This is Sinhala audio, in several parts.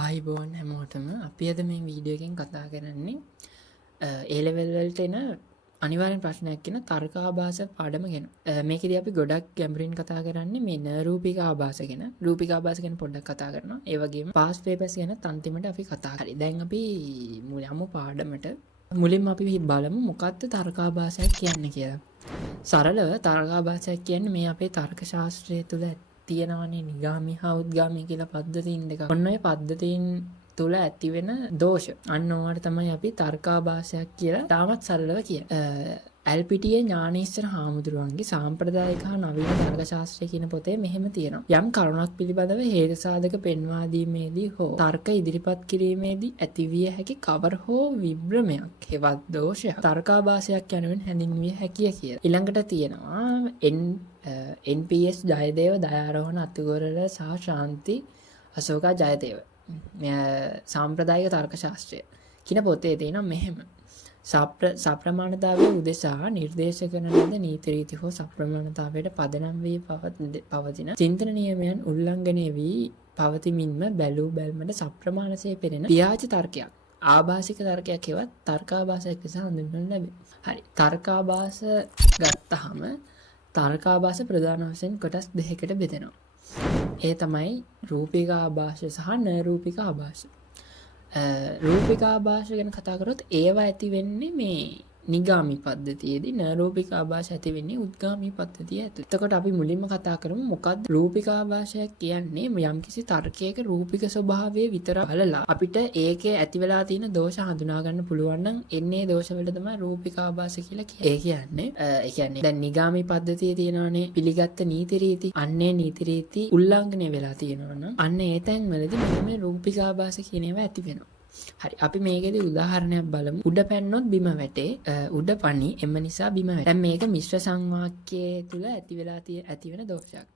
ආයිබෝන් හැමෝටම අපි අද මේ වීඩියෝ එකෙන් කතා කරන්නේ A level වලට එන අනිවාර්ය ප්‍රශ්නයක් කියන තර්කාභාස පාඩම ගැන. මේකෙදී අපි ගොඩක් ගැඹුරින් කතා කරන්නේ මේ නරූපික ආභාස ගැන. රූපික ආභාස ගැන පොඩ්ඩක් කතා කරනවා. ඒ වගේම past papers ගැන අන්තිමට අපි කතා කරමු. දැන් අපි යමු පාඩමට. මුලින්ම අපි බලමු මොකක්ද තර්කාභාසයක් කියන්නේ කියලා. සරලව තර්කාභාසයක් කියන්නේ මේ අපේ තර්ක ශාස්ත්‍රය තුළ තියෙනවනේ නිගාමී හා උද්ගාමී කියලා පද්ධතීන් දෙකක්. ඔන්න ඔය පද්ධතීන් තුළ ඇතිවෙන දෝෂ. අන්න ඕවට තමයි අපි තර්කාභාසයක් කියලා තාමත් සරලව කියන්නේ. ඇල්පිටියේ ඥානීස්වර හාමුදුරුවන්ගේ සාම්ප්‍රදායික හා නවීන තර්ක ශාස්ත්‍රය කියන පොතේ මෙහෙම තියෙනවා. යම් කරුණක් පිළිබඳව හේතු සාධක පෙන්වා දීමේදී හෝ තර්ක ඉදිරිපත් කිරීමේදී ඇතිවිය හැකි කවර හෝ විභ්‍රමයක් හෙවත් දෝෂයක් තර්කාභාසයක් යනුවෙන් හැඳින්විය හැකිය කියලා. ඊළඟට තියෙනවා NPS ජයදේව දයාරෝහණ අතුගොරල සහ ශාන්ති අශෝකා ජයදේව සාම්ප්‍රදායික තර්ක ශාස්ත්‍රය කියන පොතේ තියෙනවා මෙහෙම. සප්‍රමාණතාවය උදෙසා නිර්දේශ කරන ලද නීති රීති හෝ සප්‍රමාණතාවයට පදනම් වී පවතින චින්තන නියමයන් උල්ලංඝනය වී පවතිමින්ම බැලූ බැල්මට සප්‍රමාණසේ පෙනෙන ව්‍යාජ තර්කයක් ආභාසික තර්කයක් හෙවත් තර්කාභාසයක් ලෙස හඳුන්වනු ලැබේ. හරි. තර්කාභාස ගත්තහම තර්කාභාස ප්‍රධාන වශයෙන් කොටස් දෙකකට බෙදෙනවා. ඒ තමයි රූපික ආභාස සහ නරූපික ආභාස. රූපික ආභාස ගැන කතා කරොත් ඒවා ඇති වෙන්නේ මේ නිගාමී පද්ධතියේදී, නරූපික ආභාස ඇති වෙන්නේ උද්ගාමී පද්ධතිය ඇතුළත. එතකොට අපි මුලින්ම කතා කරමු මොකක්ද රූපික ආභාසයක් කියන්නේ? යම්කිසි තර්කයක රූපික ස්වභාවය විතර බලලා අපිට ඒකේ ඇති වෙලා තියෙන දෝෂ හඳුනා ගන්න පුළුවන් නම් එන්නේ දෝෂ වලට තමයි රූපික ආභාස කියලා කියන්නේ. ඒ කියන්නේ දැන් නිගාමී පද්ධතියේ තියෙනවානේ පිළිගත්ත නීති රීති. අන්නේ නීති රීති උල්ලංඝනය වෙලා තියෙනවා නම් අන්න ඒ තැන්වලදී මෙන්න මේ රූපික ආභාස කියන ඒවා ඇති වෙනවා. හරි. අපි මේකෙදි උදාහරණයක් බලමු. උඩ පැන්නොත් බිම වැටේ. උඩ පනි එම නිසා බිම වැටේ. දැන් මේක මිශ්‍ර සංවාක්‍යයේ තුල ඇති වෙන දෝෂයක්.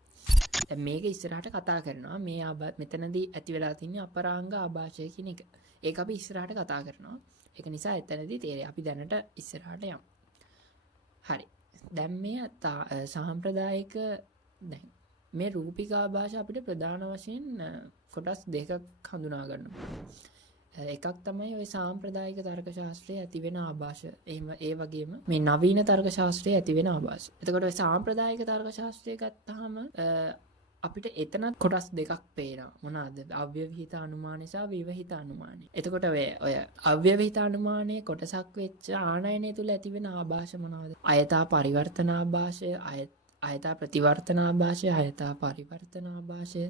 දැන් මේක ඉස්සරහට කතා කරනවා. මෙතනදී ඇති වෙලා තියෙන අපරාංග ආභාෂය කියන එක. ඒක අපි ඉස්සරහට කතා කරනවා. ඒක නිසා එතනදී තේරෙයි. අපි දැනට ඉස්සරහට යමු. හරි. දැන් මේ සාම්ප්‍රදායික දැන් මේ රූපික ආභාෂ අපිට ප්‍රධාන වශයෙන් කොටස් දෙකක් හඳුනා ගන්නවා. එකක් තමයි ওই සාම්ප්‍රදායික තර්ක ශාස්ත්‍රයේ ඇති වෙන ආభాෂ. එහෙම ඒ වගේම මේ නවීන තර්ක ශාස්ත්‍රයේ ඇති වෙන ආభాෂ. එතකොට ওই සාම්ප්‍රදායික තර්ක ශාස්ත්‍රය ගත්තාම අපිට එතනත් කොටස් දෙකක් පේනවා. මොනවාද? අව්‍යවහිත අනුමානය සහ විවහිත අනුමානය. එතකොට ඔය අව්‍යවහිත අනුමානයේ කොටසක් වෙච්ච ආනයනය තුල ඇති වෙන ආభాෂ මොනවාද? අයථා පරිවර්තන ආభాෂය, අයථා ප්‍රතිවර්තන ආభాෂය, අයථා පරිවර්තන ආభాෂය,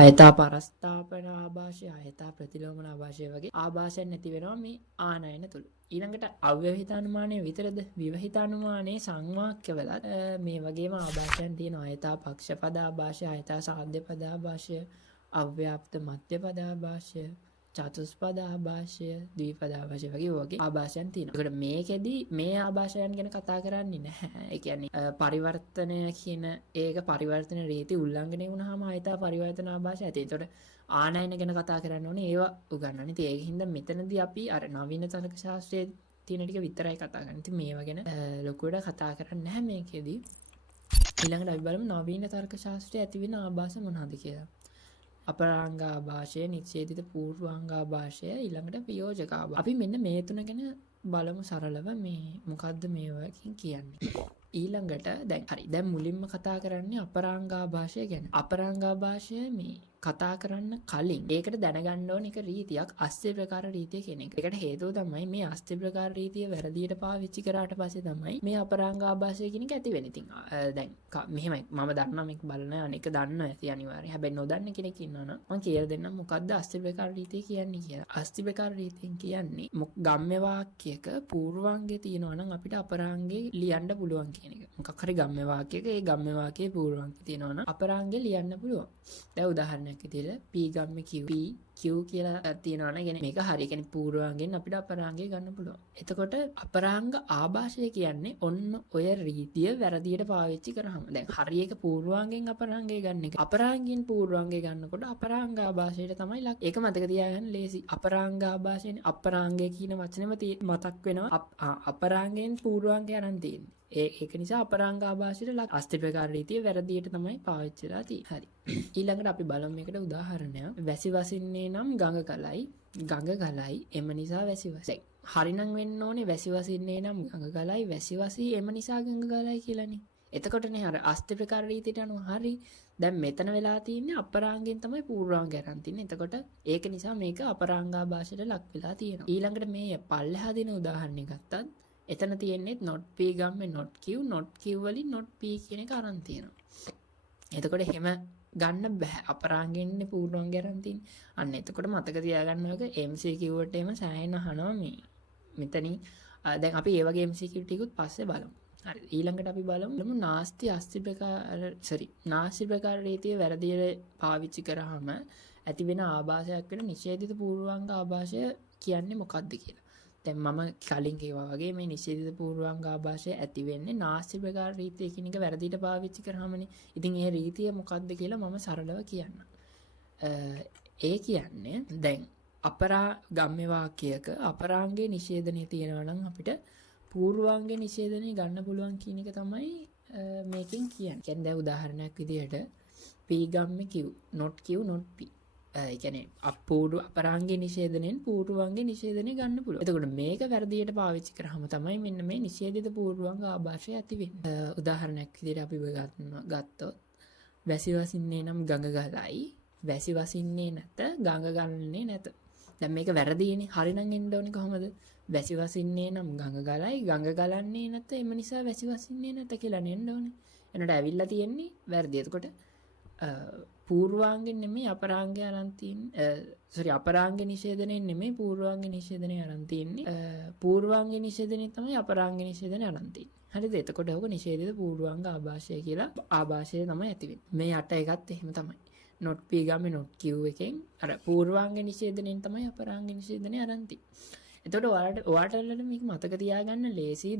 අයථා පරස්ථාපන ආభాෂය, අයථා ප්‍රතිලෝමන ආభాෂය වගේ ආభాෂයන් නැති වෙනවා මේ ආනයන තුල. ඊළඟට අව්‍යවහිත අනුමානය විතරද? විවහිත අනුමානයේ සංවාක්‍යවලත් මේ වගේම ආభాෂයන් තියෙනවා. අයථා පක්ෂපද ආభాෂය, අයථා සාධ්‍ය පද ආభాෂය, අව්‍යාප්ත මධ්‍ය පද ආభాෂය, චතුස්පද ආభాෂය, ද්විපද ආభాෂය වගේ ආభాෂයන් තියෙනවා. ඒකට මේකෙදි මේ ආభాෂයන් ගැන කතා කරන්නේ නැහැ. ඒ කියන්නේ පරිවර්තනය කියන ඒක පරිවර්තන රීති උල්ලංඝනය වුණාම ආයතා පරිවර්තන ආభాෂය ඇති. ඒතකොට ආනයන ගැන කතා කරන්න ඕනේ ඒවා උගන්වන්නේ. ඉතින් ඒකින්ද මෙතනදී අපි අර නවීන තර්ක ශාස්ත්‍රයේ තියෙන ටික විතරයි කතා කරන්නේ. ඉතින් මේවා ගැන ලොකුවට කතා කරන්නේ නැහැ මේකෙදි. ඊළඟට අපි බලමු නවීන තර්ක ශාස්ත්‍රයේ ඇති වෙන ආభాෂ මොනවද කියලා. අපරාංග ආభాෂය, නිශ්චේදිත පූර්වාංග ආభాෂය, ඊළඟට වියෝජක ආභාෂය. අපි මෙන්න මේ තුන ගැන බලමු සරලව මේ මොකද්ද මේවකින් කියන්නේ. ඊළඟට දැන් මුලින්ම කතා කරන්නේ අපරාංග ආභාෂය ගැන. අපරාංග ආභාෂය මේ කතා කරන්න කලින් ඒකට දැනගන්න ඕන එක රීතියක් අස්ත්‍ය ප්‍රකාර රීතිය කියන එක. ඒකට හේතුව තමයි මේ අස්ත්‍ය ප්‍රකාර රීතිය වැරදියට පාවිච්චි කරාට පස්සේ තමයි මේ අපරාංග ආභාෂය කියන එක ඇති වෙන්නේ. ඉතින් දැන් මෙහෙමයි මම දන්නවා මේක බලන අනෙක් දන්නවා ඇති අනිවාර්යයෙන්. හැබැයි නොදන්න කෙනෙක් ඉන්නවනම් මම කියලා දෙන්නම් මොකද්ද අස්ත්‍ය ප්‍රකාර රීතිය කියන්නේ කියලා. අස්ත්‍ය ප්‍රකාර රීතියෙන් කියන්නේ ගම්ම්‍ය වාක්‍යයක පූර්වාංගය තියෙනවා නම් අපිට අපරාංගේ ලියන්න පුළුවන් කියන එක. මොකක් හරි ගම්ම්‍ය වාක්‍යයක ඒ ගම්ම්‍ය වාක්‍යයේ පූර්වාංගය තියෙනවා නම් අපරාංගේ ලියන්න පුළුවන්. දැන් උදාහරණයක් විදිහට p ගම්ම්‍ය q කියලා තියෙනවා නම් මේක හරිය කියන්නේ පූර්වාංගයෙන් අපිට අපරාංගය ගන්න පුළුවන්. එතකොට අපරාංග ආභාෂය කියන්නේ ඔන්න ඔය රීතිය වැරදියට පාවිච්චි කරාම දැන් හරියක පූර්වාංගයෙන් අපරාංගය ගන්න එක. අපරාංගයෙන් පූර්වාංගය ගන්නකොට අපරාංග ආභාෂයට තමයි ලක්. ඒක මතක තියාගන්න ලේසි. අපරාංග ආභාෂයෙන් අපරාංගය කියන වචනේම මතක් වෙනවා. අපරාංගයෙන් පූර්වාංගය අරන් තියෙන්නේ. ඒක නිසා අපරාංග ආభාෂයට ලක් අස්ථි ප්‍රකාර රීතිය වැරදියට තමයි පාවිච්චි වෙලා තියෙන්නේ. හරි. ඊළඟට අපි බලමු මේකට උදාහරණයක්. වැසි වසින්නේ නම් ගඟ ගලයි, ගඟ ගලයි එම නිසා වැසි වසයි. හරිනම් වෙන්න ඕනේ වැසි වසින්නේ නම් ගඟ ගලයි, වැසි වසී එම නිසා ගඟ ගලයි කියලානේ. එතකොටනේ අර අස්ථි ප්‍රකාර රීතියට අනුව හරි. දැන් මෙතන වෙලා තියෙන්නේ අපරාංගෙන් තමයි පූර්වාංගය අරන් තින්නේ. එතකොට ඒක නිසා මේක අපරාංගා භාෂයට ලක් වෙලා තියෙනවා. ඊළඟට මේ පල්ලෙහා දින උදාහරණයක් ගත්තත් එතන තියෙන්නේ not p ගම්මේ not q වලින් not p කියන එක අරන් තියෙනවා. එතකොට එහෙම ගන්න බෑ. අපරාංගෙන්නේ පූර්වාංගය අරන් තින්නේ. අන්න එතකොට මතක තියාගන්න ඕක MCQ වලට එම සෑහෙන අහනවා මේ. මෙතනින් දැන් අපි ඒ වගේ MCQ ටිකුත් පස්සේ බලමු. හරි ඊළඟට අපි බලමු නාස්ති ප්‍රකාර රීතිය වැරදියට පාවිච්චි කරාම ඇති වෙන ආభాෂයක් වෙන නිෂේධිත පූර්වාංග ආభాෂය කියන්නේ මොකක්ද කියලා. දැන් මම කලින් කිව්වා වගේ මේ නිෂේධිත පූර්වාංග ආభాෂය ඇති වෙන්නේ නාස්ති ප්‍රකාර රීතිය කියන එක වැරදියට පාවිච්චි කරාමනේ. ඉතින් ඒ රීතිය මොකක්ද කියලා මම සරලව කියන්නම්. ඒ කියන්නේ දැන් ගම්ම්‍ය වාක්‍යයක අපරාංගයේ නිෂේධනය තියෙනවා නම් අපිට පූර්වාංග නිෂේධනය ගන්න පුළුවන් කියන එක තමයි මේකෙන් කියන්නේ. කියන්නේ දැන් උදාහරණයක් විදිහට p ගම්මේ q not p. ඒ කියන්නේ අපරාංග නිෂේධනයෙන් පූර්වාංග නිෂේධනය ගන්න පුළුවන්. එතකොට මේක වැරදියට පාවිච්චි කරාම තමයි මෙන්න මේ නිෂේධිත පූර්වාංග ආభాෂය ඇති වෙන්නේ. උදාහරණයක් විදිහට අපි ගත්තොත් වැසි වසින්නේ නම් ගඟ ගලයි, වැසි වසින්නේ නැත ගඟ ගලන්නේ නැත. දැන් මේක වැරදිනේ. හරිනම් එන්න ඕනේ කොහමද? වැසි වසින්නේ නම් ගඟ ගලයි, ගඟ ගලන්නේ නැත එම නිසා වැසි වසින්නේ නැත කියලා නෙන්න ඕනේ. එනට ඇවිල්ලා තියෙන්නේ වැරදි. එතකොට පූර්වාංගෙන් නෙමෙයි අපරාංගය අරන් තියෙන්නේ. අපරාංග නිෂේධනයෙන් නෙමෙයි පූර්වාංග නිෂේධනය අරන් තියෙන්නේ. පූර්වාංග නිෂේධනය තමයි අපරාංග නිෂේධනය අරන් තියෙන්නේ. හරිද? එතකොට ඔක නිෂේධිත පූර්වාංග ආభాෂය කියලා ආభాෂය තමයි ඇති වෙන්නේ. මේ 8 එකත් එහෙම තමයි. not p ගාමේ not q එකෙන් අර පූර්වාංග නිෂේධනයෙන් තමයි අපරාංග නිෂේධනය අරන් තියෙන්නේ. එතකොට ඔයාලට මේක මතක තියාගන්න ලේසි.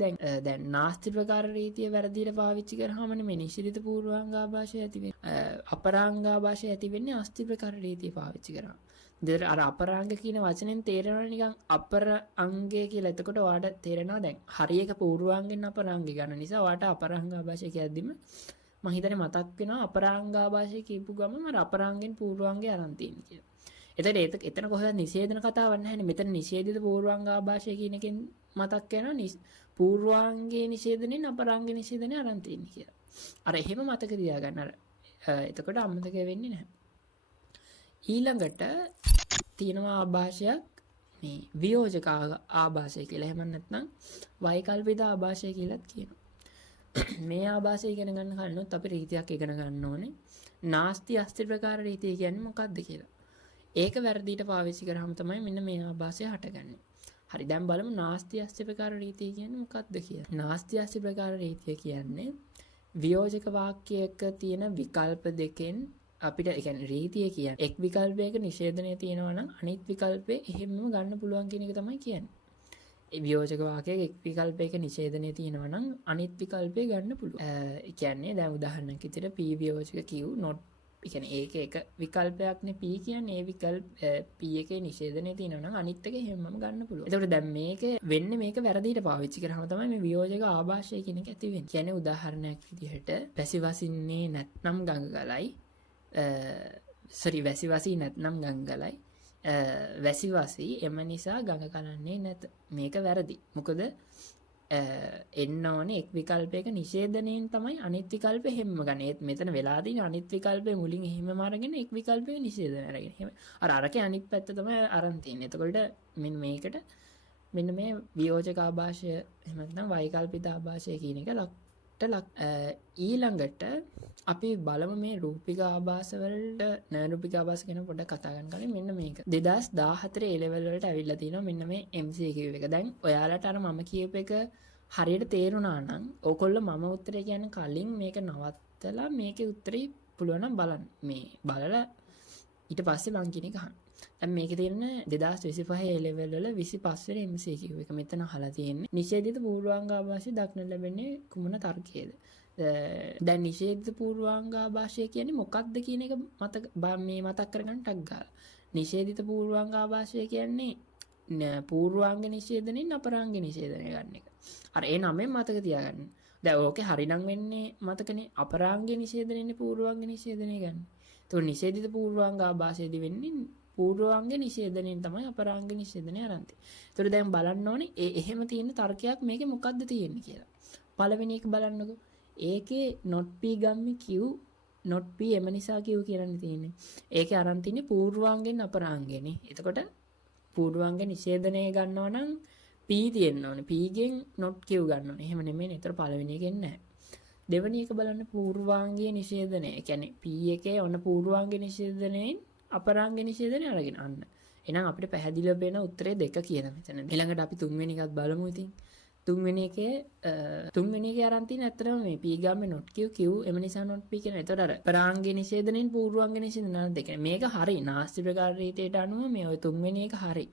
දැන් නාස්ති ප්‍රකාර රීතිය වැරදියට පාවිච්චි කරාමනේ මේ නිෂේධිත පූර්වාංග ආభాෂය ඇති වෙන්නේ. අපරාංග ආభాෂය ඇති වෙන්නේ අස්ති ප්‍රකාර රීතිය පාවිච්චි කරාම. දෙර අර අපරාංග කියන වචනෙන් තේරෙනවා නිකන් අපර අංගය කියලා. එතකොට ඔයාලට තේරෙනවා දැන් හරි එක පූර්වාංගෙන් අපරාංගය ගන්න නිසා ඔයාලට අපරාංග ආభాෂය කියද්දිම මම හිතන්නේ මතක් වෙනවා අපරාංග ආభాෂය කියපු ගමන් අර අපරාංගෙන් පූර්වාංගය අරන් තියෙන්නේ කියලා. එතකොට එතන කොහෙද නිෂේධන කතාවක් නැහැනේ. මෙතන නිෂේධිත පූර්වාංග ආభాෂය කියන එකෙන් මතක් වෙනවා පූර්වාංගයේ නිෂේධනෙන් අපරාංග නිෂේධනය අරන් තියෙන්නේ කියලා. අර එහෙම මතක තියාගන්න. එතකොට අමතක වෙන්නේ නැහැ. ඊළඟට තියෙනවා ආభాෂයක් මේ වියෝජක ආభాෂය කියලා. එහෙම නැත්නම් වෛකල්පික ආభాෂය කියලාත් කියනවා. මේ ආభాෂය ඉගෙන ගන්න කලිනුත් අපි රීතියක් ඉගෙන ගන්න ඕනේ. නාස්ති අස්ථි ප්‍රකාර රීතිය කියන්නේ මොකක්ද කියලා. ඒක වැරදියට පාවිච්චි කරාම තමයි මෙන්න මේ ආభాෂය හටගන්නේ. හරි දැන් බලමු නාස්ති අස්ථි ප්‍රකාර රීතිය කියන්නේ මොකක්ද කියලා. නාස්ති අස්ථි ප්‍රකාර රීතිය කියන්නේ වියෝජක වාක්‍යයක තියෙන විකල්ප දෙකෙන් අපිට ඒ කියන්නේ රීතිය කියන්නේ එක් විකල්පයක නිෂේධනය තියෙනවා නම් අනිත් විකල්පේ එහෙමම ගන්න පුළුවන් කියන එක තමයි කියන්නේ. ඒ වියෝජක වාක්‍යයක එක් විකල්පයක නිෂේධනය තියෙනවා නම් අනිත් විකල්පේ ගන්න පුළුවන්. ඒ කියන්නේ දැන් උදාහරණයක් විදිහට p වියෝජක q not ඒ කියන්නේ ඒක විකල්පයක්නේ p කියන්නේ ඒ විකල්ප p එකේ නිෂේධනය තියෙනවා නම් අනිත් එක හැමම ගන්න පුළුවන්. එතකොට දැන් මේක වෙන්නේ මේක වැරදියට පාවිච්චි කරාම තමයි මේ වියෝජක ආభాෂය කියන එක ඇති වෙන්නේ. කියන්නේ උදාහරණයක් විදිහට වැසි වසින්නේ නැත්නම් ගඟ ගලයි. වැසි වසී නැත්නම් ගඟ ගලයි. වැසි වසී එම නිසා ගඟ ගලන්නේ නැත. මේක වැරදි. මොකද එන්න ඕනේ එක් විකල්පයක නිෂේධනයෙන් තමයි අනිත් විකල්පෙ හැමම ගන්න. ඒත් මෙතන වෙලා තියෙන අනිත් විකල්පෙ මුලින් එහෙමම අරගෙන එක් විකල්පයක නිෂේධනය අරගෙන. එහෙම අරකේ අනිත් පැත්ත තමයි අරන් තියෙන්නේ. එතකොට මෙන්න මේකට මෙන්න මේ වියෝජක ආభాෂය එහෙම නැත්නම් වෛකල්පික ආభాෂය කියන එක ඊළඟට අපි බලමු මේ රූපික ආభాෂ වලට නෛරූපික ආభాෂ ගැන පොඩ්ඩක් කතා කරන්න කලින් මෙන්න මේක 2014 A level වලට ඇවිල්ලා තිනවා මෙන්න මේ MCQ එක. දැන් ඔයාලට අර මම කියප එක හරියට තේරුණා නම් ඕකොල්ලෝ මම උත්තරේ කියන්න කලින් මේක නවත්තලා මේකේ උත්තරේ පුළුවන් නම් බලන්න. මේ බලලා ඊට පස්සේ මං කියන එක අහන්න. දැන් මේකේ තියෙන 2025 A level වල 25 වෙනි MCQ එක මෙතන අහලා තියෙන්නේ. නිෂේධිත පූර්වාංග ආభాෂය දක්නට ලැබෙන්නේ කුමන තර්කයේද? දැන් නිෂේධිත පූර්වාංග ආభాෂය කියන්නේ මොකක්ද කියන එක මතක් කරගන්න ටක් ගාලා. නිෂේධිත පූර්වාංග ආభాෂය කියන්නේ පූර්වාංග නිෂේධනෙන් අපරාංග නිෂේධනය ගන්න එක. අර ඒ නමෙන් මතක තියාගන්න. දැන් ඕකේ හරිනම් වෙන්නේ මතකනේ අපරාංග නිෂේධනයනේ පූර්වාංග නිෂේධනය ගන්න. ඒතකොට නිෂේධිත පූර්වාංග ආభాසයේදී වෙන්නේ පූර්වාංග නිෂේධනයෙන් තමයි අපරාංග නිෂේධනය ආරම්භය. ඒතකොට දැන් බලන්න ඕනේ එහෙම තියෙන තර්කයක් මේකේ මොකද්ද තියෙන්නේ කියලා. පළවෙනි එක බලන්නකෝ. ඒකේ not p ගම්මි q not p එම නිසා q කියලානේ තියෙන්නේ. ඒකේ අරන් තින්නේ පූර්වාංගෙන් අපරාංගෙනේ. එතකොට පූර්වාංග නිෂේධනය ගන්නවා නම් p තියෙන්න ඕනේ. p ගෙන් not q ගන්න ඕනේ. එහෙම නෙමෙයි. ඒතර පළවෙනි එකෙන් නැහැ. දෙවෙනි එක බලන්න පූර්වාංගීය නිෂේධනය. ඒ කියන්නේ p එකේ ඔන්න පූර්වාංග නිෂේධනයෙන් අපරාංග නිෂේධනය අරගෙන අන්න. එහෙනම් අපිට පැහැදිලිව වෙන උත්තරේ දෙක කියන මෙතන. ඊළඟට අපි තුන්වෙනි එකත් බලමු ඉතින්. තුන්වෙනි එකේ අරන් තියෙන ඇත්තටම මේ p ගාමේ not q q එම නිසා not p කියන. ඒතකොට අර පරාංග නිෂේධනයෙන් පූර්වාංග නිෂේධන දෙක. මේක හරි. නාස්ති ප්‍රකාර රීතියට අනුව මේ ඔය තුන්වෙනි එක හරි.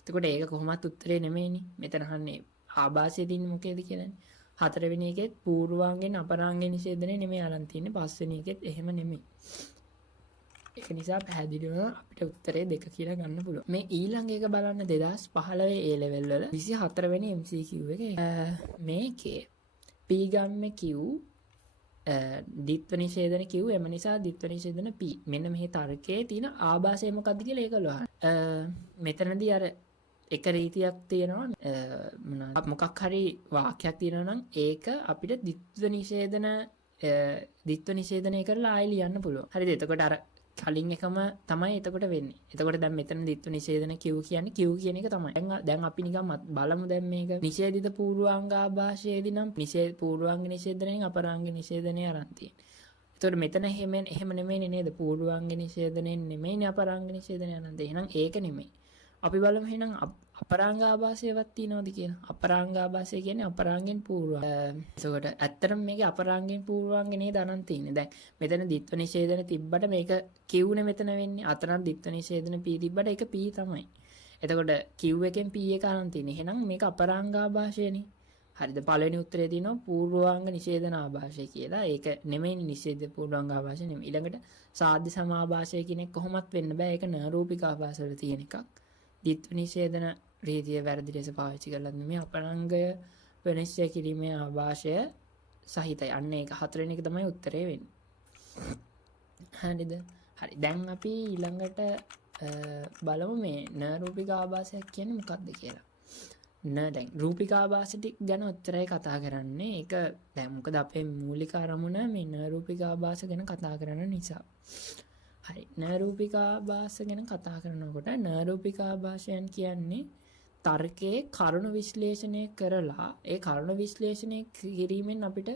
එතකොට ඒක කොහොමත් උත්තරේ නෙමෙයිනේ. මෙතන අහන්නේ ආభాසයේ දින්නේ මොකේද කියලානේ. හතරවෙනි එකෙත් පූර්වාංගෙන් අපරාංග නිෂේධනය නෙමෙයි අරන් තියෙන්නේ. පස්වෙනි එකෙත් එහෙම නෙමෙයි. ඒක නිසා පැහැදිලිව අපිට උත්තරේ දෙක කියලා ගන්න පුළුවන්. මේ ඊළඟ එක බලන්න 2015 A level වල 24 වෙනි MCQ එකේ මේකේ p ගම්මේ q ditth නිෂේධන q එම නිසා ditth නිෂේධන p. මෙන්න මේ තර්කයේ තියෙන ආభాසය මොකද්ද කියලා ඒක ලොහන. මෙතනදී අර එක රීතියක් තියෙනවා මොකක් හරි වාක්‍යයක් තියෙනවා නම් ඒක අපිට ditth නිෂේධනය කරලා ආයෙ ලියන්න පුළුවන්. හරිද? එතකොට අර කලින් එකම තමයි එතකොට වෙන්නේ. එතකොට දැන් මෙතන ditth නිෂේධන q කියන්නේ q කියන එක තමයි. දැන් අපි නිකන් බලමු දැන් මේක නිෂේධිත පූර්වාංග ආభాෂයේදී නම් පූර්වාංග නිෂේධනයෙන් අපරාංග නිෂේධනය අරන් තියෙන්නේ. එතකොට මෙතන එහෙම නෙමෙයිනේ නේද? පූර්වාංග නිෂේධනයෙන් නෙමෙයිනේ අපරාංග නිෂේධනය අරන් තියෙන්නේ. එහෙනම් ඒක නෙමෙයි. අපි බලමු එහෙනම් අපරාංග ආభాසයවත් තියනවද කියලා. අපරාංග ආభాසය කියන්නේ අපරාංගෙන් පූර්වාංග. ඒකට ඇත්තටම මේකේ අපරාංගෙන් පූර්වාංග නේද අනන් තියෙන්නේ. දැන් මෙතන ditth නිෂේධන තිබ්බට මේක q නේ මෙතන වෙන්නේ. අතනක් ditth නිෂේධන p තිබ්බට ඒක p තමයි. එතකොට q එකෙන් p එක අනන් තියෙන්නේ. එහෙනම් මේක අපරාංග ආభాෂයනේ. හරිද? පළවෙනි උත්තරේ තියෙනවා පූර්වාංග නිෂේධන ආభాෂය කියලා. ඒක නෙමෙයි නිෂේධ පූර්වාංග ආభాෂය නෙමෙයි. ඊළඟට සාධ්‍ය සමාභාෂය කියන එක කොහොමත් වෙන්න බෑ. ඒක නරූපික ආభాෂ වල තියෙන එකක්. ditth නිෂේධන රීතිය වැරදි ලෙස පාවිච්චි කරලා මේ අපරාංගය විනිශ්චය කිරීමේ ආభాෂය සහිතයි. අන්න ඒක හතරවෙනි එක තමයි උත්තරේ වෙන්නේ. හරිද? හරි. දැන් අපි ඊළඟට බලමු මේ නරූපික ආభాෂයක් කියන්නේ මොකක්ද කියලා. දැන් රූපික ආభాෂ ටික ගැන උත්තරයි කතා කරන්නේ. ඒක දැන් මොකද අපේ මූලික අරමුණ මේ නරූපික ආభాෂ ගැන කතා කරන නිසා. හරි. නරූපික ආభాෂ ගැන කතා කරනකොට නරූපික ආభాෂයන් කියන්නේ තර්කයේ කරුණු විශ්ලේෂණය කරලා ඒ කරුණු විශ්ලේෂණය කිරීමෙන් අපිට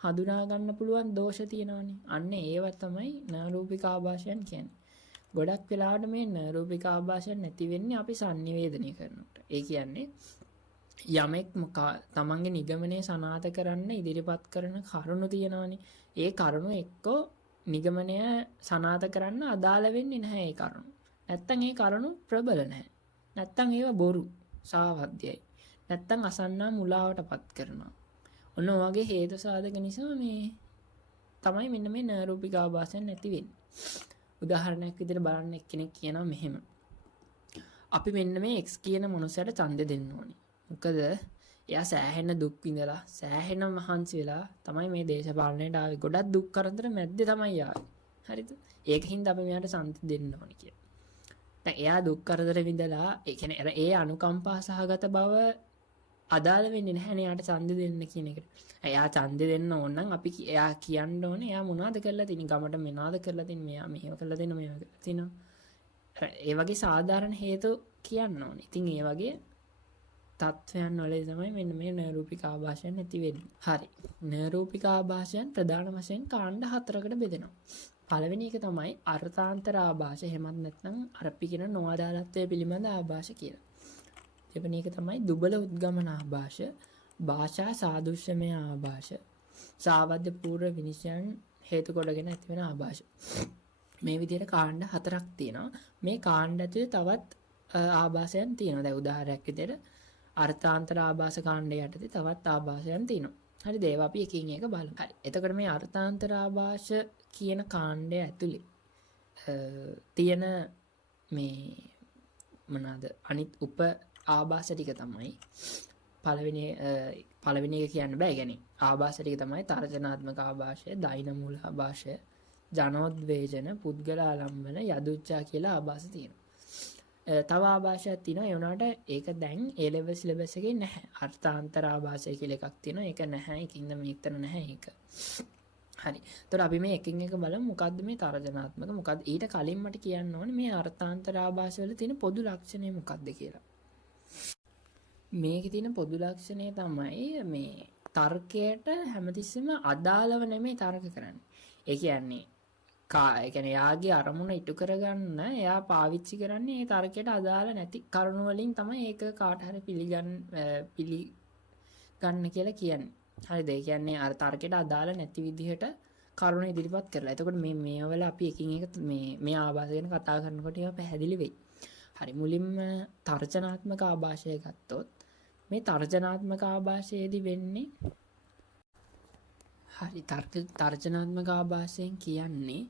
හඳුනා ගන්න පුළුවන් දෝෂ තියෙනවානේ. අන්න ඒව තමයි නරූපික ආభాෂයන් කියන්නේ. ගොඩක් වෙලාවට මේ නරූපික ආభాෂයන් නැති වෙන්නේ අපි sannivedanaya කරනකොට. ඒ කියන්නේ යමෙක් තමන්ගේ නිගමනය සනාථ කරන්න ඉදිරිපත් කරන කරුණු තියෙනවානේ. ඒ කරුණු එක්කෝ නිගමනය සනාථ කරන්න අදාළ වෙන්නේ නැහැ ඒ කරුණු. නැත්තම් ඒ කරුණු ප්‍රබල නැහැ. නැත්තම් ඒව බොරු සාවද්‍යයි. නැත්තම් අසන්නා මුලාවටපත් කරනවා. ඔන්න ඔයගේ හේතු සාධක නිසා මේ තමයි මෙන්න මේ නරූපික ආభాෂයන් නැති වෙන්නේ. උදාහරණයක් විදිහට බලන්න එක්කෙනෙක් කියනවා මෙහෙම. අපි මෙන්න මේ x කියන මොනසයට ඡන්දෙ දෙන්න ඕනේ. මොකද එයා සෑහෙන දුක් විඳලා සෑහෙන මහන්සි වෙලා තමයි මේ දේශපාලනයට ආවේ. ගොඩක් දුක් කරදර මැද්දේ තමයි ආවේ. හරිද? ඒකින්ද අපි මෙයාට ඡන්දෙ දෙන්න ඕනේ කියලා. දැන් එයා දුක් කරදර විඳලා ඒ කියන්නේ ඒ අනුකම්පා සහගත බව අදාළ වෙන්නේ නැහැ නේ යාට ඡන්දෙ දෙන්න කියන එකට. එයා ඡන්දෙ දෙන්න ඕන නම් අපි එයා කියන්න ඕනේ එයා මොනවද කරලා තියෙන්නේ? ගමට මොනවද කරලා තියෙන්නේ? මෙයා මෙහෙම කරලා දෙන්න මේව කරලා තිනවා. ඒ වගේ සාධාරණ හේතු කියන්න ඕනේ. ඉතින් ඒ වගේ තත්වයන් වල තමයි මෙන්න මේ නරූපික ආభాෂයන් නැති වෙන්නේ. හරි. නරූපික ආభాෂයන් ප්‍රධාන වශයෙන් කාණ්ඩ 4කට බෙදෙනවා. පළවෙනි එක තමයි අර්ථාන්තර ආభాෂ. එහෙමත් නැත්නම් අරපි කියන නොඅදාළත්වයේ පිළිබඳ ආభాෂ කියලා. දෙවෙනි එක තමයි දුබල උද්ගමන ආభాෂ, භාෂා සාදුෂ්‍යමය ආభాෂ, සාවද්‍ය පූර්ව විනිශ්චයන් හේතු කොටගෙන ඇති වෙන ආభాෂ. මේ විදිහට කාණ්ඩ 4ක් තියෙනවා. මේ කාණ්ඩ ඇතුලේ තවත් ආభాෂයන් තියෙනවා. දැන් උදාහරණයක් විදිහට අර්ථාන්තර ආభాෂ කාණ්ඩය යටතේ තවත් ආభాෂයන් තියෙනවා. හරිද? ඒවා අපි එකින් එක බලමු. හරි. එතකොට මේ අර්ථාන්තර ආభాෂ කියන කාණ්ඩය ඇතුලේ තියෙන මේ මොනවාද? අනිත් උප ආభాෂ ටික තමයි පළවෙනි එක කියන්න බෑ. يعني ආభాෂ ටික තමයි තර්ජනාත්මක ආభాෂය, දෛන මූල ආభాෂය, ජනෝද්වේජන, පුද්ගල ආලම්බන, යදුච්චා කියලා ආభాෂ තියෙනවා. තව ආభాෂයක් තියෙනවා. ඒ වුණාට ඒක දැන් A level syllabus එකේ නැහැ. අර්ථාන්තර ආభాෂය කියලා එකක් තියෙනවා. ඒක නැහැ. ඒකින්ද මේකතර නැහැ ඒක. හරි. එතකොට අපි මේ එකින් එක බලමු මොකද්ද මේ තර්ජනාත්මක, මොකද්ද ඊට කලින් මට කියන්න ඕනේ මේ අර්ථාන්තර ආభాෂ වල තියෙන පොදු ලක්ෂණය මොකක්ද කියලා. මේකේ තියෙන පොදු ලක්ෂණය තමයි මේ තර්කයට හැමතිස්සෙම අදාළව නෙමෙයි තර්ක කරන්නේ. ඒ කියන්නේ යාගේ අරමුණ ඉටු කරගන්න එයා පාවිච්චි කරන්නේ ඒ තර්කයට අදාළ නැති කරුණු වලින් තමයි ඒක කාට හරි පිළිගන්න කියලා කියන්නේ. හරිද? ඒ කියන්නේ අර තර්කයට අදාළ නැති විදිහට කරුණ ඉදිරිපත් කරලා. එතකොට මේවල අපි එකින් එක මේ ආభాෂ ගැන කතා කරනකොට ඒවා පැහැදිලි වෙයි. හරි, මුලින්ම තර්ජනාත්මක ආభాෂය ගත්තොත් මේ තර්ජනාත්මක ආభాෂයේදී වෙන්නේ හරි තර්ජනාත්මක ආభాෂයෙන් කියන්නේ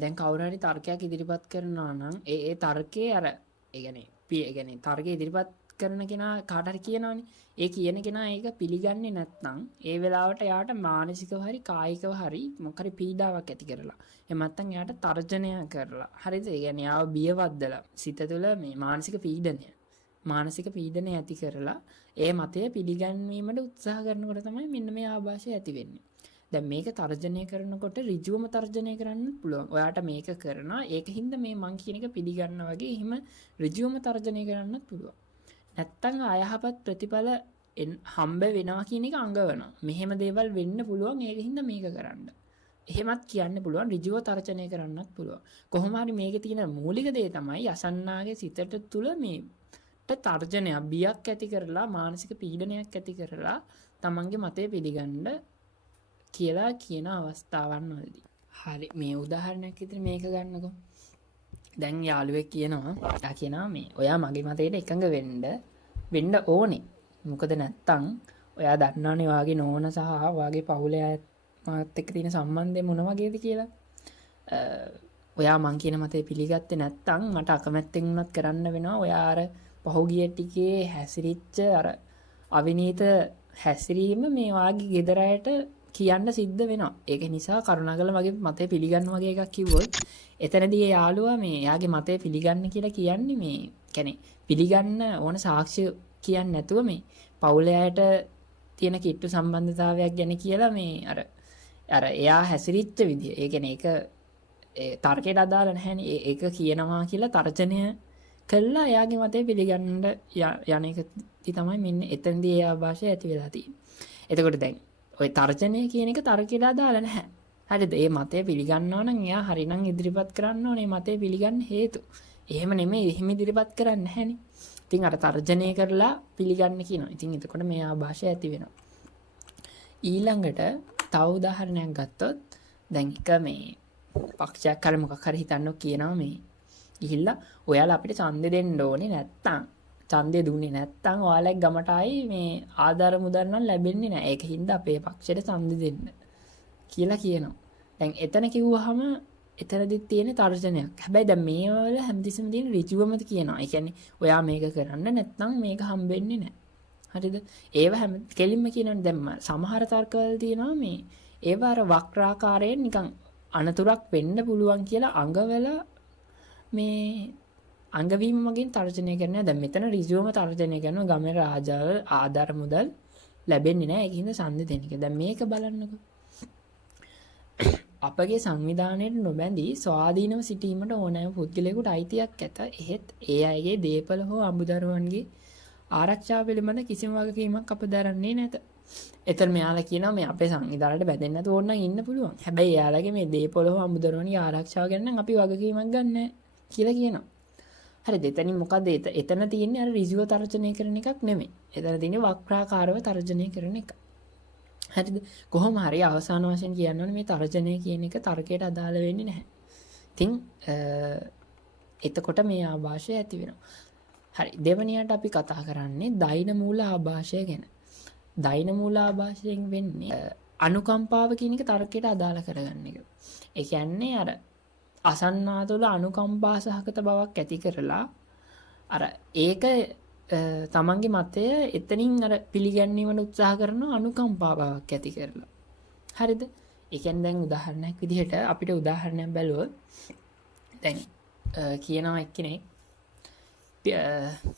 දැන් කවුරු හරි තර්කයක් ඉදිරිපත් කරනවා නම් ඒ තර්කයේ අර ඒ කියන්නේ තර්කය ඉදිරිපත් කරන කෙනා කාට හරි කියනවනේ. ඒ කියන කෙනා ඒක පිළිගන්නේ නැත්නම් ඒ වෙලාවට එයාට මානසිකව හරි කායිකව හරි මොකක් හරි පීඩාවක් ඇති කරලා එහෙම නැත්නම් එයාට තර්ජනය කරලා හරිද? ඒ කියන්නේ යාව බියවද්දලා සිත තුළ මේ මානසික පීඩනය ඇති කරලා ඒ මතය පිළිගැන්වීමට උත්සාහ කරනකොට තමයි මෙන්න මේ ආభాෂය ඇති වෙන්නේ. දැන් මේක තර්ජනය කරනකොට ඍජුවම තර්ජනය කරන්න පුළුවන්. ඔයාට මේක කරනවා ඒකින්ද මේ මං කියන එක පිළිගන්න වගේ එහෙම ඍජුවම තර්ජනය කරන්නත් පුළුවන්. නැත්තම් අයහපත් ප්‍රතිඵල හම්බ වෙනවා කියන එක අඟවනවා. මෙහෙම දේවල් වෙන්න පුළුවන් ඒකින්ද මේක කරන්න. එහෙමත් කියන්න පුළුවන්, ඍජුව තර්ජනය කරන්නත් පුළුවන්. කොහොම හරි මේකේ තියෙන මූලික දේ තමයි අසන්නාගේ සිතට තුල තර්ජනයක් බියක් ඇති කරලා මානසික පීඩනයක් ඇති කරලා තමන්ගේ මතය පිළිගන්න කියලා කියන අවස්ථාවන් වලදී. හරි, මේ උදාහරණයක් විදිහට මේක ගන්නකො. දැන් යාළුවෙක් කියනවා මේ ඔයා මගේ මතයට එකඟ වෙන්න ඕනේ. මොකද නැත්තම් ඔයා දන්නවනේ වාගේ නෝන සහ වාගේ පවුලේ අය මාත් එක්ක තියෙන සම්බන්ධය මොන වගේද කියලා. ඔයා මං කියන මතය පිළිගත්තේ නැත්තම් මට අකමැත්තෙන් වුණත් කරන්න වෙනවා. ඔයා අර පහුගිය ටිකේ හැසිරිච්ච අර අවිනීත හැසිරීම මේ වාගේ ගෙදර අයට කියන්න සිද්ධ වෙනවා. ඒක නිසා කරුණාකරලා මගේ මතය පිළිගන්න වගේ එකක් කිව්වොත් එතනදී ඒ යාළුවා මේ යාගේ මතය පිළිගන්න කියලා කියන්නේ මේ කියන්නේ පිළිගන්න ඕන සාක්ෂි කියන්නේ නැතුව මේ පවුලේ අයට තියෙන කිට්ටු සම්බන්ධතාවයක් ගැන කියලා මේ අර එයා හැසිරිච්ච විදිය. ඒ කියන්නේ ඒක තර්කයට අදාළ නැහැනේ. ඒක කියනවා කියලා තර්ජනය කළා එයාගේ මතය පිළිගන්න යන එක තමයි මෙන්න එතනදී ඒ ආభాෂය ඇති වෙලා තියෙන්නේ. එතකොට දැන් ඔය තර්ජනය කියන එක තර්කයට අදාළ නැහැ. හරිද? ඒ මතය පිළිගන්නවා නම් එයා හරිනම් ඉදිරිපත් කරන්න ඕනේ මතය පිළිගන්න හේතු. එහෙම නෙමෙයි, එහෙම ඉදිරිපත් කරන්නේ නැහැනේ. ඉතින් අර තර්ජනය කරලා පිළිගන්න කියනවා. ඉතින් එතකොට මේ ආభాෂය ඇති වෙනවා. ඊළඟට තව උදාහරණයක් ගත්තොත් දැන් එක මේ පක්ෂයක් හරි මොකක් හරි හිතන්නෝ කියනවා මේ ගිහිල්ලා ඔයාලා අපිට ඡන්දෙ දෙන්න ඕනේ නැත්තම් ඡන්දෙ දුන්නේ නැත්තම් ඔයාලගේ ගමට ආයි මේ ආධාර මුදල් නම් ලැබෙන්නේ නැහැ. ඒකින්ද අපේ පක්ෂයට ඡන්දෙ දෙන්න කියලා කියනවා. දැන් එතන කිව්වහම එතනදිත් තියෙන තර්ජනයක්. හැබැයි දැන් මේ වල හැමතිස්සෙම තියෙන ඍජුවමද කියනවා. ඒ කියන්නේ ඔයා මේක කරන්න නැත්තම් මේක හම්බෙන්නේ නැහැ. හරිද? ඒව හැම කෙලින්ම කියනවනේ. දැන් සමහර තර්කවල තියෙනවා මේ ඒව අර වක්‍රාකාරයෙන් නිකන් අනතුරක් වෙන්න පුළුවන් කියලා අඟවලා මේ අංගවීම මගින් තර්ජනය කරනවා. දැන් මෙතන ඍජුවම තර්ජනය කරනවා ගමේ රාජාව ආධාර මුදල් ලැබෙන්නේ නැහැ. ඒකින්ද ඡන්දෙ දෙන්න එක. දැන් මේක බලන්නකෝ. අපගේ සංවිධානයට නොබැඳී ස්වාධීනව සිටීමට ඕනෑම පුද්ගලයෙකුට අයිතියක් ඇත. එහෙත් ඒ අයගේ දේපල හෝ අමුදරුවන්ගේ ආරක්ෂාව පිළිබඳ කිසිම වගකීමක් අප දරන්නේ නැත. එතන මෙයාලා කියනවා මේ අපේ සංවිධානයට බැඳෙන්න නැතුව ඕනනම් ඉන්න පුළුවන්. හැබැයි එයාලගේ මේ දේපල හෝ අමුදරුවන්ගේ ආරක්ෂාව ගැන නම් අපි වගකීමක් ගන්න කියලා කියනවා. හරිද? එතනින් මොකද එතන තියෙන්නේ අර ඍජුව තර්ජනය කරන එකක් නෙමෙයි. එතන තියෙන්නේ වක්‍රාකාරව තර්ජනය කරන එක. හරිද? කොහොම හරි අවසාන වශයෙන් කියන්න ඕනේ මේ තර්ජනය කියන එක තර්කයට අදාළ වෙන්නේ නැහැ. ඉතින් එතකොට මේ ආభాෂය ඇති වෙනවා. හරි, දෙවැනියට අපි කතා කරන්නේ දෛන මූල ආభాෂය ගැන. දෛන මූල ආభాෂයෙන් වෙන්නේ අනුකම්පාව කියන එක තර්කයට අදාළ කරගන්න එක. ඒ කියන්නේ අර අසන්නා තුළ අනුකම්පා සහගත බවක් ඇති කරලා අර ඒක තමන්ගේ මතය එතනින් අර පිළිගැන්වීමට උත්සාහ කරන අනුකම්පාවක් ඇති කරලා. හරිද? ඒ කියන්නේ දැන් උදාහරණයක් විදිහට අපිට උදාහරණයක් බැලුවොත් දැන් කියනවා එක්කෙනෙක්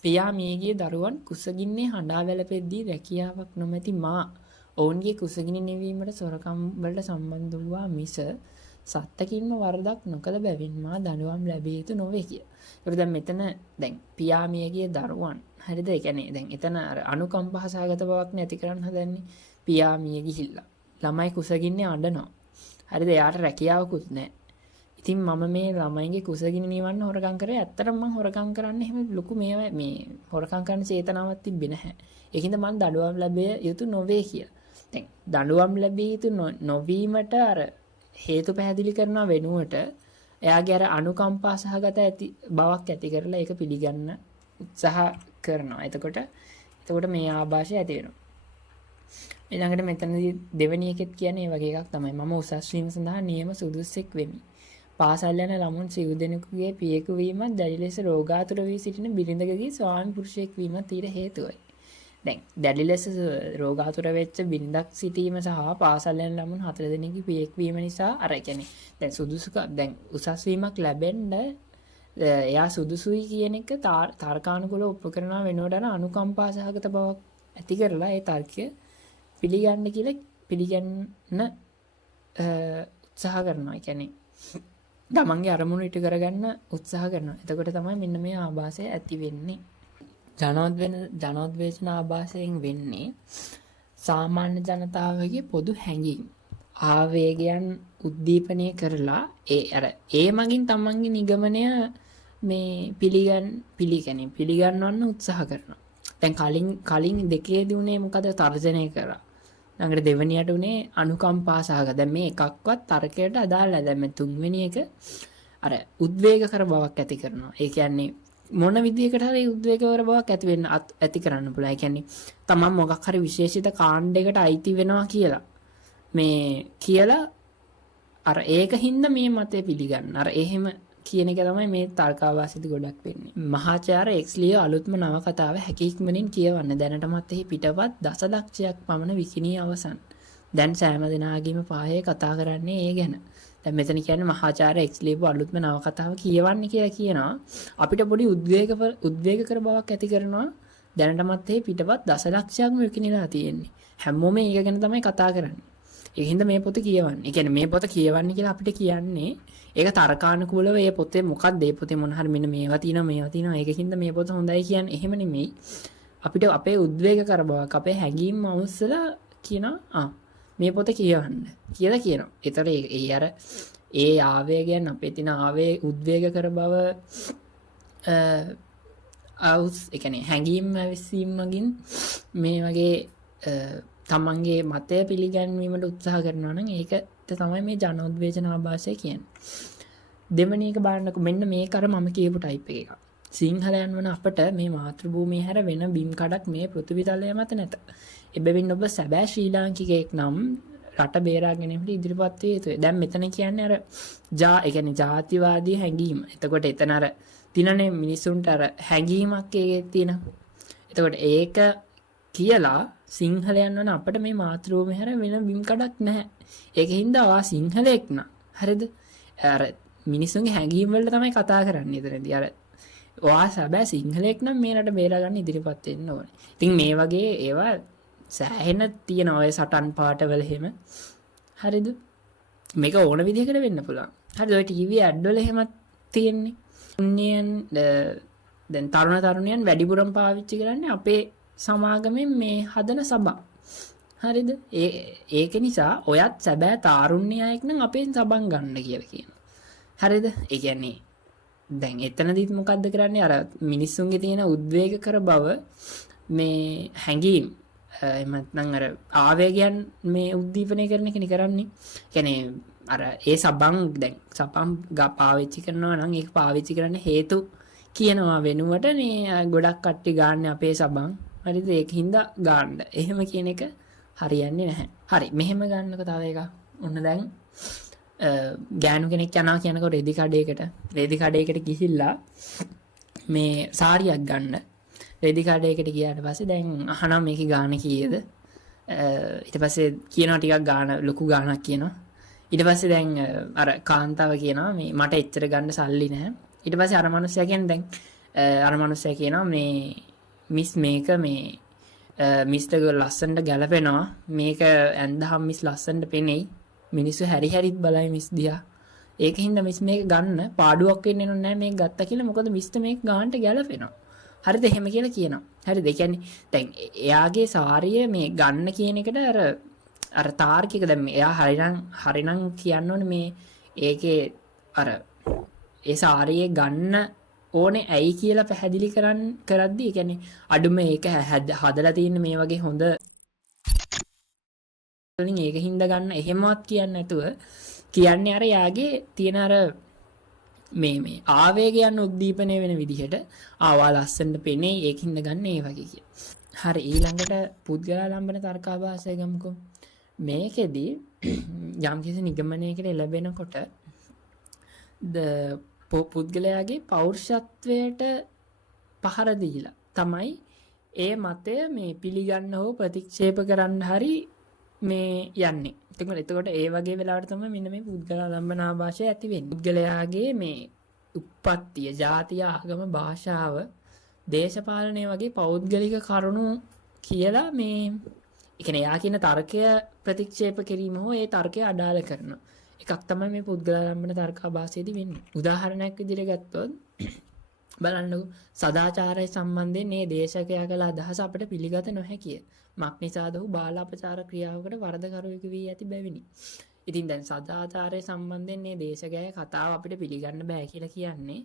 පියා මියගිය දරුවන් කුසගින්නේ හඬා වැළපෙද්දී රැකියාවක් නොමැති මා ඔවුන්ගේ කුසගිනි නිවීමට සොරකම් වලට සම්බන්ධ වූවා මිස සත්තකින්ම වරදක් නොකළ බැවින් මා දඬුවම් ලැබිය යුතු නොවේ කිය. ඒකට දැන් මෙතන දැන් පියා මියගිය දරුවන් හරිද? ඒ කියන්නේ දැන් එතන අර අනුකම්පා සහගත බවක් නැති කරන්න හදන්නේ. පියා මිය ගිහිල්ලා ළමයි කුසගින්නේ අඬනවා. හරිද? එයාට රැකියාවකුත් නැහැ. ඉතින් මම මේ ළමයිගේ කුසගිනි නිවන්න හොරකම් කරේ. ඇත්තටම මම හොරකම් කරන්නේ එහෙම ලොකු මේ හොරකම් කරන චේතනාවක් තිබ්බේ නැහැ. ඒකින්ද මම දඬුවම් ලැබිය යුතු නොවේ කියලා. දැන් දඬුවම් ලැබිය යුතු නොවීමට අර හේතු පැහැදිලි කරන වෙනුවට එයාගේ අර අනුකම්පා සහගත ඇති බවක් ඇති කරලා ඒක පිළිගන්න උත්සාහ කරනවා. එතකොට මේ ආభాෂය ඇති වෙනවා. ඊළඟට මෙතනදී දෙවෙනි එකෙත් කියන්නේ මේ වගේ එකක් තමයි. මම උසස් වීම සඳහා නියම සුදුස්සෙක් වෙමි. පාසල් යන ළමුන් සිව් දෙනෙකුගේ පියෙකු වීමත් දැඩි ලෙස රෝගාතුර වී සිටින බිරිඳකගේ ස්වාමි පුරුෂයෙක් වීමත් ඊට හේතුවයි. දැන් දැඩි ලෙස රෝගාතුර වෙච්ච බිරිඳක් සිටීම සහ පාසල් යන ළමුන් 4 දෙනෙකුගේ පියෙක් වීම නිසා අර කියන්නේ දැන් සුදුසුකම් දැන් උසස් වීමක් ලැබෙන්න එයා සුදුසුයි කියන එක තර්කානුකූලව උපකරණ වෙනුවට අනුකම්පා සහගත බවක් ඇති කරලා ඒ තර්කය පිළිගන්න උත්සාහ කරනවා. ඒ කියන්නේ තමන්ගේ අරමුණු ඉටු කරගන්න උත්සාහ කරනවා. එතකොට තමයි මෙන්න මේ ආభాසය ඇති වෙන්නේ. ජනෝද්වේෂණ ආభాසයෙන් වෙන්නේ සාමාන්‍ය ජනතාවගේ පොදු හැඟීම් ආවේගයන් උද්දීපනය කරලා ඒ මගින් තමන්ගේ නිගමනය මේ පිළිගන්නවන්න උත්සාහ කරනවා. දැන් කලින් දෙකේදී උනේ මොකද? තර්ජනය කරා. ළඟට දෙවෙනියට උනේ අනුකම්පා සහගත. දැන් මේ එකක්වත් තර්කයට අදාළ නැහැ. දැන් මේ තුන්වෙනි එක අර උද්වේගකර බවක් ඇති කරනවා. ඒ කියන්නේ මොන විදියකට හරි උද්වේගකර බවක් ඇති කරන්න පුළුවන්. ඒ කියන්නේ තමන් මොකක් හරි විශේෂිත කාණ්ඩයකට අයිති වෙනවා කියලා අර ඒකින්ද මේ මතය පිළිගන්න. අර එහෙම කියන එක තමයි මේ තර්කාවාසිත ගොඩක් වෙන්නේ. මහාචාර්ය එක්ස්ලියෝ අලුත්ම නවකතාව හැකි ඉක්මනින් කියවන්න. දැනටමත් එහි පිටපත් දසලක්ෂයක් පමණ විකිණී අවසන්. දැන් සෑම දෙනාගේම පාහේ කතා කරන්නේ ඒ ගැන. දැන් මෙතන කියන්නේ මහාචාර්ය එක්ස්ලියෝ අලුත්ම නවකතාව කියවන්න කියලා කියනවා. අපිට පොඩි උද්වේගකර බවක් ඇති කරනවා. දැනටමත් එහි පිටපත් දසලක්ෂයක්ම විකිණීලා තියෙන්නේ. හැමෝම ඒක ගැන තමයි කතා කරන්නේ. ඒකින්ද මේ පොත කියවන්නේ. ඒ කියන්නේ මේ පොත කියවන්නේ කියලා අපිට කියන්නේ ඒක තර්කානුකූලව මේ පොතේ මොකක්ද මේ පොතේ මොන හරි මෙන්න මේවා තියෙනවා ඒකින්ද මේ පොත හොඳයි කියන්නේ එහෙම නෙමෙයි. අපිට අපේ උද්වේගකර බවක් අපේ හැඟීම් අවශ්‍යලා කියනවා මේ පොත කියවන්න කියලා කියනවා. ඒතර ඒ ආවේගයන් අපේ තියෙන උද්වේගකර බව ඒ කියන්නේ හැඟීම් ඇවිස්සීම් මගින් මේ වගේ තමන්ගේ මතය පිළිගැන්වීමට උත්සාහ කරනවා නම් ඒකට තමයි මේ ජනෝද්වේෂණ ආభాසය කියන්නේ. දෙවෙනි එක බලන්නකො මෙන්න මේක අර මම කියපු ටයිප් එකක්. සිංහලයන් වන අපට මේ මාතෘභූමිය හැර වෙන බිම් කඩක් මේ පෘථිවි තලය මත නැත. එබැවින් ඔබ සැබෑ ශ්‍රී ලාංකිකයෙක් නම් රට බේරා ගැනීමට ඉදිරිපත් විය යුතුයි. දැන් මෙතන කියන්නේ අර ඒ කියන්නේ ජාතිවාදී හැඟීම. එතකොට එතන අර තිනනේ මිනිසුන්ට අර හැඟීමක් ඒකේ තියෙනවා. එතකොට ඒක කියලා සිංහලයන් වන අපට මේ මාතෘභූමිය හැර වෙන බිම් කඩක් නැහැ. ඒකින්ද ආ සිංහලෙක් නා. හරිද? අර මිනිසුන්ගේ හැඟීම් වලට තමයි කතා කරන්නේ එතනදී. අර ඔයා සැබෑ සිංහලෙක් නම් මේ රට බේරා ගන්න ඉදිරිපත් වෙන්න ඕනේ. ඉතින් මේ වගේ ඒවා සෑහෙන තියෙනවා ඔය සටන් පාටවල එහෙම. හරිද? මේක ඕන විදිහකට වෙන්න පුළුවන්. හරිද? ඔය ටීවී ඇඩ් වල එහෙමත් තියෙන්නේ. දැන් තරුණයන් වැඩිපුරම පාවිච්චි කරන්නේ අපේ සමාගමෙන් මේ හදන සබන්. හරිද? ඒක නිසා ඔයත් සැබෑ තාරුණ්‍යයෙක් නම් අපෙන් සබන් ගන්න කියලා කියනවා. හරිද? ඒ කියන්නේ දැන් එතනදිත් මොකද්ද කරන්නේ? අර මිනිස්සුන්ගේ තියෙන උද්වේගකර බව මේ හැඟීම් එහෙම නැත්නම් අර ආවේගයන් මේ උද්දීපනය කරන එකනේ කරන්නේ. කියන්නේ අර ඒ සබන් දැන් සබන් පාවිච්චි කරනවා නම් ඒක පාවිච්චි කරන්න හේතු කියනවා වෙනුවට මේ ගොඩක් කට්ටි ගන්න අපේ සබන්. හරිද? ඒකින්ද ගන්න. එහෙම කියන එක හරියන්නේ නැහැ. හරි. මෙහෙම ගන්නකො තව එකක්. ඔන්න දැන් ගෑනු කෙනෙක් යනවා කියනකොට රෙදි කඩේකට ගිහිල්ලා මේ සාරියක් ගන්න. රෙදි කඩේකට ගියාට පස්සේ දැන් අහනවා මේකේ ගාණ කීයද? ඊට පස්සේ කියනවා ටිකක් ගාණ ලොකු ගාණක් කියනවා. ඊට පස්සේ දැන් අර කාන්තාව කියනවා මේ මට එච්චර ගන්න සල්ලි නැහැ. ඊට පස්සේ අර මිනිස්සයා කියන්නේ දැන් අර මිනිස්සයා කියනවා මේ මිස් මේක මේ මිස්ටර් ලස්සනට ගැලපෙනවා. මේක ඇඳහම් මිස් ලස්සනට පෙනෙයි. මිනිස්සු හැරි හැරිත් බලයි මිස් දිහා. ඒකින්ද මිස් මේක ගන්න පාඩුවක් වෙන්නේ නැහැ මේක ගත්තා කියලා. මොකද මිස්ට මේක ගන්නට ගැලපෙනවා. හරිද? එහෙම කියලා කියනවා. හරිද? ඒ කියන්නේ දැන් එයාගේ සාරිය මේ ගන්න කියන එකට අර තාර්කික දැන් එයා හරිනම් කියන්න ඕනේ මේ ඒකේ අර ඒ සාරියේ ගන්න ඕනේ ඇයි කියලා පැහැදිලි කරද්දී ඒ කියන්නේ අඩුම ඒක හදලා තියෙන මේ වගේ හොඳ වලින් ඒක හින්දා ගන්න එහෙමවත් කියන්නේ නැතුව කියන්නේ අර යාගේ තියෙන අර මේ ආවේගයන් උද්දීපනය වෙන විදිහට ආවා ලස්සනට පෙනේ ඒකින්ද ගන්න ඒ වගේ කිය. හරි ඊළඟට පුද්ගලාලම්බන තර්කාභාසය ගමුකෝ. මේකෙදි යම්කිසි නිගමනයකට ලැබෙනකොට පුද්ගලයාගේ පෞරුෂත්වයට පහර දීලා තමයි ඒ මතය මේ පිළිගන්න හෝ ප්‍රතික්ෂේප කරන්න හරි මේ යන්නේ. එතකොට ඒ වගේ වෙලාවට තමයි මෙන්න මේ පුද්ගලාලම්බන ආభాෂය ඇති වෙන්නේ. පුද්ගලයාගේ මේ උප්පත්තිය, ජාතිය, ආගම, භාෂාව, දේශපාලනය වගේ පෞද්ගලික කරුණු කියලා මේ ඒ කියන්නේ යා කියන තර්කය ප්‍රතික්ෂේප කිරීම හෝ ඒ තර්කය අඩාල කරන එකක් තමයි මේ පුද්ගලාලම්බන තර්කාභාසයේදී වෙන්නේ. උදාහරණයක් විදිහට ගත්තොත් බලන්නකෝ සදාචාරය සම්බන්ධයෙන් මේ දේශකයා කළ අදහස අපිට පිළිගත නොහැකිය. මක් නිසාද ඔහු බාල අපචාර ක්‍රියාවකට වරදකරුවෙකු වී ඇති බැවිනි. ඉතින් දැන් සදාචාරය සම්බන්ධයෙන් මේ දේශකයාගේ කතාව අපිට පිළිගන්න බෑ කියලා කියන්නේ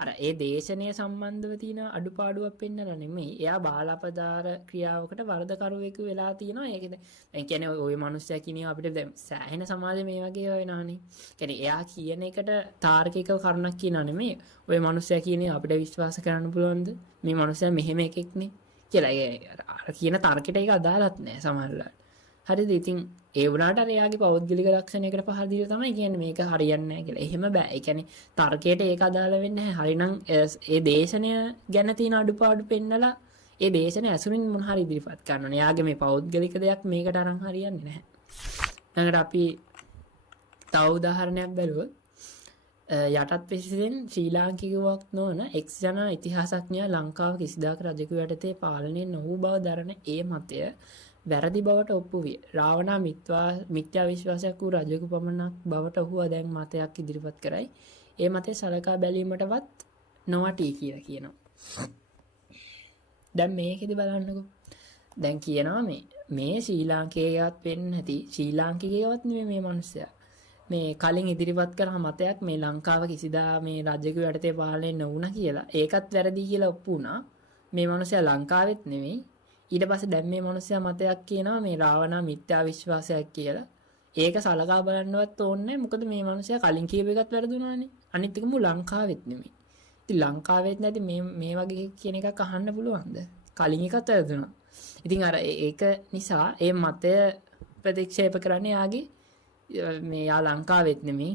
අර ඒ දේශනය සම්බන්ධව තියෙන අඩුපාඩුවක් පෙන්නලා නෙමෙයි. එයා බාල අපචාර ක්‍රියාවකට වරදකරුවෙකු වෙලා තියෙනවා. ඒකද දැන් කියන්නේ ওই මිනිස්සයා කියනවා අපිට දැන් සෑහෙන සමාජයේ මේ වගේ වෙනානේ. කියන්නේ එයා කියන එකට තාර්කික කරුණක් කියනා නෙමෙයි. ওই මිනිස්සයා කියන්නේ අපිට විශ්වාස කරන්න පුළුවන්ද? මේ මිනිස්සයා මෙහෙම එකෙක්නේ කියලා. අර කියන තර්කයට ඒක අදාළත් නෑ සමහරවිට. හරිද? ඉතින් ඒ වුණාට අර එයාගේ පෞද්ගලික ලක්ෂණයකට පහර දීලා තමයි කියන්නේ මේක හරියන්නේ නැහැ කියලා. එහෙම බෑ. ඒ කියන්නේ තර්කයට ඒක අදාළ වෙන්නේ නැහැ. හරිනම් ඒ දේශනය ගැන තියෙන අඩුපාඩු පෙන්නලා ඒ දේශනය ඇසුරින් මොන හරි ඉදිරිපත් කරන්න ඕනේ. එයාගේ මේ පෞද්ගලික දෙයක් මේකට අරන් හරියන්නේ නැහැ. ඊළඟට අපි තව උදාහරණයක් බැලුවොත් යටත් ප්‍රසිදෙන් ශ්‍රී ලාංකිකවක් නොවන එක්ස් ජන ඉතිහාසඥයා ලංකාව කිසිදාක රජෙකු යටතේ පාලනය නොවූ බව දරන ඒ මතය වැරදි බවට ඔප්පු විය. රාවණා මිත්‍යා විශ්වාසයක් වූ රජෙකු පමණක් බවට ඔහු දැන් මතයක් ඉදිරිපත් කරයි. ඒ මතය සලකා බැලීමටවත් නොවටී කියලා කියනවා. දැන් මේකෙදි බලන්නකෝ. දැන් කියනවා මේ ශ්‍රී ලාංකිකයවත් වෙන්නේ නැති ශ්‍රී ලාංකිකයවත් නෙමෙයි මේ මිනිස්සයා. මේ කලින් ඉදිරිපත් කරන මතයක් මේ ලංකාව කිසිදා මේ රජෙකු යටතේ පාලනය නොවුණා කියලා. ඒකත් වැරදි කියලා ඔප්පු වුණා. මේ මිනිස්සයා ලංකාවෙත් නෙමෙයි. ඊට පස්සේ දැන් මේ මිනිස්සයා මතයක් කියනවා මේ රාවණා මිත්‍යා විශ්වාසයක් කියලා. ඒක සලකා බලන්නවත් ඕනේ නැහැ. මොකද මේ මිනිස්සයා කලින් කියපු එකත් වැරදුනානේ. අනිත් එක මු ලංකාවෙත් නෙමෙයි. ඉතින් ලංකාවෙත් නැති මේ වගේ කියන එකක් අහන්න පුළුවන්ද? කලින් එකත් වැරදුනා. ඉතින් අර ඒක නිසා ඒ මතය ප්‍රතික්ෂේප කරන්නේ යාගේ මේ යා ලංකාවෙත් නෙමෙයි.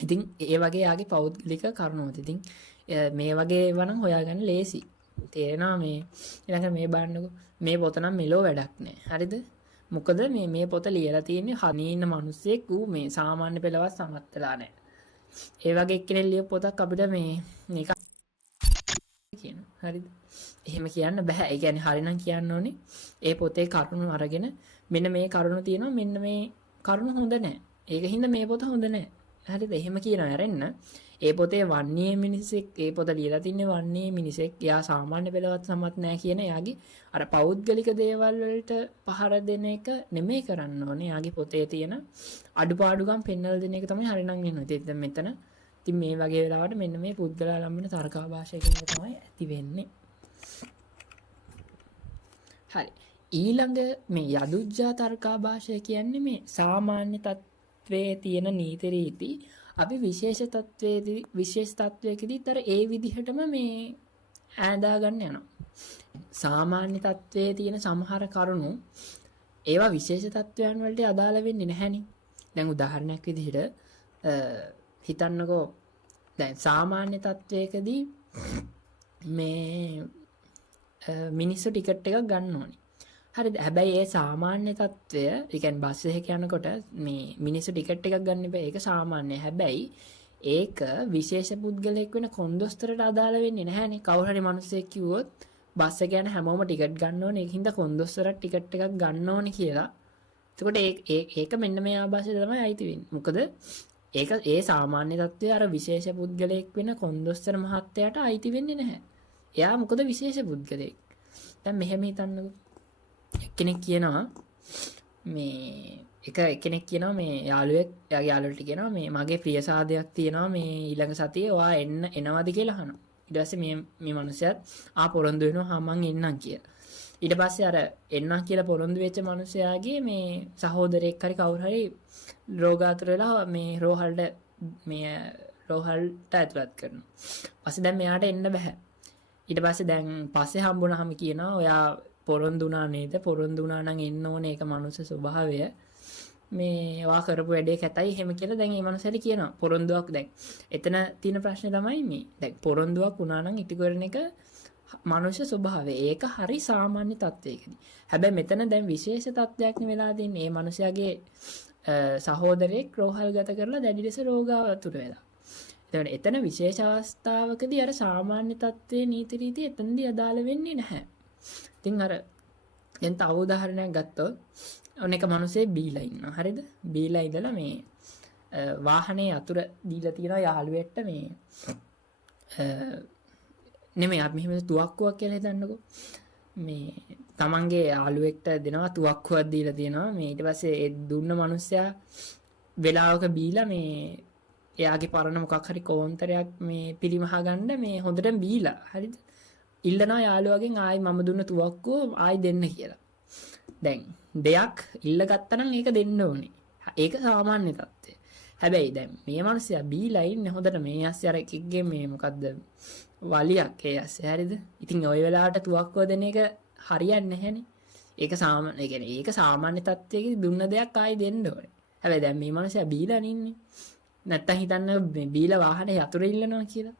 ඉතින් ඒ වගේ යාගේ පෞද්ගලික කරුණුත්. ඉතින් මේ වගේ වනම් හොයාගන්න ලේසි. තේරෙනවා මේ ඊළඟට මේ බලන්නකො මේ පොත නම් මෙලෝ වැඩක් නෑ. හරිද? මොකද මේ පොත ලියලා තියෙන්නේ හනින්න මිනිස්සෙක් ඌ මේ සාමාන්‍ය පෙළවත් සමත් වෙලා නෑ. ඒ වගේ එක්කෙනෙක් ලියපු පොතක් අපිට මේක කියනවා. හරිද? එහෙම කියන්න බෑ. ඒ කියන්නේ හරිනම් කියන්න ඕනේ ඒ පොතේ කරුණු අරගෙන මෙන්න මේ කරුණු තියෙනවා මෙන්න මේ කරුණු හොඳ නෑ. ඒකින්ද මේ පොත හොඳ නෑ. හරිද? එහෙම කියනවා ඇරෙන්න. ඒ පොතේ වන්නේ මිනිසෙක් ඒ පොත ලියලා තින්නේ වන්නේ මිනිසෙක්. එයා සාමාන්‍ය පෙළවත් සමත් නැහැ කියන එයාගේ අර පෞද්ගලික දේවල් වලට පහර දෙන එක නෙමෙයි කරන්න ඕනේ. එයාගේ පොතේ තියෙන අඩුපාඩුකම් පෙන්වලා දෙන එක තමයි හරිනම් වෙන්නේ. ඉතින් මෙතන ඉතින් මේ වගේ වෙලාවට මෙන්න මේ පුද්ගලාලම්බන තර්කාභාෂය කියන එක තමයි ඇති වෙන්නේ. හරි. ඊළඟ මේ යදුජ්ජා තර්කාභාෂය කියන්නේ මේ සාමාන්‍ය තත්වයේ තියෙන නීති රීති අපි විශේෂ තත්වයකදීතර ඒ විදිහටම මේ ඈඳා ගන්න යනවා. සාමාන්‍ය තත්වයේ තියෙන සමහර කරුණු ඒවා විශේෂ තත්වයන් වලට අදාළ වෙන්නේ නැහැනේ. දැන් උදාහරණයක් විදිහට හිතන්නකෝ දැන් සාමාන්‍ය තත්වයකදී මේ මිනිස්සු ටිකට් එකක් ගන්න ඕනේ. හරිද? හැබැයි ඒ සාමාන්‍ය තත්ත්වය, ඒ කියන්නේ බස් එකක යනකොට මේ මිනිස්සු ටිකට් එකක් ගන්න බෑ. ඒක සාමාන්‍යයි. හැබැයි ඒක විශේෂ පුද්ගලයෙක් වෙන කොන්දොස්තරට අදාළ වෙන්නේ නැහැනේ. කවුරු හරි මිනිස්සෙක් කිව්වොත් බස් එක යන හැමෝම ටිකට් ගන්න ඕනේ. ඒකින්ද කොන්දොස්තරට ටිකට් එකක් ගන්න ඕනේ කියලා. එතකොට ඒක මෙන්න මේ ආభాෂයට තමයි අයිති වෙන්නේ. මොකද ඒක ඒ සාමාන්‍ය තත්ත්වය අර විශේෂ පුද්ගලයෙක් වෙන කොන්දොස්තර මහත්තයාට අයිති වෙන්නේ නැහැ. එයා මොකද විශේෂ පුද්ගලයෙක්. දැන් මෙහෙම හිතන්නකෝ. එක්කෙනෙක් කියනවා මේ එක්කෙනෙක් කියනවා මේ යාළුවෙක් එයාගේ යාළුවන්ට කියනවා මේ මගේ ප්‍රිය සාදයක් තියෙනවා මේ ඊළඟ සතියේ ඔයා එනවද කියලා අහනවා. ඊට පස්සේ මේ මිනිහයාත් පොරොන්දු වෙනවා හා මං එන්නම් කියලා. ඊට පස්සේ අර එන්නම් කියලා පොරොන්දු වෙච්ච මිනිහයාගේ මේ සහෝදරයෙක් හරි කවුරු හරි රෝගාතුර වෙලා මේ රෝහල්ට ඇතුළත් කරනවා. පස්සේ දැන් මෙයාට එන්න බෑ. ඊට පස්සේ දැන් පස්සේ හම්බුනහම කියනවා ඔයා පොරොන්දු වුණා නේද? පොරොන්දු වුණා නම් එන්න ඕනේ. ඒක මනුස්ස ස්වභාවය. මේ ඔයා කරපු වැඩේ කැතයි එහෙම කියලා දැන් මේ මනුස්සයාට කියනවා. පොරොන්දුවක් දැන්. එතන තියෙන ප්‍රශ්නේ තමයි මේ. දැන් පොරොන්දුවක් වුණා නම් ඉටු කරන එක මනුෂ්‍ය ස්වභාවය. ඒක හරි සාමාන්‍ය තත්වයකදී. හැබැයි මෙතන දැන් විශේෂ තත්වයක් නේ වෙලා තින්නේ. මේ මනුස්සයාගේ සහෝදරයෙක් රෝහල්ගත කරලා දැඩි ලෙස රෝගාතුර වෙලා. එතන විශේෂ අවස්ථාවකදී අර සාමාන්‍ය තත්ත්වයේ නීති රීති එතනදී අදාළ වෙන්නේ නැහැ. ඉතින් අර දැන් තව උදාහරණයක් ගත්තොත් ඔන්න එක මිනිහෙක් බීලා ඉන්නවා. හරිද? බීලා ඉඳලා මේ වාහනේ අතුර දීලා තියෙනවා යාළුවෙක්ට මේ නෙමෙයි අපි මෙහෙම තුවක්කුවක් කියලා හිතන්නකෝ. මේ තමන්ගේ යාළුවෙක්ට දෙනවා තුවක්කුවක් දීලා තියෙනවා. මේ ඊට පස්සේ ඒ දුන්න මිනිස්සයා වෙලාවක බීලා මේ එයාගේ පරණ මොකක් හරි කෝන්තරයක් මේ පිරිමහා ගන්න මේ හොඳටම බීලා. හරිද? ඉල්ලනවා යාළුවගෙන් ආයි මම දුන්න තුවක්කුව ආයි දෙන්න කියලා. දැන් දෙයක් ඉල්ලගත්තා නම් ඒක දෙන්න ඕනේ. ඒක සාමාන්‍ය තත්ත්වය. හැබැයි දැන් මේ මිනිස්සයා බීලා ඉන්නේ හොඳට මේ ඇස්සේ අර එකෙක්ගේ මේ මොකද්ද වලියක් ඒ ඇස්සේ. හරිද? ඉතින් ওই වෙලාවට තුවක්කුව දෙන එක හරියන්නේ නැහැනේ. ඒක සාමාන්‍ය තත්ත්වයකදී දුන්න දෙයක් ආයි දෙන්න ඕනේ. හැබැයි දැන් මේ මිනිස්සයා බීලා ඉන්නේ. නැත්තම් හිතන්න බීලා වාහනේ යතුරු ඉල්ලනවා කියලා.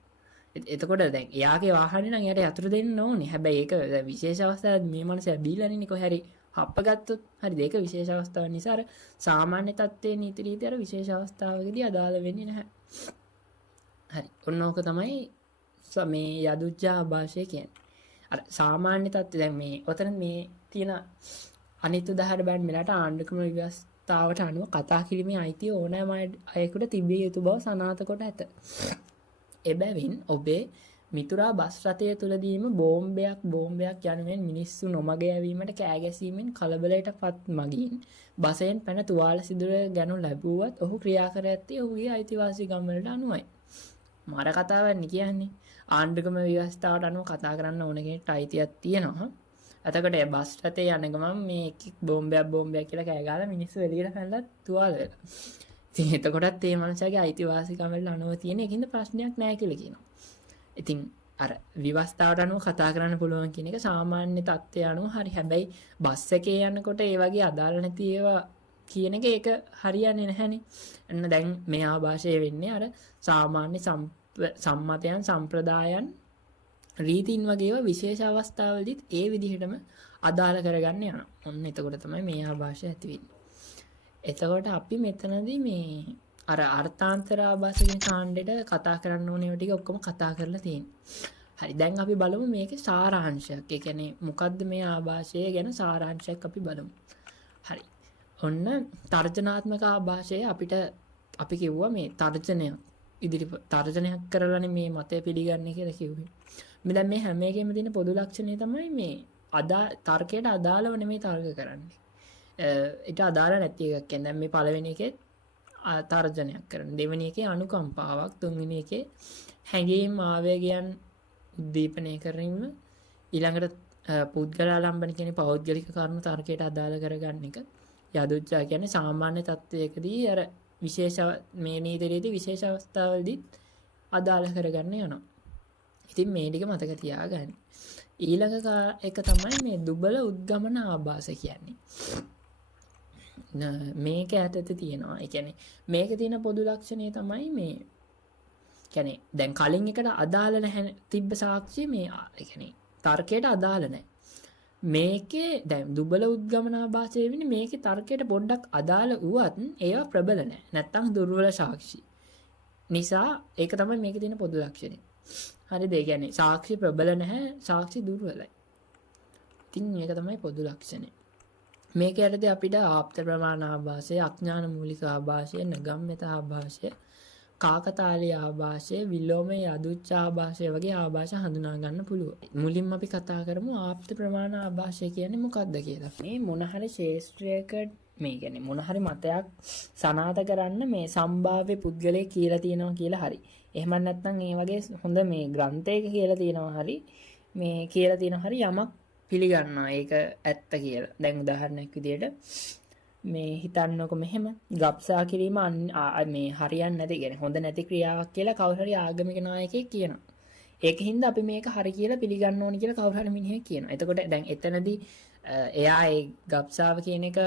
එතකොට දැන් එයාගේ වාහනේ නම් එයාට යතුරු දෙන්න ඕනේ. හැබැයි ඒක විශේෂ අවස්ථාවක් මේ මිනිස්සයා බීලා ඉන්නේ කොහේ හරි හප්ප ගත්තොත් හරිද? ඒක විශේෂ අවස්ථාවක් නිසා අර සාමාන්‍ය තත්ත්වයේ නීති රීති අර විශේෂ අවස්ථාවකදී අදාළ වෙන්නේ නැහැ. හරි. ඔන්න ඕක තමයි මේ යදුච්ඡා ආభాෂය කියන්නේ. අර සාමාන්‍ය තත්ත්වය දැන් මේ ඔතන මේ තියෙන අනිත් උදාහරණ බලන්න මෙලට ආණ්ඩුක්‍රම ව්‍යවස්ථාවට අනුව කතා කිරීමේ අයිතිය ඕනෑම අයෙකුට තිබිය යුතු බව සනාථ කොට ඇත. එබැවින් ඔබේ මිතුරා බස් රථය තුලදීම බෝම්බයක් යනුවෙන් මිනිස්සු නොමග යැවීමට කෑ ගැසීමෙන් කලබලයටපත් මගින් බසයෙන් පැන තුවාල සිදුර ගනු ලැබුවත් ඔහු ක්‍රියා කර ඇත්තේ ඔහුගේ අයිතිවාසිකම් වලට අනුවයි. මාර කතාවක් කියන්නේ ආණ්ඩුක්‍රම ව්‍යවස්ථාවට අනුව කතා කරන්න ඕන කෙනෙක්ට අයිතියක් තියෙනවා. එතකොට බස් රථේ යන ගමන් මේ බෝම්බයක් කියලා කෑ ගහලා මිනිස්සු එළියට පැනලා තුවාල වෙලා. ඉතින් එතකොටත් මේ මනුස්සයාගේ අයිතිවාසිකම් වල අනුව තියෙන එකින්ද ප්‍රශ්නයක් නැහැ කියලා කියනවා. ඉතින් අර විවස්ථාවට අනුව කතා කරන්න පුළුවන් කියන එක සාමාන්‍ය තත්ත්වය අනුව හරි. හැබැයි බස් එකේ යනකොට ඒ වගේ අදාළ නැති ඒවා කියන එක ඒක හරියන්නේ නැහැනේ. එන්න දැන් මේ ආభాෂය වෙන්නේ අර සාමාන්‍ය සම්මතයන් සම්ප්‍රදායන් රීතීන් වගේ ඒවා විශේෂ අවස්ථාවලදීත් ඒ විදිහටම අදාළ කරගන්න යනවා. ඔන්න එතකොට තමයි මේ ආభాෂය ඇති වෙන්නේ. එතකොට අපි මෙතනදී මේ අර අර්ථාන්තර ආభాෂයෙන් කාණ්ඩෙට කතා කරන්න ඕනේ ඒවා ටික ඔක්කොම කතා කරලා තියෙනවා. හරි දැන් අපි බලමු මේකේ සාරාංශයක්. ඒ කියන්නේ මොකද්ද මේ ආభాෂය ගැන සාරාංශයක් අපි බලමු. හරි. ඔන්න තර්ජනාත්මක ආభాෂය අපිට අපි කිව්වා මේ තර්ජනයක් කරලානේ මේ මතය පිළිගන්නේ කියලා කිව්වේ. මේ දැන් මේ හැම එකෙම තියෙන පොදු ලක්ෂණය තමයි මේ තර්කයට අදාළව නෙමෙයි තර්ක කරන්නේ. ඊට අදාළ නැති එකක් කියන්නේ දැන් මේ පළවෙනි එකේ තර්ජනයක් කරන. දෙවෙනි එකේ අනුකම්පාවක්, තුන්වෙනි එකේ හැඟීම් ආවේගයන් උද්දීපනය කිරීම, ඊළඟට පුද්ගලාලම්බන කියන්නේ පෞද්ගලික කරුණු තර්කයට අදාළ කරගන්න එක. යදුච්ඡා කියන්නේ සාමාන්‍ය තත්වයකදී අර විශේෂ මේ නීතියේදී විශේෂ අවස්ථාවලදී අදාළ කරගන්න යනවා. ඉතින් මේ ටික මතක තියාගන්න. ඊළඟ එක තමයි මේ දුබල උද්ගමන ආభాස කියන්නේ. මේක ඇතත තියෙනවා. ඒ කියන්නේ මේකේ තියෙන පොදු ලක්ෂණය තමයි මේ කියන්නේ දැන් කලින් එකට අදාළ නැහැ තිබ්බ සාක්ෂිය මේ ඒ කියන්නේ තර්කයට අදාළ නැහැ. මේකේ දැන් දුබල උද්ගමන ආభాසය වෙන්නේ මේකේ තර්කයට පොඩ්ඩක් අදාළ වුවත් ඒවා ප්‍රබල නැහැ. නැත්තම් දුර්වල සාක්ෂි. නිසා ඒක තමයි මේකේ තියෙන පොදු ලක්ෂණය. හරිද? ඒ කියන්නේ සාක්ෂි ප්‍රබල නැහැ, සාක්ෂි දුර්වලයි. ඉතින් මේක තමයි පොදු ලක්ෂණය. මේක යටතේ අපිට ආප්ත ප්‍රමාණ ආభాසය, අඥාන මූලික ආభాසය, නගම්‍යත ආభాසය, කාකතාලී ආభాසය, විලෝමයේ අදුච්ච ආభాසය වගේ ආభాස හඳුනා ගන්න පුළුවන්. මුලින්ම අපි කතා කරමු ආප්ත ප්‍රමාණ ආభాසය කියන්නේ මොකක්ද කියලා. මේ මොන හරි ශාස්ත්‍රයක මේ කියන්නේ මොන හරි මතයක් සනාථ කරන්න මේ සම්භාව්‍ය පුද්ගලයෙක් කියලා තියෙනවා කියලා හරි. එහෙම නැත්නම් මේ වගේ හොඳ මේ ග්‍රන්ථයක කියලා තියෙනවා හරි මේ කියලා තියෙනවා හරි යමක් පිළිගන්නවා ඒක ඇත්ත කියලා. දැන් උදාහරණයක් විදියට මේ හිතන්නකො මෙහෙම ගබ්සා කිරීම මේ හරියන්නේ නැති කියන්නේ හොඳ නැති ක්‍රියාවක් කියලා කවුරු හරි ආගමික නායකයෙක් කියනවා. ඒකින්ද අපි මේක හරි කියලා පිළිගන්න ඕනි කියලා කවුරු හරි මිනිහෙක් කියනවා. එතකොට දැන් එතනදී එයා ඒ ගබ්සාව කියන එක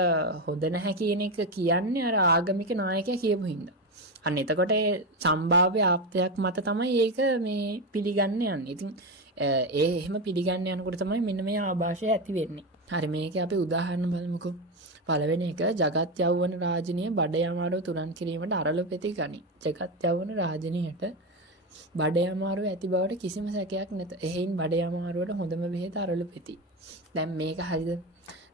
හොඳ නැහැ කියන එක කියන්නේ අර ආගමික නායකයා කියපු හින්දා. අන්න එතකොට ඒ සම්භාව්‍ය ආප්තයක් මත තමයි ඒක මේ පිළිගන්න යන්නේ. ඉතින් එහෙම පිළිගන්න යනකොට තමයි මෙන්න මේ ආభాෂය ඇති වෙන්නේ. හරි මේකේ අපි උදාහරණ බලමුකෝ. පළවෙනි එක ජගත් යෞවන රාජිනිය බඩ යමාරුව තුරන් කිරීමට අරලු පෙති ගනි. ජගත් යෞවන රාජිනියට බඩ යමාරුව ඇති බවට කිසිම සැකයක් නැත. එහෙයින් බඩ යමාරුවට හොඳම බෙහෙත අරලු පෙති. දැන් මේක හරිද?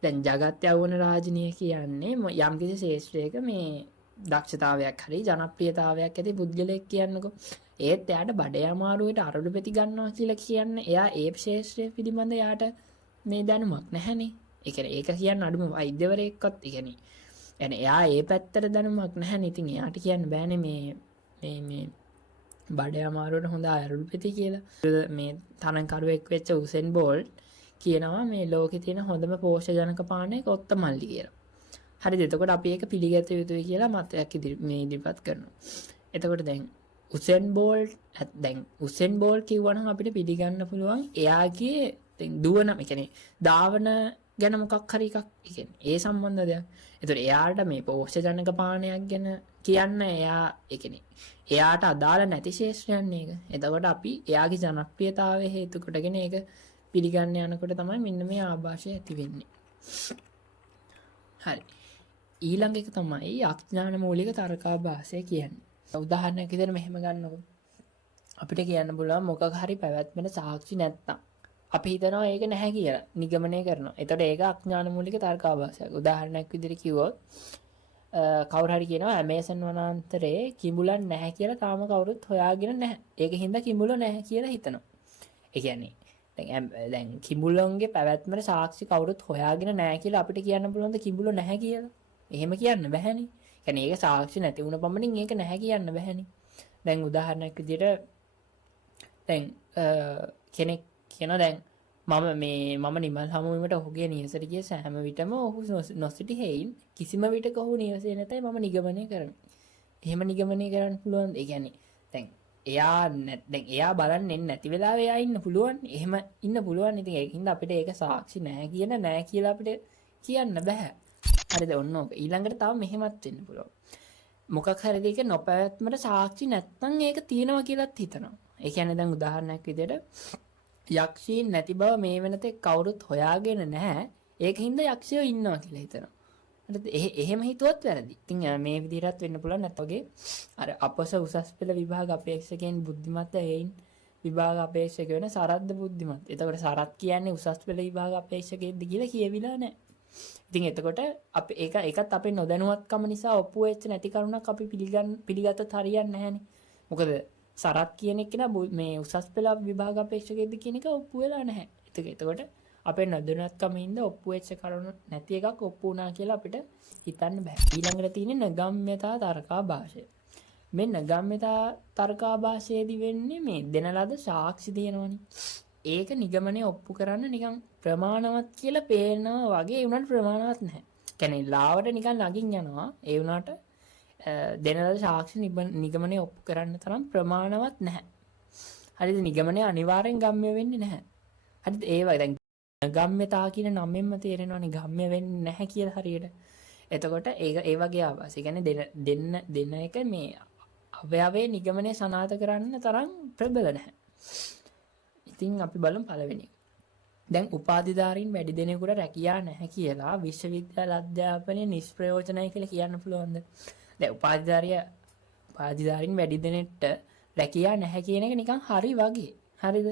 දැන් ජගත් යෞවන රාජිනිය කියන්නේ යම්කිසි ශාස්ත්‍රයක මේ දක්ෂතාවයක් හරි ජනප්‍රියතාවයක් ඇති පුද්ගලයෙක් කියන්නකෝ. ඒත් එයාට බඩ යමාරුවට අරලු පෙති ගන්නවා කියලා කියන්නේ එයා ඒ ශාස්ත්‍රය පිළිබඳ එයාට මේ දැනුමක් නැහැනේ. ඒ කියන්නේ ඒක කියන්න අඩුම වෛද්‍යවරයෙක්වත් ඒ කියන්නේ එයා ඒ පැත්තට දැනුමක් නැහැනේ. ඉතින් එයාට කියන්න බෑනේ මේ බඩ අමාරුවට හොඳ අරලු පෙති කියලා. මේ තරංකරුවෙක් වෙච්ච උසෙන් බෝල්ට් කියනවා මේ ලෝකේ තියෙන හොඳම පෝෂජනක පානය කොත්තමල්ලි කියලා. හරිද? එතකොට අපි ඒක පිළිගත යුතුයි කියලා මතයක් ඉදිරිපත් කරනවා. එතකොට දැන් උසෙන් බෝල්ට් කිව්වනම් අපිට පිළිගන්න පුළුවන් එයාගේ දුවන ඒ කියන්නේ ධාවන ගැන මොකක් හරි එකක් ඒ සම්බන්ධ දෙයක්. ඒතකොට එයාට මේ පෝෂජනක පානයක් ගැන කියන්න එයාට අදාළ නැති ශාස්ත්‍රයක් නේක. එතකොට අපි එයාගේ ජනප්‍රියතාවය හේතු කොටගෙන ඒක පිළිගන්න යනකොට තමයි මෙන්න මේ ආభాෂය ඇති වෙන්නේ. හරි. ඊළඟ එක තමයි අඥාන මූලික තර්කාභාසය කියන්නේ. උදාහරණයක් විදිහට මෙහෙම ගන්නකො. අපිට කියන්න පුළුවන් මොකක් හරි පැවැත්මට සාක්ෂි නැත්තම් අපි හිතනවා ඒක නැහැ කියලා නිගමනය කරනවා. එතකොට ඒක අඥාන මූලික තර්කාභාසයක්. උදාහරණයක් විදිහට කිව්වොත් කවුරු හරි කියනවා ඇමේසන් වනාන්තරයේ කිඹුලන් නැහැ කියලා තාම කවුරුත් හොයාගෙන නැහැ. ඒකින්ද කිඹුලෝ නැහැ කියලා හිතනවා. ඒ කියන්නේ දැන් කිඹුලන්ගේ පැවැත්මට සාක්ෂි කවුරුත් හොයාගෙන නැහැ කියලා අපිට කියන්න පුළුවන්ද කිඹුලෝ නැහැ කියලා? එහෙම කියන්න බැහැනේ. කියන්නේ ඒක සාක්ෂි නැති වුණ පමණින් ඒක නැහැ කියන්න බැහැනේ. දැන් උදාහරණයක් විදිහට දැන් කෙනෙක් කියනවා දැන් මම නිමල් හමුවීමට ඔහුගේ නිවසට ගිය සෑම විටම ඔහු නොසිටි හේයින් කිසිම විටක ඔහු නිවසේ නැතයි මම නිගමනය කරනවා. එහෙම නිගමනය කරන්න පුළුවන්. ඒ කියන්නේ දැන් එයා බලන්නේ නැති වෙලාවෙ එයා ඉන්න පුළුවන්. එහෙම ඉන්න පුළුවන්. ඉතින් ඒකින්ද අපිට ඒක සාක්ෂි නැහැ කියලා අපිට කියන්න බෑ. හරිද? ඔන්න ඕක. ඊළඟට තව මෙහෙමත් වෙන්න පුළුවන්. මොකක් හරි දෙයක නොපැවැත්මට සාක්ෂි නැත්නම් ඒක තියෙනවා කියලාත් හිතනවා. ඒ කියන්නේ දැන් උදාහරණයක් විදිහට යක්ෂීන් නැති බව මේ වෙනතෙක් කවුරුත් හොයාගෙන නැහැ. ඒකින්ද යක්ෂයෝ ඉන්නවා කියලා හිතනවා. හරිද? එහෙම හිතුවත් වැරදි. ඉතින් මේ විදිහටත් වෙන්න පුළුවන්. නැත්නම් වගේ අර අපොස උසස් පෙළ විභාග අපේක්ෂකයන් බුද්ධිමත් ඒයින් විභාග අපේක්ෂක වෙන සරත්ද බුද්ධිමත්. එතකොට සරත් කියන්නේ උසස් පෙළ විභාග අපේක්ෂකයෙක්ද කියලා කියවිලා නැහැ. ඉතින් එතකොට අපි ඒකත් අපේ නොදැනුවත්කම නිසා ඔප්පු වෙච්ච නැති කරුණක් අපි පිළිගත්තත් හරියන්නේ නැහැනේ. මොකද සරත් කියන එක මේ උසස් පෙළ විභාග අපේක්ෂකයෙක්ද කියන එක ඔප්පු වෙලා නැහැ. එතකොට අපේ නොදැනුවත්කම හින්දා ඔප්පු වෙච්ච කරුණ නැති එකක් ඔප්පු වුණා කියලා අපිට හිතන්න බෑ. ඊළඟට තියෙන්නේ නගම්‍යතා තර්කාභාෂය. මේ නගම්‍යතා තර්කාභාෂයේදී වෙන්නේ මේ දෙන ලද සාක්ෂි තියෙනවනේ. ඒක නිගමනය ඔප්පු කරන්න නිකන් ප්‍රමාණවත් කියලා පේනවා වගේ ඒ උනාට ප්‍රමාණවත් නැහැ. කියන්නේ ලාවට නිකන් ළඟින් යනවා. ඒ උනාට දෙන ලද සාක්ෂි නිගමනය ඔප්පු කරන්න තරම් ප්‍රමාණවත් නැහැ. හරිද? නිගමනය අනිවාර්යෙන් ගම්ම්‍ය වෙන්නේ නැහැ. හරිද? ඒ වගේ දැන් ගම්ම්‍යතා කියන නමෙන්ම තේරෙනවානේ ගම්ම්‍ය වෙන්නේ නැහැ කියලා හරියට. එතකොට ඒක ඒ වගේ ආවාස. ඒ කියන්නේ දෙන එක මේ අවයවයේ නිගමනය සනාථ කරන්න තරම් ප්‍රබල නැහැ. ඉතින් අපි බලමු පළවෙනි එක. දැන් උපාධිධාරීන් වැඩි දෙනෙකුට රැකියා නැහැ කියලා විශ්වවිද්‍යාල අධ්‍යාපනය නිෂ්ප්‍රයෝජනයි කියලා කියන්න පුළුවන්ද? දැන් උපාධිධාරීන් වැඩි දෙනෙක්ට රැකියා නැහැ කියන එක නිකන් හරි වගේ. හරිද?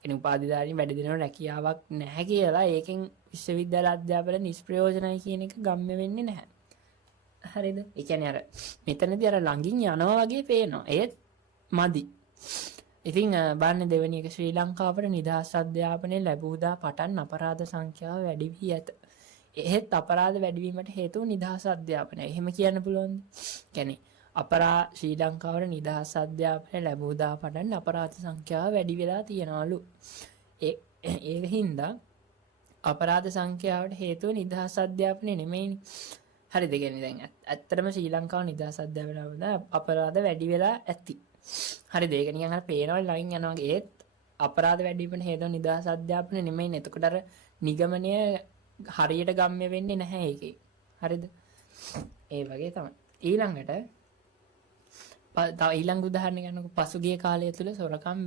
කියන්නේ උපාධිධාරීන් වැඩි දෙනෙකුට රැකියාවක් නැහැ කියලා ඒකෙන් විශ්වවිද්‍යාල අධ්‍යාපනය නිෂ්ප්‍රයෝජනයි කියන එක ගම්ම්‍ය වෙන්නේ නැහැ. හරිද? ඒ කියන්නේ අර මෙතනදී අර ළඟින් යනවා වගේ පේනවා. ඒත් මදි. ඉතින් බලන්න දෙවෙනි එක ශ්‍රී ලංකාවට නිදහස් අධ්‍යාපනය ලැබුදා පටන් අපරාධ සංඛ්‍යාව වැඩි වී ඇත. එහෙත් අපරාධ වැඩි වීමට හේතුව නිදහස් අධ්‍යාපනය. එහෙම කියන්න පුළුවන්ද? කියන්නේ ශ්‍රී ලංකාවට නිදහස් අධ්‍යාපනය ලැබුදා පටන් අපරාධ සංඛ්‍යාව වැඩි වෙලා තියෙනවලු. ඒක හින්දා අපරාධ සංඛ්‍යාවට හේතුව නිදහස් අධ්‍යාපනය නෙමෙයිනේ. හරිද? කියන්නේ දැන් ඇත්තටම ශ්‍රී ලංකාව නිදහස් අධ්‍යාපනය ලැබුණා අපරාධ වැඩි වෙලා ඇති. හරිද? ඒක නිකන් අර පේනවා ලයින් යනවා වගේ. ඒත් අපරාධ වැඩි වීමට හේතුව නිදහස් අධ්‍යාපනය නෙමෙයිනේ. එතකොට අර නිගමනය හරියට ගම්ම්‍ය වෙන්නේ නැහැ ඒකේ. හරිද? ඒ වගේ තමයි. ඊළඟට ඊළඟ උදාහරණ ගන්නකො පසුගිය කාලය තුළ සොරකම්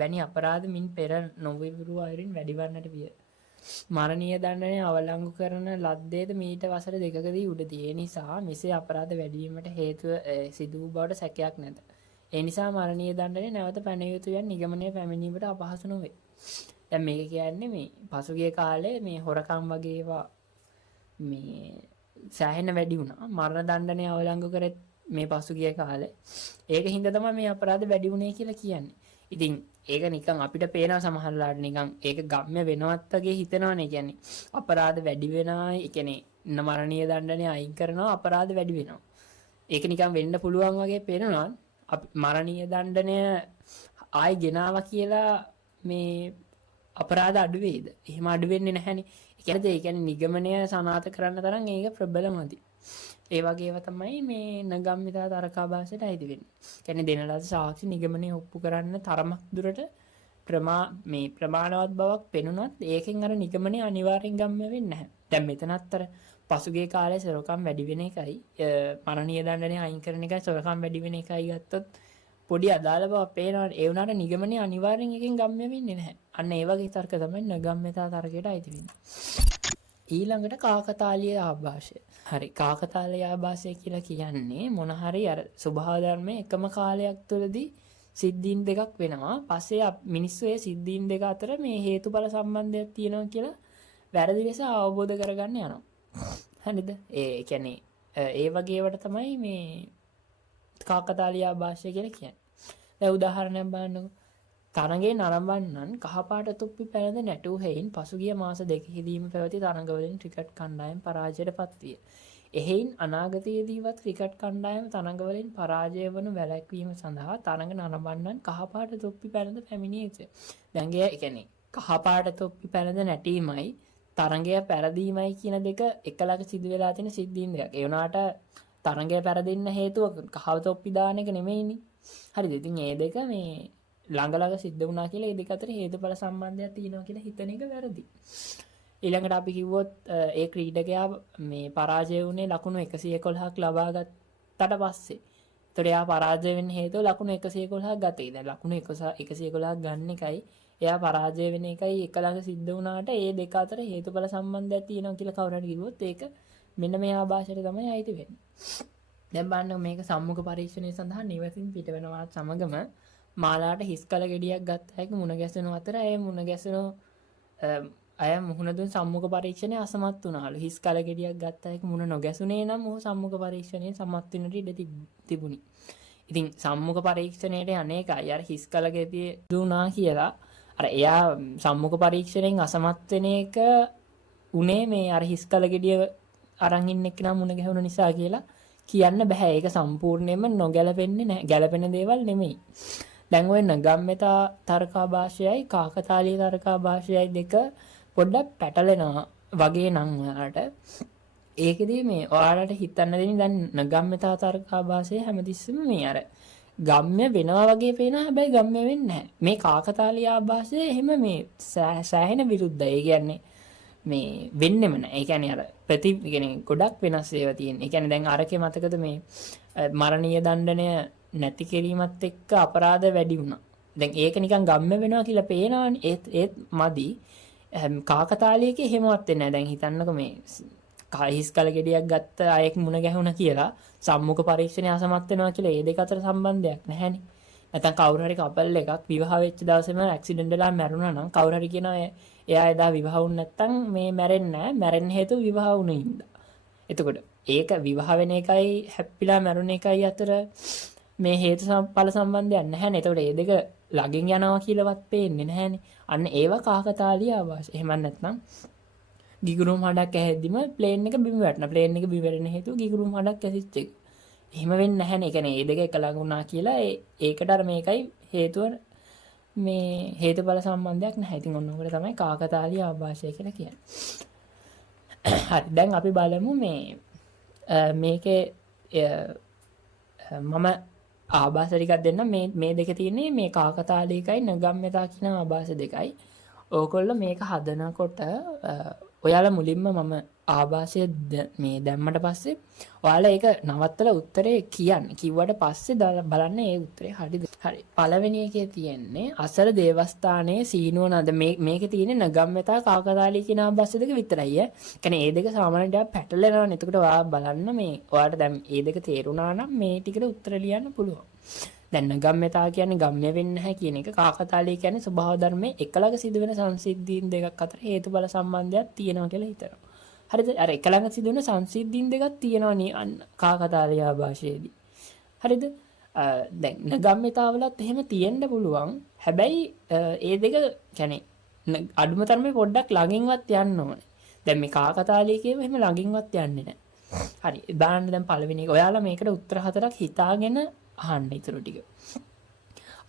වැනි අපරාධ මින් පෙර නොවිවරු අයුරින් වැඩිවන්නට විය. මරණීය දඬුවම අවලංගු කරන ලද්දේද මීට වසර දෙකකදී උඩදී. ඒ නිසා මෙසේ අපරාධ වැඩි වීමට හේතුව සිදු වූ බවට සැකයක් නැත. ඒ නිසා මරණීය දඬුවම නැවත පැන යුතු යන නිගමනය පැමිණීමට අපහසු නොවේ. දැන් මේක කියන්නේ මේ පසුගිය කාලේ මේ හොරකම් වගේ ඒවා මේ සෑහෙන වැඩි වුණා. මරණ දඬුවම අවලංගු කරෙත් මේ පසුගිය කාලේ. ඒක හින්දා තමයි මේ අපරාධ වැඩි වුණේ කියලා කියන්නේ. ඉතින් ඒක නිකන් අපිට පේනවා සමහරලාට නිකන් ඒක ගම්ම්‍ය වෙනවත් වගේ හිතනවනේ. කියන්නේ අපරාධ වැඩි වෙනවා. ඒ කියන්නේ මරණීය දඬුවම අයින් කරනවා අපරාධ වැඩි වෙනවා. ඒක නිකන් වෙන්න පුළුවන් වගේ පේනවා. මරණීය දඬුවම ආයි ගෙනාවා කියලා මේ අපරාධ අඩු වේද? එහෙම අඩු වෙන්නේ නැහැනේ. ඒ කියන්නේ නිගමනය සනාථ කරන්න තරම් ඒක ප්‍රබලමදි. ඒ වගේ ඒවා තමයි මේ නගම්මිතා තරකාභාසයට අයිති වෙන්නේ. කියන්නේ දෙන ලද සාක්ෂි නිගමනය ඔප්පු කරන්න තරමක් දුරට ප්‍රමාණවත් බවක් පෙනුනත් ඒකෙන් අර නිගමනය අනිවාර්යෙන් ගම්ම්‍ය වෙන්නේ නැහැ. දැන් මෙතනත් අර පසුගිය කාලේ සොරකම් වැඩි වෙන එකයි මරණීය දඬුවම අයින් කරන එකයි සොරකම් වැඩි වෙන එකයි ගත්තොත් පොඩි අදාළ බවක් පේනවා. ඒ වුණාට නිගමනය අනිවාර්යෙන් එකෙන් ගම්ම්‍ය වෙන්නේ නැහැ. අන්න ඒ වගේ තර්ක තමයි නගම්මිතා තර්කයට අයිති වෙන්නේ. ඊළඟට කාකතාලීය ආభాෂය. හරි, කාකතාලීය ආభాෂය කියලා කියන්නේ මොන හරි අර ස්වභාව ධර්මයේ එකම කාලයක් තුළදී සිද්ධීන් දෙකක් වෙනවා. පස්සේ මිනිස්සු ඒ සිද්ධීන් දෙක අතර මේ හේතුඵල සම්බන්ධයක් තියෙනවා කියලා වැරදි ලෙස අවබෝධ කරගන්න යනවා. හරිද? ඒ කියන්නේ ඒ වගේ ඒවට තමයි මේ කාකතාලීය ආభాෂය කියලා කියන්නේ. දැන් උදාහරණයක් බලන්නකෝ. තරඟේ නරඹන්නන් කහපාට තොප්පි පැළඳ නැටූ හේයින් පසුගිය මාස දෙකෙහිදීම පැවති තරඟවලින් ක්‍රිකට් කණ්ඩායම් පරාජයට පත්විය. එහෙයින් අනාගතයේදීවත් ක්‍රිකට් කණ්ඩායම තරඟවලින් පරාජය වනු වැළැක්වීම සඳහා තරඟ නරඹන්නන් කහපාට තොප්පි පැළඳ පැමිණිය යුතුය. දැන් ඒ කියන්නේ කහපාට තොප්පි පැළඳ නැටීමයි තරඟය පැරදීමයි කියන දෙක එකලක සිදු වෙලා තියෙන සිද්ධීන් දෙකක්. ඒ වුණාට තරඟය පැරදෙන්න හේතුව කහ තොප්පි දාන එක නෙමෙයිනේ. හරිද? ඉතින් මේ දෙක මේ ළඟ සිද්ධ වුණා කියලා ඒ දෙක අතර හේතුඵල සම්බන්ධයක් තියෙනවා කියලා හිතන එක වැරදි. ඊළඟට අපි කිව්වොත් ඒ ಕ್ರೀඩකයා මේ පරාජය වුණේ ලකුණු 111ක් ලබා ගත්තට පස්සේ. ඒතකොට එයා පරාජය වෙන්න හේතුව ලකුණු 111ක් ගතේ. දැන් ලකුණු 111ක් ගන්න එකයි එයා පරාජය වෙන එකයි එක ළඟ සිද්ධ වුණාට ඒ දෙක අතර හේතුඵල සම්බන්ධයක් තියෙනවා කියලා කවුරු හරි කිව්වොත් ඒක මෙන්න මේ ආభాෂයට තමයි අයිති වෙන්නේ. දැන් බලන්න මේක සම්මුඛ පරීක්ෂණය සඳහා නිවසින් පිට වෙනවත් සමගම මාලාට හිස් කල ගෙඩියක් ගත්ත හැකි මුණ ගැසෙන අතර අය මුහුණ දුන් සම්මුඛ පරීක්ෂණය අසමත් වුණාලු. හිස් කල ගෙඩියක් ගත්ත හැකි මුණ නොගැසුනේ නම් ඔහු සම්මුඛ පරීක්ෂණයේ සමත් වෙන්නට ඉඩ තිබුණි. ඉතින් සම්මුඛ පරීක්ෂණයට අනේකයි අර හිස් කල ගෙඩිය දුනා කියලා අර එයා සම්මුඛ පරීක්ෂණයෙන් අසමත් වෙන එක උනේ මේ අර හිස් කල ගෙඩිය අරන් ඉන්න එක්කෙනා මුණ ගැහුණ නිසා කියලා කියන්න බෑ. ඒක සම්පූර්ණයෙන්ම නොගැලපෙන්නේ නැහැ. ගැලපෙන දේවල් නෙමෙයි. දැන් ඔය නගම්මිතා තර්කාභාෂයයි කාකතාලීය තර්කාභාෂයයි දෙක පොඩ්ඩක් පැටලෙනවා වගේ නම් ඔයාලට ඒකෙදී මේ ඔයාලට හිතන්න දෙන්නේ දැන් නගම්මිතා තර්කාභාෂය හැමතිස්සෙම මේ අර ගම්ම්‍ය වෙනවා වගේ පේනවා. හැබැයි ගම්ම්‍ය වෙන්නේ නැහැ. මේ කාකතාලීය ආభాෂය එහෙම මේ සෑහෙන විරුද්ධයි. ඒ කියන්නේ මේ වෙන්නෙම නැහැ. ඒ කියන්නේ අර කියන්නේ ගොඩක් වෙනස් ඒවා තියෙන. ඒ කියන්නේ දැන් අරකේ මතකද මේ මරණීය දඬුවම නැති කිරීමත් එක්ක අපරාධ වැඩි වුණා. දැන් ඒක නිකන් ගම්ම්‍ය වෙනවා කියලා පේනවනේ. ඒත් මදි. කාකතාලයක එහෙමවත් වෙන්නේ නැහැ. දැන් හිතන්නකො මේ හිස් කල ගෙඩියක් ගත්ත අයෙක් මුණ ගැහුණා කියලා සම්මුඛ පරීක්ෂණය අසමත් වෙනවා කියලා ඒ දෙක අතර සම්බන්ධයක් නැහැනේ. නැත්නම් කවුරු හරි කපල් එකක් විවාහ වෙච්ච දවසේම ඇක්සිඩන්ට් වෙලා මැරුණා නම් කවුරු හරි කියනවා එයා එදා විවාහ වුණ නැත්නම් මේ මැරෙන්නේ නැහැ. මැරෙන්න හේතුව විවාහ වුණේ හින්දා. එතකොට ඒක විවාහ වෙන එකයි හැප්පිලා මැරුණ එකයි අතර මේ හේතු ඵල සම්බන්ධයක් නැහැනේ. එතකොට මේ දෙක ළඟින් යනවා කියලාවත් පේන්නේ නැහැනේ. අන්න ඒවා කාකතාලීය ආවාස. එහෙම නැත්නම් ගිගුරුම් හඩක් ඇහෙද්දිම ප්ලේන් එක බිම වැටෙනවා. ප්ලේන් එක බිම වැටෙන හේතුව ගිගුරුම් හඩක් ඇසිච්ච එක. එහෙම වෙන්නේ නැහැනේ. ඒ කියන්නේ මේ දෙක එක ළඟ වුණා කියලා ඒකට අර මේකයි හේතුව මේ හේතුඵල සම්බන්ධයක් නැහැ. ඉතින් ඔන්න ඔකට තමයි කාකතාලීය ආభాෂය කියලා කියන්නේ. හරි. දැන් අපි බලමු මේකේ මම ආభాෂ ටිකක් දෙන්න මේ දෙක තියෙන්නේ මේ කාකතාලීයකයි නගම්‍යතා කියන ආభాෂ දෙකයි. ඕගොල්ලෝ මේක හදනකොට ඔයාලා මුලින්ම මම ආభాෂය මේ දැම්මට පස්සේ ඔයාලා ඒක නවත්තලා උත්තරේ කියන්න. කිව්වට පස්සේ බලන්න ඒ උත්තරේ හරිද? හරි. පළවෙනි එකේ තියෙන්නේ අසල දේවස්ථානයේ සීනුව නද මේකේ තියෙන්නේ නගම්‍යතා කාකතාලී කියන ආభాෂ දෙක විතරයි ඈ. කියන්නේ මේ දෙක සාමාන්‍යයෙන් ටිකක් පැටලෙනවානේ. එතකොට ඔයා බලන්න මේ ඔයාලට දැන් මේ දෙක තේරුණා නම් මේ ටිකට උත්තර ලියන්න පුළුවන්. දැන් නගම්‍යතා කියන්නේ ගම්ම්‍ය වෙන්නේ නැහැ කියන එක. කාකතාලී කියන්නේ ස්වභාව ධර්මයේ එකලඟ සිදුවෙන සංසිද්ධීන් දෙකක් අතර හේතුඵල සම්බන්ධයක් තියෙනවා කියලා හිතනවා. හරිද? අර එකලඟ සිදුවෙන සංසිද්ධීන් දෙකක් තියෙනවා නේ කාකතාලීය ආభాෂයේදී. හරිද? දැන් නගම්‍යතාවලත් එහෙම තියෙන්න පුළුවන්. හැබැයි ඒ දෙක කියන්නේ අඩුම තරමේ පොඩ්ඩක් ළඟින්වත් යන්න ඕනේ. දැන් මේ කාකතාලීය කියව එහෙම ළඟින්වත් යන්නේ නැහැ. හරි. බලන්න දැන් පළවෙනි එක. ඔයාලා මේකට උත්තර හතරක් හිතාගෙන අහන්න ඊටු ටික.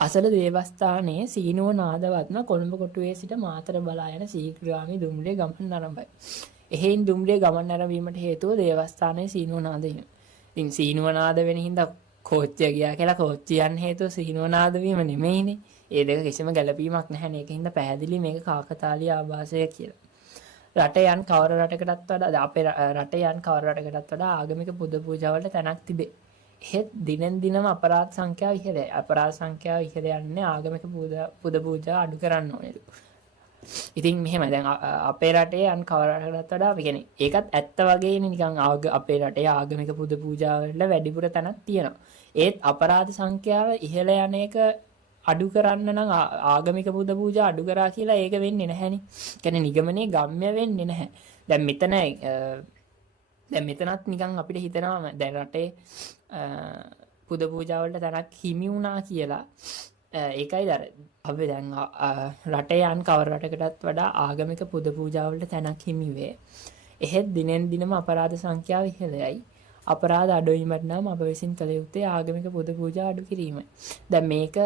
අසල දේවස්ථානයේ සීනුව නාදවත්ම කොළඹ කොටුවේ සිට මාතර බලා යන සීග්‍රාමී දුම්රිය ගමන් ආරම්භයි. එහෙයින් දුම්රිය ගමන් ආරම්භීමට හේතුව දේවස්ථානයේ සීනුව නාද වීම. ඉතින් සීනුව නාද වෙන හින්දා කෝච්චිය ගියා කියලා කෝච්චිය යන්න හේතුව සීනුව නාද වීම නෙමෙයිනේ. ඒ දෙක කිසිම ගැළපීමක් නැහැ. ඒකින්ද පැහැදිලි මේක කාකතාලීය ආభాෂය කියලා. රටේ යන් කවර රටකටත් වඩා අපේ රටේ යන් කවර රටකටත් වඩා ආගමික පුද පූජා වලට තැනක් තිබේ. එහෙත් දිනෙන් දිනම අපරාධ සංඛ්‍යාව ඉහළයි. අපරාධ සංඛ්‍යාව ඉහළ යන්නේ ආගමික පුද පූජා අඩු කරන්න ඕනේලු. ඉතින් මෙහෙම දැන් අපේ රටේ අන් කවර රටකටත් වඩා කියන්නේ ඒකත් ඇත්ත වගේනේ නිකන් අපේ රටේ ආගමික පුද පූජා වල වැඩිපුර තැනක් තියෙනවා. ඒත් අපරාධ සංඛ්‍යාව ඉහළ යන එක අඩු කරන්න නම් ආගමික පුද පූජා අඩු කරා කියලා ඒක වෙන්නේ නැහැනේ. කියන්නේ නිගමනේ ගම්ම්‍ය වෙන්නේ නැහැ. දැන් මෙතනත් නිකන් අපිට හිතනවා දැන් රටේ පුද පූජා වලට තැනක් හිමි වුණා කියලා. ඒකයි අපි දැන් රටේ යන් කවර රටකටත් වඩා ආගමික පුද පූජා වලට තැනක් හිමි වේ. එහෙත් දිනෙන් දිනම අපරාධ සංඛ්‍යාව ඉහළයි. අපරාධ අඩු වීමට නම් අප විසින් කළ යුත්තේ ආගමික පුද පූජා අඩු කිරීමයි. දැන් මේක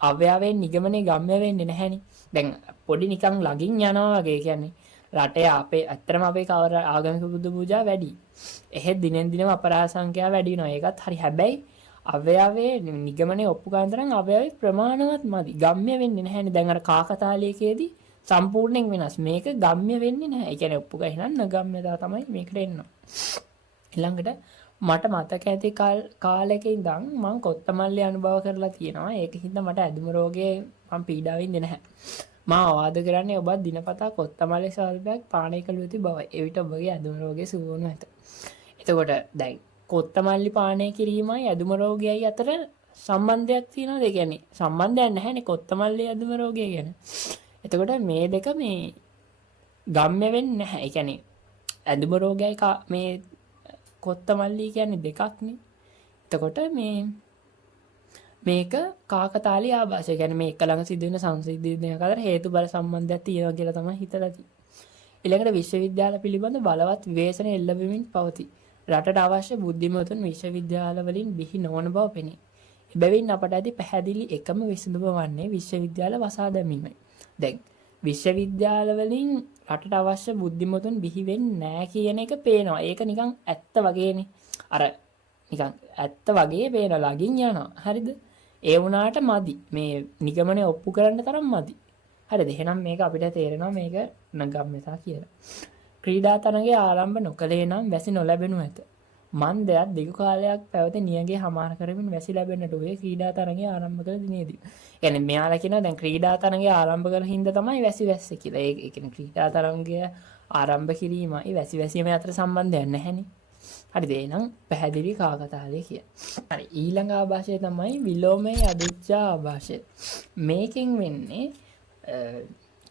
අව්‍යාවෙන් නිගමනේ ගම්ම්‍ය වෙන්නේ නැහැනේ. දැන් පොඩි නිකන් ළඟින් යනවා වගේ කියන්නේ රටේ අපේ ඇත්තටම අපේ කවර ආගමික පුද පූජා වැඩි. එහෙත් දිනෙන් දිනම අපරාධ සංඛ්‍යාව වැඩි වෙනවා. ඒකත් හරි. හැබැයි අව්‍යාවේ නිගමනේ ඔප්පු කරන තරම් අව්‍යාවේ ප්‍රමාණවත් මදි. ගම්ම්‍ය වෙන්නේ නැහැනේ. දැන් අර කාකතාලීයකේදී සම්පූර්ණයෙන් වෙනස්. මේක ගම්ම්‍ය වෙන්නේ නැහැ. ඒ කියන්නේ ඔප්පු කරහිනම් නගම්ම්‍යතා තමයි මේකට එන්නේ. ඊළඟට මට මතක ඇති කාලෙක ඉඳන් මම කොත්තමල්ලි අනුභව කරලා තියෙනවා. ඒක හින්දා මට ඇදුම රෝගයේ මම පීඩා වෙන්නේ නැහැ. මම අවවාද කරන්නේ ඔබ දිනපතා කොත්තමල්ලි සල්පයක් පානය කළ යුතු බවයි. එවිට ඔබගේ ඇදුම රෝගය සුව වනු ඇත. එතකොට දැන් කොත්තමල්ලි පානය කිරීමයි ඇදුම රෝගයයි අතර සම්බන්ධයක් තියෙනවද? ඒ කියන්නේ සම්බන්ධයක් නැහැනේ කොත්තමල්ලි ඇදුම රෝගය ගැන. එතකොට මේ දෙක මේ ගම්ම්‍ය වෙන්නේ නැහැ. ඒ කියන්නේ ඇදුම රෝගයයි මේ කොත්තමල්ලි කියන්නේ දෙකක්නේ. එතකොට මේක කාකතාලීය ආభాෂය. කියන්නේ මේ එක ළඟ සිදුවෙන සංසිද්ධීන් දෙක අතර හේතුඵල සම්බන්ධයක් තියෙනවා කියලා තමයි හිතලා තියෙන්නේ. ඊළඟට විශ්වවිද්‍යාල පිළිබඳ බලවත් විවේචන එල්ල වෙමින් පවතී. රටට අවශ්‍ය බුද්ධිමතුන් විශ්වවිද්‍යාල වලින් බිහි නොවන බව පෙනේ. එබැවින් අපට ඇති පැහැදිලි එකම විසඳුම වන්නේ විශ්වවිද්‍යාල වසා දැමීමයි. දැන් විශ්වවිද්‍යාල වලින් රටට අවශ්‍ය බුද්ධිමතුන් බිහි වෙන්නේ නැහැ කියන එක පේනවා. ඒක නිකන් ඇත්ත වගේනේ. අර නිකන් ඇත්ත වගේ පේන ළඟින් යනවා. හරිද? ඒ වුණාට මදි. මේ නිගමනය ඔප්පු කරන්න තරම් මදි. හරිද? එහෙනම් මේක අපිට තේරෙනවා මේක නගම්‍යතා කියලා. ක්‍රීඩා තරගයේ ආරම්භ නොකළේ නම් වැසි නොලැබෙනු ඇත. මන්දයක් දිගු කාලයක් පැවති නියඟේ හමාර කරමින් වැසි ලැබෙන්නට වූයේ ක්‍රීඩා තරගය ආරම්භ කළ දිනේදී. يعني මෙයාලා කියනවා දැන් ක්‍රීඩා තරගය ආරම්භ කළ හින්දා තමයි වැසි වැස්සේ කියලා. ඒ කියන්නේ ක්‍රීඩා තරගය ආරම්භ කිරීමයි වැසි වැසීම අතර සම්බන්ධයක් නැහැනේ. හරිද? එහෙනම් පැහැදිලි කාකතාලේ කිය. හරි ඊළඟ ආభాෂය තමයි විලෝමයේ අදුච්චා ආభాෂය. මේකෙන් වෙන්නේ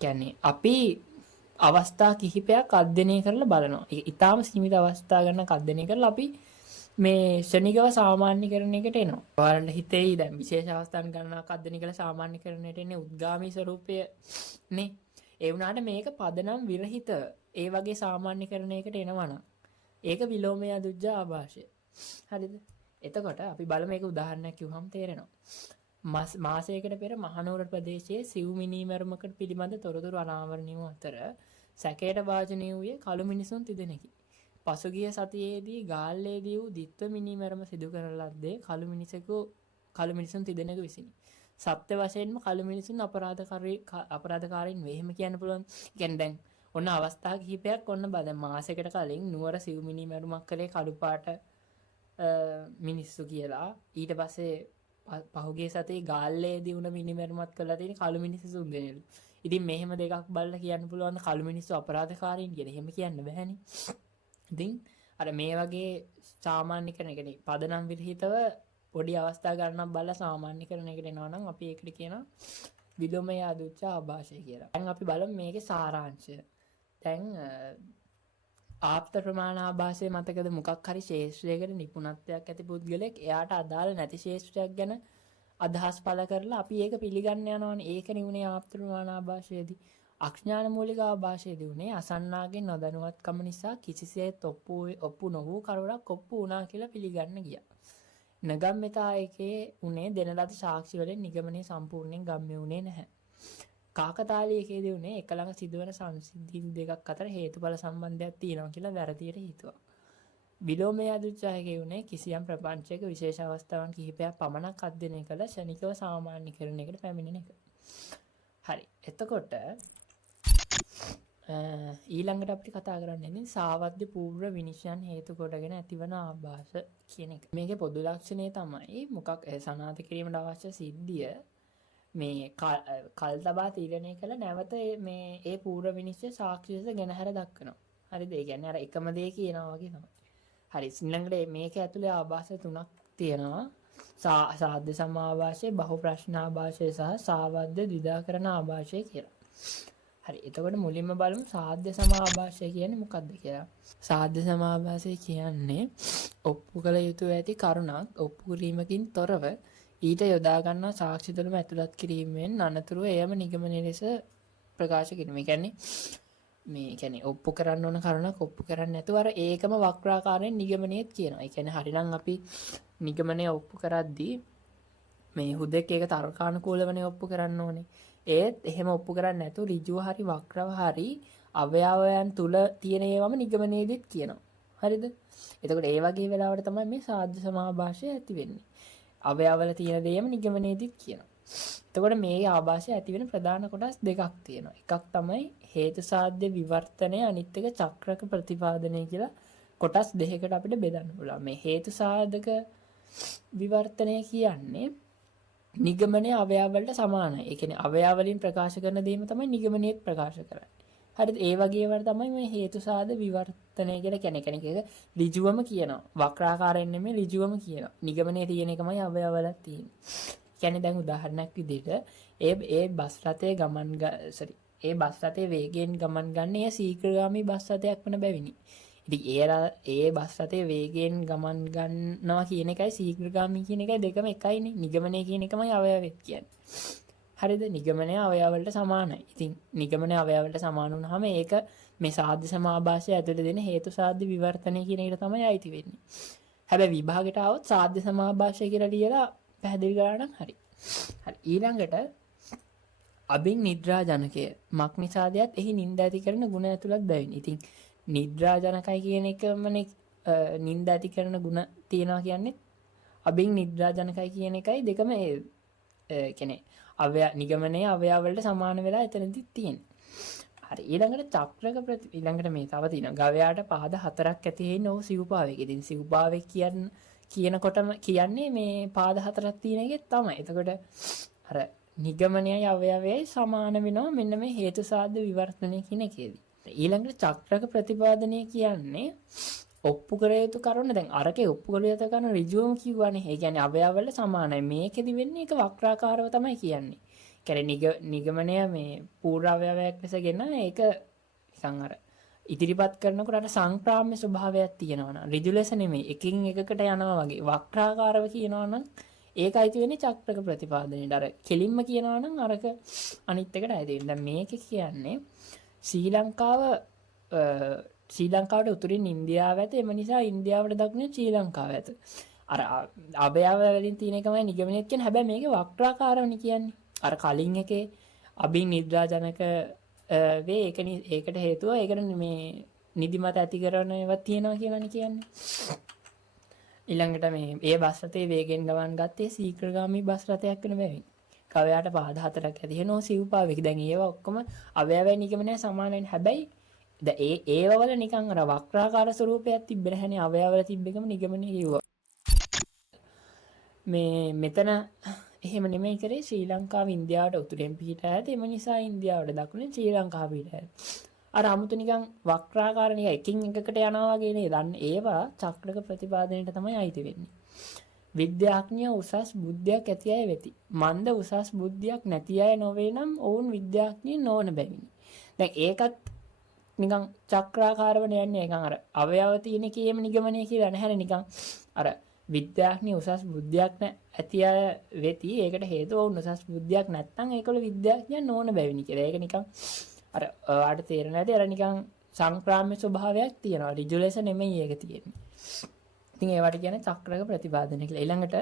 කියන්නේ අපි අවස්ථා කිහිපයක් අධ්‍යයනය කරලා බලනවා. ඒක ඊටාම සීමිත අවස්ථා ගන්නක් අධ්‍යයනය කරලා අපි මේ ශනිකව සාමාන්‍යකරණයකට එනවා. ඔයාලට හිතෙයි දැන් විශේෂ අවස්ථාන් ගණනක් අධ්‍යයනය කරලා සාමාන්‍යකරණයට එන්නේ උද්ගාමී ස්වරූපය නේ. ඒ වුණාට මේක පදනම් විරහිත ඒ වගේ සාමාන්‍යකරණයකට එනවා නම් ඒක විලෝමයේ අදුජ්ජ ආభాෂය. හරිද? එතකොට අපි බලමු මේක උදාහරණයක් කිව්වහම තේරෙනවා. මාසයකට පෙර මහනුවර ප්‍රදේශයේ සිව් මිනීමැරුමකට පිළිබඳ තොරතුරු අනාවරණය වූ අතර සැකයට වාජනීය වූයේ කළු මිනිසුන් තිදෙනෙකි. පසුගිය සතියේදී ගාල්ලේදී වූ දිත්ව මිනීමැරුම සිදු කරන ලද්දේ කළු මිනිසුන් තිදෙනෙකු විසිනි. සත්‍ය වශයෙන්ම කළු මිනිසුන් අපරාධකාරීන් වේ. එහෙම කියන්න පුළුවන්. කියන්නේ දැන් ඔන්න අවස්ථා කිහිපයක් ඔන්න බලන්න මාසයකට කලින් නුවර සිව් මිනීමැරුමක් කළේ කළු පාට මිනිස්සු කියලා. ඊට පස්සේ පහුගිය සතියේ ගාල්ලේදී වුණ මිනිමැරුමත් කළා තියෙන කළු මිනිස්සුන් දෙනෙලු. ඉතින් මෙහෙම දෙකක් බලලා කියන්න පුළුවන් කළු මිනිස්සු අපරාධකාරීන් කියලා. එහෙම කියන්න බෑනේ. ඉතින් අර මේ වගේ සාමාන්‍යකරණ කියන්නේ පදනම් විරහිතව පොඩි අවස්ථා ගණනක් බලලා සාමාන්‍යකරණයකට එනවා නම් අපි ඒකට කියනවා විලෝමයේ අදුච්ච ආభాෂය කියලා. දැන් අපි බලමු මේකේ සාරාංශය. දැන් ආප්ත ප්‍රමාණ ආభాෂය මතකද මොකක් හරි ශේෂ්ත්‍රයකට නිපුණත්වයක් ඇති පුද්ගලෙක් එයාට අදාළ නැති ශේෂ්ත්‍රයක් ගැන අදහස් පළ කරලා අපි ඒක පිළිගන්න යනවානේ. ඒක නෙවුනේ ආප්ත ප්‍රමාණ ආభాෂයේදී. අඥාන මූලික ආభాෂයේදී උනේ අසන්නාගේ නොදැනුවත්කම නිසා කිසිසේත් ඔප්පු නොවූ කරුණක් ඔප්පු වුණා කියලා පිළිගන්න ගියා. නගම්මිතා එකේ උනේ දෙන ලද සාක්ෂි වලින් නිගමනය සම්පූර්ණයෙන් ගම්ම්‍ය වුණේ නැහැ. කාකතාලී එකේදී උනේ එක ළඟ සිදුවන සංසිද්ධි දෙකක් අතර හේතුඵල සම්බන්ධයක් තියෙනවා කියලා වැරදියට හිතුවා. විලෝමයේ අදුච්චායකේ උනේ කිසියම් ප්‍රපංචයක විශේෂ අවස්ථාවන් කිහිපයක් පමණක් අධ්‍යයනය කළ ශනිකව සාමාන්‍යකරණයකට පැමිණෙන එක. හරි. එතකොට ඊළඟට අපිට කතා කරන්න ඉන්නේ සාවද්‍ය පූර්ව විනිශ්චයන් හේතු කොටගෙන ඇතිවන ආభాෂ කියන එක. මේකේ පොදු ලක්ෂණය තමයි මොකක් සනාථ කිරීමට අවශ්‍ය සිද්ධිය මේ කල් තබා තීරණය කළ නැවත මේ ඒ පූර්ව විනිශ්චය සාක්ෂියස ගෙනහැර දක්වනවා. හරිද? ඒ කියන්නේ අර එකම දේ කියනවා වගේ තමයි. හරි. ඊළඟට මේක ඇතුලේ ආభాෂ තුනක් තියෙනවා. සාධ්‍ය සමාභාෂය, බහු ප්‍රශ්න ආభాෂය සහ සාවද්‍ය ද්විධාකරණ ආభాෂය කියලා. හරි. එතකොට මුලින්ම බලමු සාධ්‍ය සමාභාෂය කියන්නේ මොකක්ද කියලා. සාධ්‍ය සමාභාෂය කියන්නේ ඔප්පු කළ යුතු ඇති කරුණක් ඔප්පු කිරීමකින් තොරව ඊට යොදා ගන්නා සාක්ෂි තුළම ඇතුළත් කිරීමෙන් අනතුරුව එයම නිගමනය ලෙස ප්‍රකාශ කිරීම. මේ කියන්නේ ඔප්පු කරන්න ඕන කරුණක් ඔප්පු කරන්නේ නැතුව අර ඒකම වක්‍රාකාරයෙන් නිගමනයත් කියනවා. ඒ කියන්නේ හරිනම් අපි නිගමනය ඔප්පු කරද්දී මේ හුදෙක් ඒක තර්කානුකූලවනේ ඔප්පු කරන්න ඕනේ. ඒත් එහෙම ඔප්පු කරන්නේ නැතුව ඍජුව හරි වක්‍රව හරි අවයවයන් තුල තියෙන ඒවාම නිගමනයේදීත් කියනවා. හරිද? එතකොට ඒ වගේ වෙලාවට තමයි මේ සාධ්‍ය සමාභාෂය ඇති වෙන්නේ. අවයවවල තියෙන දේම නිගමනයේදීත් කියනවා. එතකොට මේ ආభాෂය ඇති වෙන ප්‍රධාන කොටස් දෙකක් තියෙනවා. එකක් තමයි හේතු සාධ්‍ය විවර්තනය, අනිත් එක චක්‍රක ප්‍රතිපාදනය කියලා කොටස් දෙකකට අපිට බෙදන්න පුළුවන්. මේ හේතු සාධක විවර්තනය කියන්නේ නිගමනයේ අවයව වලට සමානයි. ඒ කියන්නේ අවයව වලින් ප්‍රකාශ කරන දේම තමයි නිගමනයේත් ප්‍රකාශ කරන්නේ. හරිද? ඒ වගේ ඒවා තමයි මේ හේතු සාධ විවර්තනය කියලා කියන්නේ. කෙනෙක් එක ඍජුවම කියනවා. වක්‍රාකාරයෙන් නෙමෙයි ඍජුවම කියනවා. නිගමනයේ තියෙන එකමයි අවයව වල තියෙන්නේ. කියන්නේ දැන් උදාහරණයක් විදිහට ඒ බස් රථයේ ඒ බස් රථයේ වේගයෙන් ගමන් ගන්න ඒ ශීඝ්‍රගාමී බස් රථයක් වන බැවිනි. ඉතින් ඒ බස් රථයේ වේගයෙන් ගමන් ගන්නවා කියන එකයි ශීඝ්‍රගාමී කියන එකයි දෙකම එකයිනේ. නිගමනය කියන එකමයි අවයවෙත් කියන්නේ. හරිද? නිගමනය අවයව වලට සමානයි. ඉතින් නිගමනය අවයව වලට සමාන වුණාම ඒක මේ සාධ්‍ය සමාභාෂය ඇතුළේ දෙන හේතු සාධ්‍ය විවර්තනය කියන එකට තමයි අයිති වෙන්නේ. හැබැයි විභාගයට આવොත් සාධ්‍ය සමාභාෂය කියලා ලියලා පැහැදිලි කරා නම් හරි. හරි. ඊළඟට අබින් නිද්‍රා ජනකය මක් නිසාදයක් එහි නින්ද ඇති කරන ගුණ ඇතුළත් බැවිනි. ඉතින් නිද්‍රා ජනකයි කියන එකමනේ නින්ද ඇති කරන ගුණ තියනවා කියන්නේ අබින් නිද්‍රා ජනකයි කියන එකයි දෙකම කියන්නේ නිගමනයේ අවයව වලට සමාන වෙලා එතනදි තියෙන්නේ. හරි ඊළඟට ඊළඟට මේ තව තියෙනවා ගවයාට පාද 4ක් ඇති හේින් ඔහු සිව්පාවෙක්. ඉතින් සිව්පාවෙක් කියනකොටම කියන්නේ මේ පාද 4ක් තියෙන එකේ තමයි. එතකොට අර නිගමනයයි අවයවයයි සමාන වෙනවා මෙන්න මේ හේතු සාධ්‍ය විවර්තනය කියන එකේදී. ඊළඟට චක්‍රක ප්‍රතිපාදනය කියන්නේ ඔප්පු කර යුතු කරුණ දැන් අරකේ ඔප්පු කර යුතු කරුණ ඍජුවම කිව්වනේ. ඒ කියන්නේ අවයවවල සමානයි. මේකෙදි වෙන්නේ ඒක වක්‍රාකාරව තමයි කියන්නේ. කියන්නේ නිගමනය මේ පූර්ව අවයවයක් ලෙසගෙන ඒක නිකන් අර ඉදිරිපත් කරනකොට අර සංක්‍රාම්‍ය ස්වභාවයක් තියෙනවා නම් ඍජු ලෙස නෙමෙයි එකින් එකකට යනවා වගේ වක්‍රාකාරව කියනවා නම් ඒක අයිති වෙන්නේ චක්‍රක ප්‍රතිපාදනයේට. අර කෙලින්ම කියනවා නම් අරක අනිත් එකට අයිති වෙන්නේ. දැන් මේක කියන්නේ ශ්‍රී ලංකාවට උතුරින් ඉන්දියාව ඇත. එම නිසා ඉන්දියාවට දකුණින් ශ්‍රී ලංකාව ඇත. අර අවයව වලින් තියෙන එකමයි නිගමනය කියන්නේ. හැබැයි මේක වක්‍රාකාරවනේ කියන්නේ. අර කලින් එකේ අභින් නිද්‍රාජනක වේ ඒකට හේතුව ඒකට මේ නිදිමත ඇති කරන ඒවා තියෙනවා කියලානේ කියන්නේ. ඊළඟට මේ ඒ බස් රථයේ වේගෙන් ගමන් ගත්තේ ශීඝ්‍රගාමී බස් රථයක් වෙන බැවින් කවයාට පාද 4ක් ඇති වෙනවා සිව්පාවෙක. දැන් ඒවා ඔක්කොම අවයවයි නිගමනය සමාන වෙන. හැබැයි දැන් ඒවවල නිකන් අර වක්‍රාකාර ස්වරූපයක් තිබ්බ නැහැනේ. අවයවවල තිබ්බ එකම නිගමනය කිව්වා. මෙතන එහෙම නෙමෙයි කරේ. ශ්‍රී ලංකාව ඉන්දියාවට උතුරෙන් පිහිටා ඇත. එම නිසා ඉන්දියාවට දකුණෙන් ශ්‍රී ලංකාව පිහිටා ඇත. අර 아무තු නිකන් වක්‍රාකාර නිකන් එකින් එකකට යනවා වගේ නේද? අන්න ඒවා චක්‍රක ප්‍රතිපාදනයට තමයි අයිති වෙන්නේ. විද්‍යාඥයෝ උසස් බුද්ධියක් ඇති අය වෙති. මන්ද උසස් බුද්ධියක් නැති අය නොවේ නම් ඔවුන් විද්‍යාඥයෝ නොවන බැවිනි. දැන් ඒකත් නිකන් චක්‍රාකාරව යන්නේ. නිකන් අර අවයව තියෙන කීයම නිගමනය කියලා නැහැනේ. නිකන් අර විද්‍යාඥයෝ උසස් බුද්ධියක් ඇති අය වෙති. ඒකට හේතුව ඔවුන් උසස් බුද්ධියක් නැත්නම් ඒකවල විද්‍යාඥයෝ නොවන බැවිනි කියලා. ඒක නිකන් අර ඔයාලට තේරෙන්නේ නැති අර නිකන් සංක්‍රාම්‍ය ස්වභාවයක් තියෙනවා. ඍජු ලෙස නෙමෙයි ඒක තියෙන්නේ. ඉතින් ඒවට කියන්නේ චක්‍රක ප්‍රතිපාදනය කියලා. ඊළඟට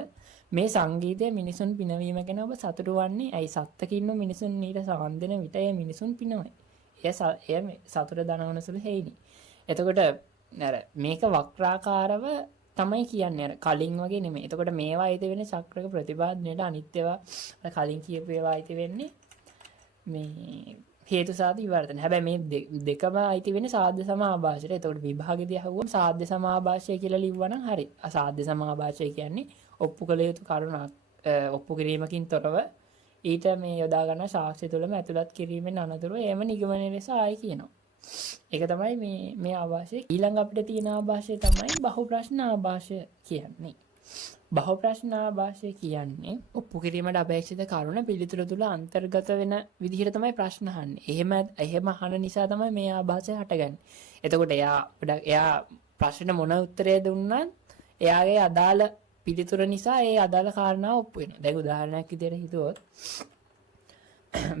මේ සංගීතයේ මිනිසුන් පිනවීම ගැන ඔබ සතුටු වන්නේ ඇයි? සත්තකින්ම මිනිසුන් ඊට සමන්දන විට ඒ මිනිසුන් පිනවයි. එය සතුට දනවන සුළු හේිනි. එතකොට අර මේක වක්‍රාකාරව තමයි කියන්නේ. අර කලින් වගේ නෙමෙයි. එතකොට මේවා අයිති වෙන්නේ චක්‍රක ප්‍රතිපාදනයට. අනිත් ඒවා අර කලින් කියපු ඒවා අයිති වෙන්නේ මේ හේතු සාධ්‍ය විවර්තන. හැබැයි මේ දෙකම අයිති වෙන්නේ සාධ්‍ය සමාභාෂයට. එතකොට විභාගෙදී අහුවම සාධ්‍ය සමාභාෂය කියලා ලිව්වනම් හරි. අසාධ්‍ය සමාභාෂය කියන්නේ ඔප්පු කළ යුතු කරුණක් ඔප්පු කිරීමකින් තොරව ඊට මේ යොදා ගන්න සාක්ෂි තුළම ඇතුළත් කිරීමෙන් අනතුරුව එම නිගමනය ලෙස ආයි කියනවා. ඒක තමයි මේ ආభాෂය. ඊළඟ අපිට තියෙන ආభాෂය තමයි බහුප්‍රශ්න ආభాෂය කියන්නේ. බහුප්‍රශ්න ආభాෂය කියන්නේ ඔප්පු කිරීමට අපේක්ෂිත කරුණ පිළිතුර තුළ අන්තර්ගත වෙන විදිහට තමයි ප්‍රශ්න අහන්නේ. එහෙම අහන නිසා තමයි මේ ආభాෂය හටගන්නේ. එතකොට එයා ප්‍රශ්න මොන උත්තරය දුන්නත් එයාගේ අදාළ පිළිතුර නිසා ඒ අදාළ කාරණාව ඔප්පු වෙනවා. දැන් උදාහරණයක් විදිහට හිතුවොත්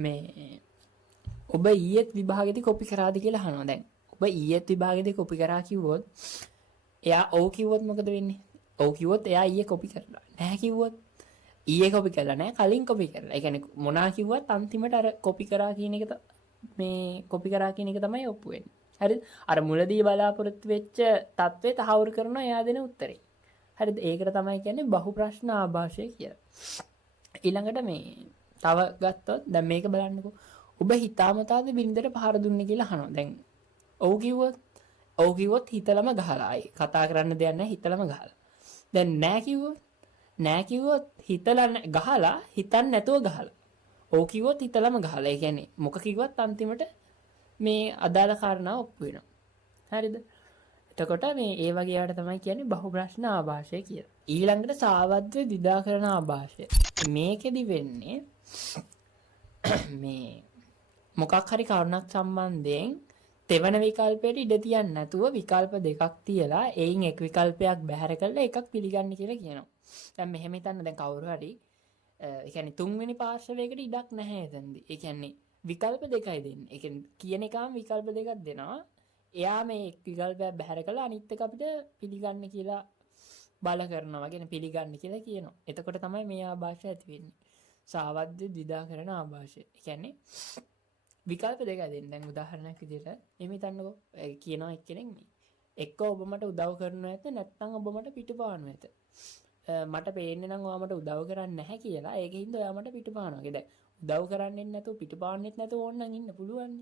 මේ ඔබ ඊයේත් විභාගෙදී කොපි කරාද කියලා අහනවා. දැන් ඔබ ඊයේත් විභාගෙදී කොපි කරා කිව්වොත් එයා ඔව් කිව්වොත් මොකද වෙන්නේ? ඔව් කිව්වොත් එයා ඊයේ කොපි කරලා. නැහැ කිව්වොත් ඊයේ කොපි කරලා නැහැ කලින් කොපි කරලා. ඒ කියන්නේ මොනවා කිව්වත් අන්තිමට අර කොපි කරා කියන එක මේ කොපි කරා කියන එක තමයි ඔප්පු වෙන්නේ. හරිද? අර මුලදී බලාපොරොත්තු වෙච්ච தત્ත්වය තහවුරු කරනවා එයා දෙන උත්තරේ. හරිද? ඒකට තමයි කියන්නේ බහුප්‍රශ්න ආభాෂය කියලා. ඊළඟට මේ තව ගත්තොත් දැන් මේක බලන්නකෝ. ඔබ හිතාමතාද බින්දට පහර දුන්නේ කියලා අහනවා. දැන් ඔව් කිව්වොත් හිතලම ගහලා. ආයි කතා කරන්න දෙයක් නැහැ හිතලම ගහලා. දැන් නෑ කිව්වොත් හිතලා ගහලා හිතන්න නැතුව ගහලා. ඔව් කිව්වොත් හිතලම ගහලා. ඒ කියන්නේ මොක කිව්වත් අන්තිමට මේ අදාළ කාරණාව ඔප්පු වෙනවා. හරිද? එතකොට මේ ඒ වගේ ඒවාට තමයි කියන්නේ බහුප්‍රශ්න ආభాෂය කියලා. ඊළඟට සාවද්‍ය දිදාකරණ ආభాෂය. මේකෙදි වෙන්නේ මේ මොකක් හරි කරුණක් සම්බන්ධයෙන් තෙවන විකල්පයට ඉඩ තියන්නේ නැතුව විකල්ප දෙකක් තියලා එයින් එක් විකල්පයක් බැහැර කරලා එකක් පිළිගන්න කියලා කියනවා. දැන් මෙහෙම හිතන්න දැන් කවුරු හරි ඒ කියන්නේ තුන්වෙනි පාර්ශවයකට ඉඩක් නැහැ එතනදී. ඒ කියන්නේ විකල්ප දෙකයි දෙන්නේ. ඒ කියන්නේ කියන එකම විකල්ප දෙකක් දෙනවා. එයා මේ එක් විකල්පයක් බැහැර කරලා අනිත් එක අපිට පිළිගන්න කියලා බල කරනවා. කියන්නේ පිළිගන්න කියලා කියනවා. එතකොට තමයි මේ ආభాෂය ඇති වෙන්නේ. සාවද්‍ය දිදාකරණ ආభాෂය. ඒ කියන්නේ විකල්ප දෙකක් දෙන්න. දැන් උදාහරණයක් විදිහට එමෙ හිතන්නකෝ. කියනවා එක්කෙනෙක් මේ එක්ක ඔබ මට උදව් කරනවා ඇත නැත්නම් ඔබ මට පිටුපානවා ඇත. මට පේන්නේ නම් ඔයා මට උදව් කරන්නේ නැහැ කියලා. ඒකෙන් හින්දා ඔයා මට පිටුපානවා. ඒ දැන් උදව් කරන්නේ නැතුව පිටුපාන්නෙත් නැතුව ඕනනම් ඉන්න පුළුවන්.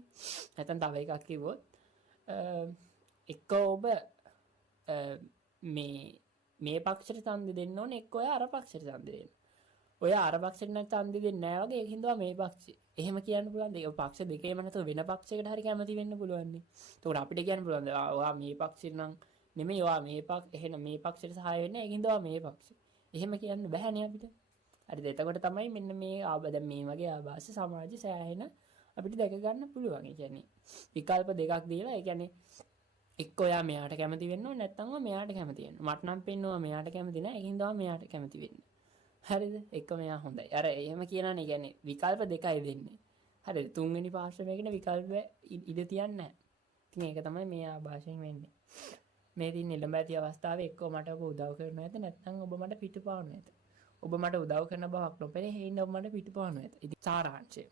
නැත්නම් තව එකක් කිව්වොත් එක්ක ඔබ මේ පක්ෂයට ඡන්දෙ දෙන්න ඕනේ, එක්ක ඔය අර පක්ෂයට ඡන්දෙ දෙන්න. ඔය අර පක්ෂයට නම් ඡන්දෙ දෙන්නේ නැහැ වගේ ඒකින්ද මේ පක්ෂේ. එහෙම කියන්න පුළුවන්. ඒ පක්ෂ දෙකේම නැතුව වෙන පක්ෂයකට හරි කැමති වෙන්න පුළුවන් නේ. ඒකට අපිට කියන්න පුළුවන් ඔයා මේ පක්ෂෙට නම් නෙමෙයි, ඔයා මේ එහෙනම් මේ පක්ෂයට සහාය වෙන්නේ ඒකින්ද ඔයා මේ පක්ෂේ. එහෙම කියන්න බෑනේ අපිට. හරිද? එතකොට තමයි මෙන්න මේ දැන් මේ වගේ ආభాස සමාජයේ සෑහෙන අපිට දැක ගන්න පුළුවන්. ඒ කියන්නේ විකල්ප දෙකක් දීලා, ඒ කියන්නේ එක්ක ඔයා මෙයාට කැමති වෙන්න ඕනේ, නැත්නම් ඔයා මෙයාට කැමති වෙන්න. මට නම් පෙන්නවා මෙයාට කැමති නැහැ. ඒකින්ද ඔයා මෙයාට කැමති වෙන්න. හරිද? එක්ක මෙයා හොඳයි. අර එහෙම කියනනේ. කියන්නේ විකල්ප දෙකයි දෙන්නේ. හරිද? තුන්වෙනි පාර්ශ්වයකින් විකල්ප ඉඩ තියන්නේ නැහැ. ඉතින් ඒක තමයි මේ ආభాෂයෙන් වෙන්නේ. මේ දින නිලඹ ඇති අවස්ථාවේ එක්ක මට ඔබ උදව් කරනවා නැත, නැත්නම් ඔබ මට පිටුපාවනවා නැත. ඔබ මට උදව් කරන බවක් නොපෙනේ, හේින් ඔබ මට පිටුපාවනවා නැත. ඉතින් සාරාංශය.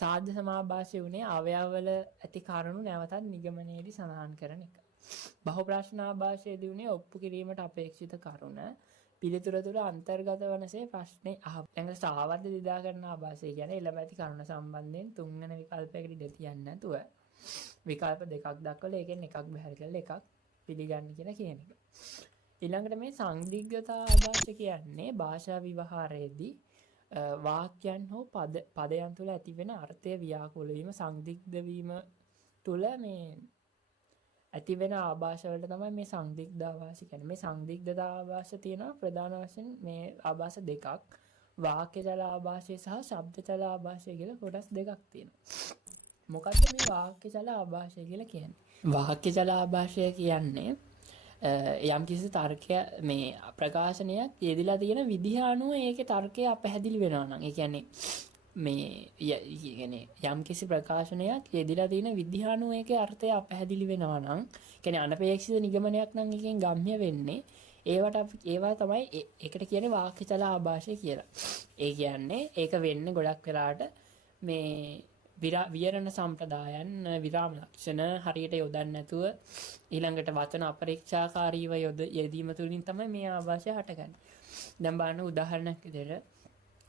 සාධ්‍ය සමාභාෂය උනේ අවයවවල ඇති කරුණු නැවතත් නිගමනයේදී සඳහන් කරන එක. බහු ප්‍රශ්න ආභාෂයේදී උනේ ඔප්පු කිරීමට අපේක්ෂිත කරුණ පිළිතුර තුළ අන්තර්ගත වනසේ ප්‍රශ්නේ එංග්‍රීසි ආවර්ත දිදා කරන ආභාෂය කියන්නේ එළඹ ඇති කරුණ සම්බන්ධයෙන් තුන්වෙනි විකල්පයකට ඉඳ තියන්නේ නැතුව විකල්ප දෙකක් දක්වලා ඒකෙන් එකක් බැහැර කරලා එකක් පිළිගන්න කියලා කියන එක. ඊළඟට මේ සංදිග්ධතා ආභාෂ කියන්නේ භාෂා විවහාරයේදී වාක්‍යයන් හෝ පදයන් තුළ ඇතිවෙන අර්ථය ව්‍යාකූල වීම, සංදිග්ධ වීම තුළ මේ ඇතිවෙන ආభాෂ වලට තමයි මේ සංදිග්ධ ආభాෂ කියන්නේ. මේ සංදිග්ධ ආభాෂ තියෙනවා ප්‍රධාන වශයෙන් මේ ආభాෂ දෙකක්. වාක්‍ය ජල ආభాෂය සහ ශබ්ද ජල ආభాෂය කියලා කොටස් දෙකක් තියෙනවා. මොකද්ද මේ වාක්‍ය ජල ආభాෂය කියලා කියන්නේ? වාක්‍ය ජල ආభాෂය කියන්නේ යම් කිසි තර්කය මේ ප්‍රකාශනයක් යෙදিলা තියෙන විදිහ අනුව ඒකේ තර්කය අපැහැදිලි වෙනවා නම්, ඒ කියන්නේ මේ යම් කිසි ප්‍රකාශනයක් යෙදিলা තියෙන විදිහ අනුව ඒකේ අර්ථය අපැහැදිලි වෙනවා නම්, කියන්නේ අනපේක්ෂිත නිගමනයක් නම් එකෙන් ගම්ම්‍ය වෙන්නේ, ඒවා තමයි ඒකට කියන්නේ වාක්‍ය ජල ආభాෂය කියලා. ඒ කියන්නේ ඒක වෙන්නේ ගොඩක් වෙලාට මේ විවරණ සම්ප්‍රදායන්, විරාම ලක්ෂණ හරියට යොදන්නේ නැතුව ඊළඟට වචන අපරීක්ෂාකාරීව යෙදීම තුළින් තමයි මේ ආభాෂය හටගන්නේ. දැන් බලන්න උදාහරණයක් විදිහට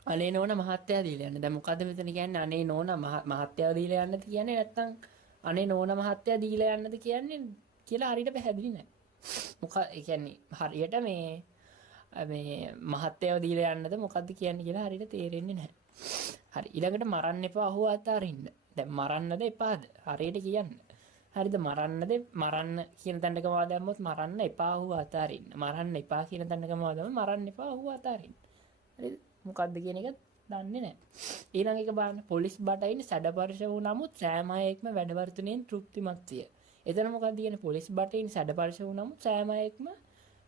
අනේ නෝන මහත්තයා දීලා යන්න. දැන් මොකද්ද මෙතන කියන්නේ? අනේ නෝන මහත්තයා දීලා යන්නද කියන්නේ, නැත්නම් අනේ නෝන මහත්තයා දීලා යන්නද කියන්නේ කියලා හරියට පැහැදිලි නැහැ. ඒ කියන්නේ හරියට මේ මහත්තයව දීලා යන්නද මොකද්ද කියන්නේ කියලා හරියට තේරෙන්නේ නැහැ. හරි, ඊළඟට මරන්න එපා අහුව අතාරින්න. දැන් මරන්නද එපාද? හරියට කියන්න. හරිද? මරන්න කියන තැනකම දැම්මොත් මරන්න එපා අහුව අතාරින්න. මරන්න එපා කියන තැනකම දැම්මොත් මරන්න එපා අහුව අතාරින්න. හරිද? මොකද්ද කියන එක දන්නේ නැහැ. ඊළඟ එක බලන්න, පොලිස් බටයින් සැඩපරිශ වූ නමුත් සෑම අයෙක්ම වැඩ වර්ධනයෙන් තෘප්තිමත් විය. එතන මොකක්ද කියන්නේ? පොලිස් බටයින් සැඩපරිශ වූ නමුත් සෑම අයෙක්ම,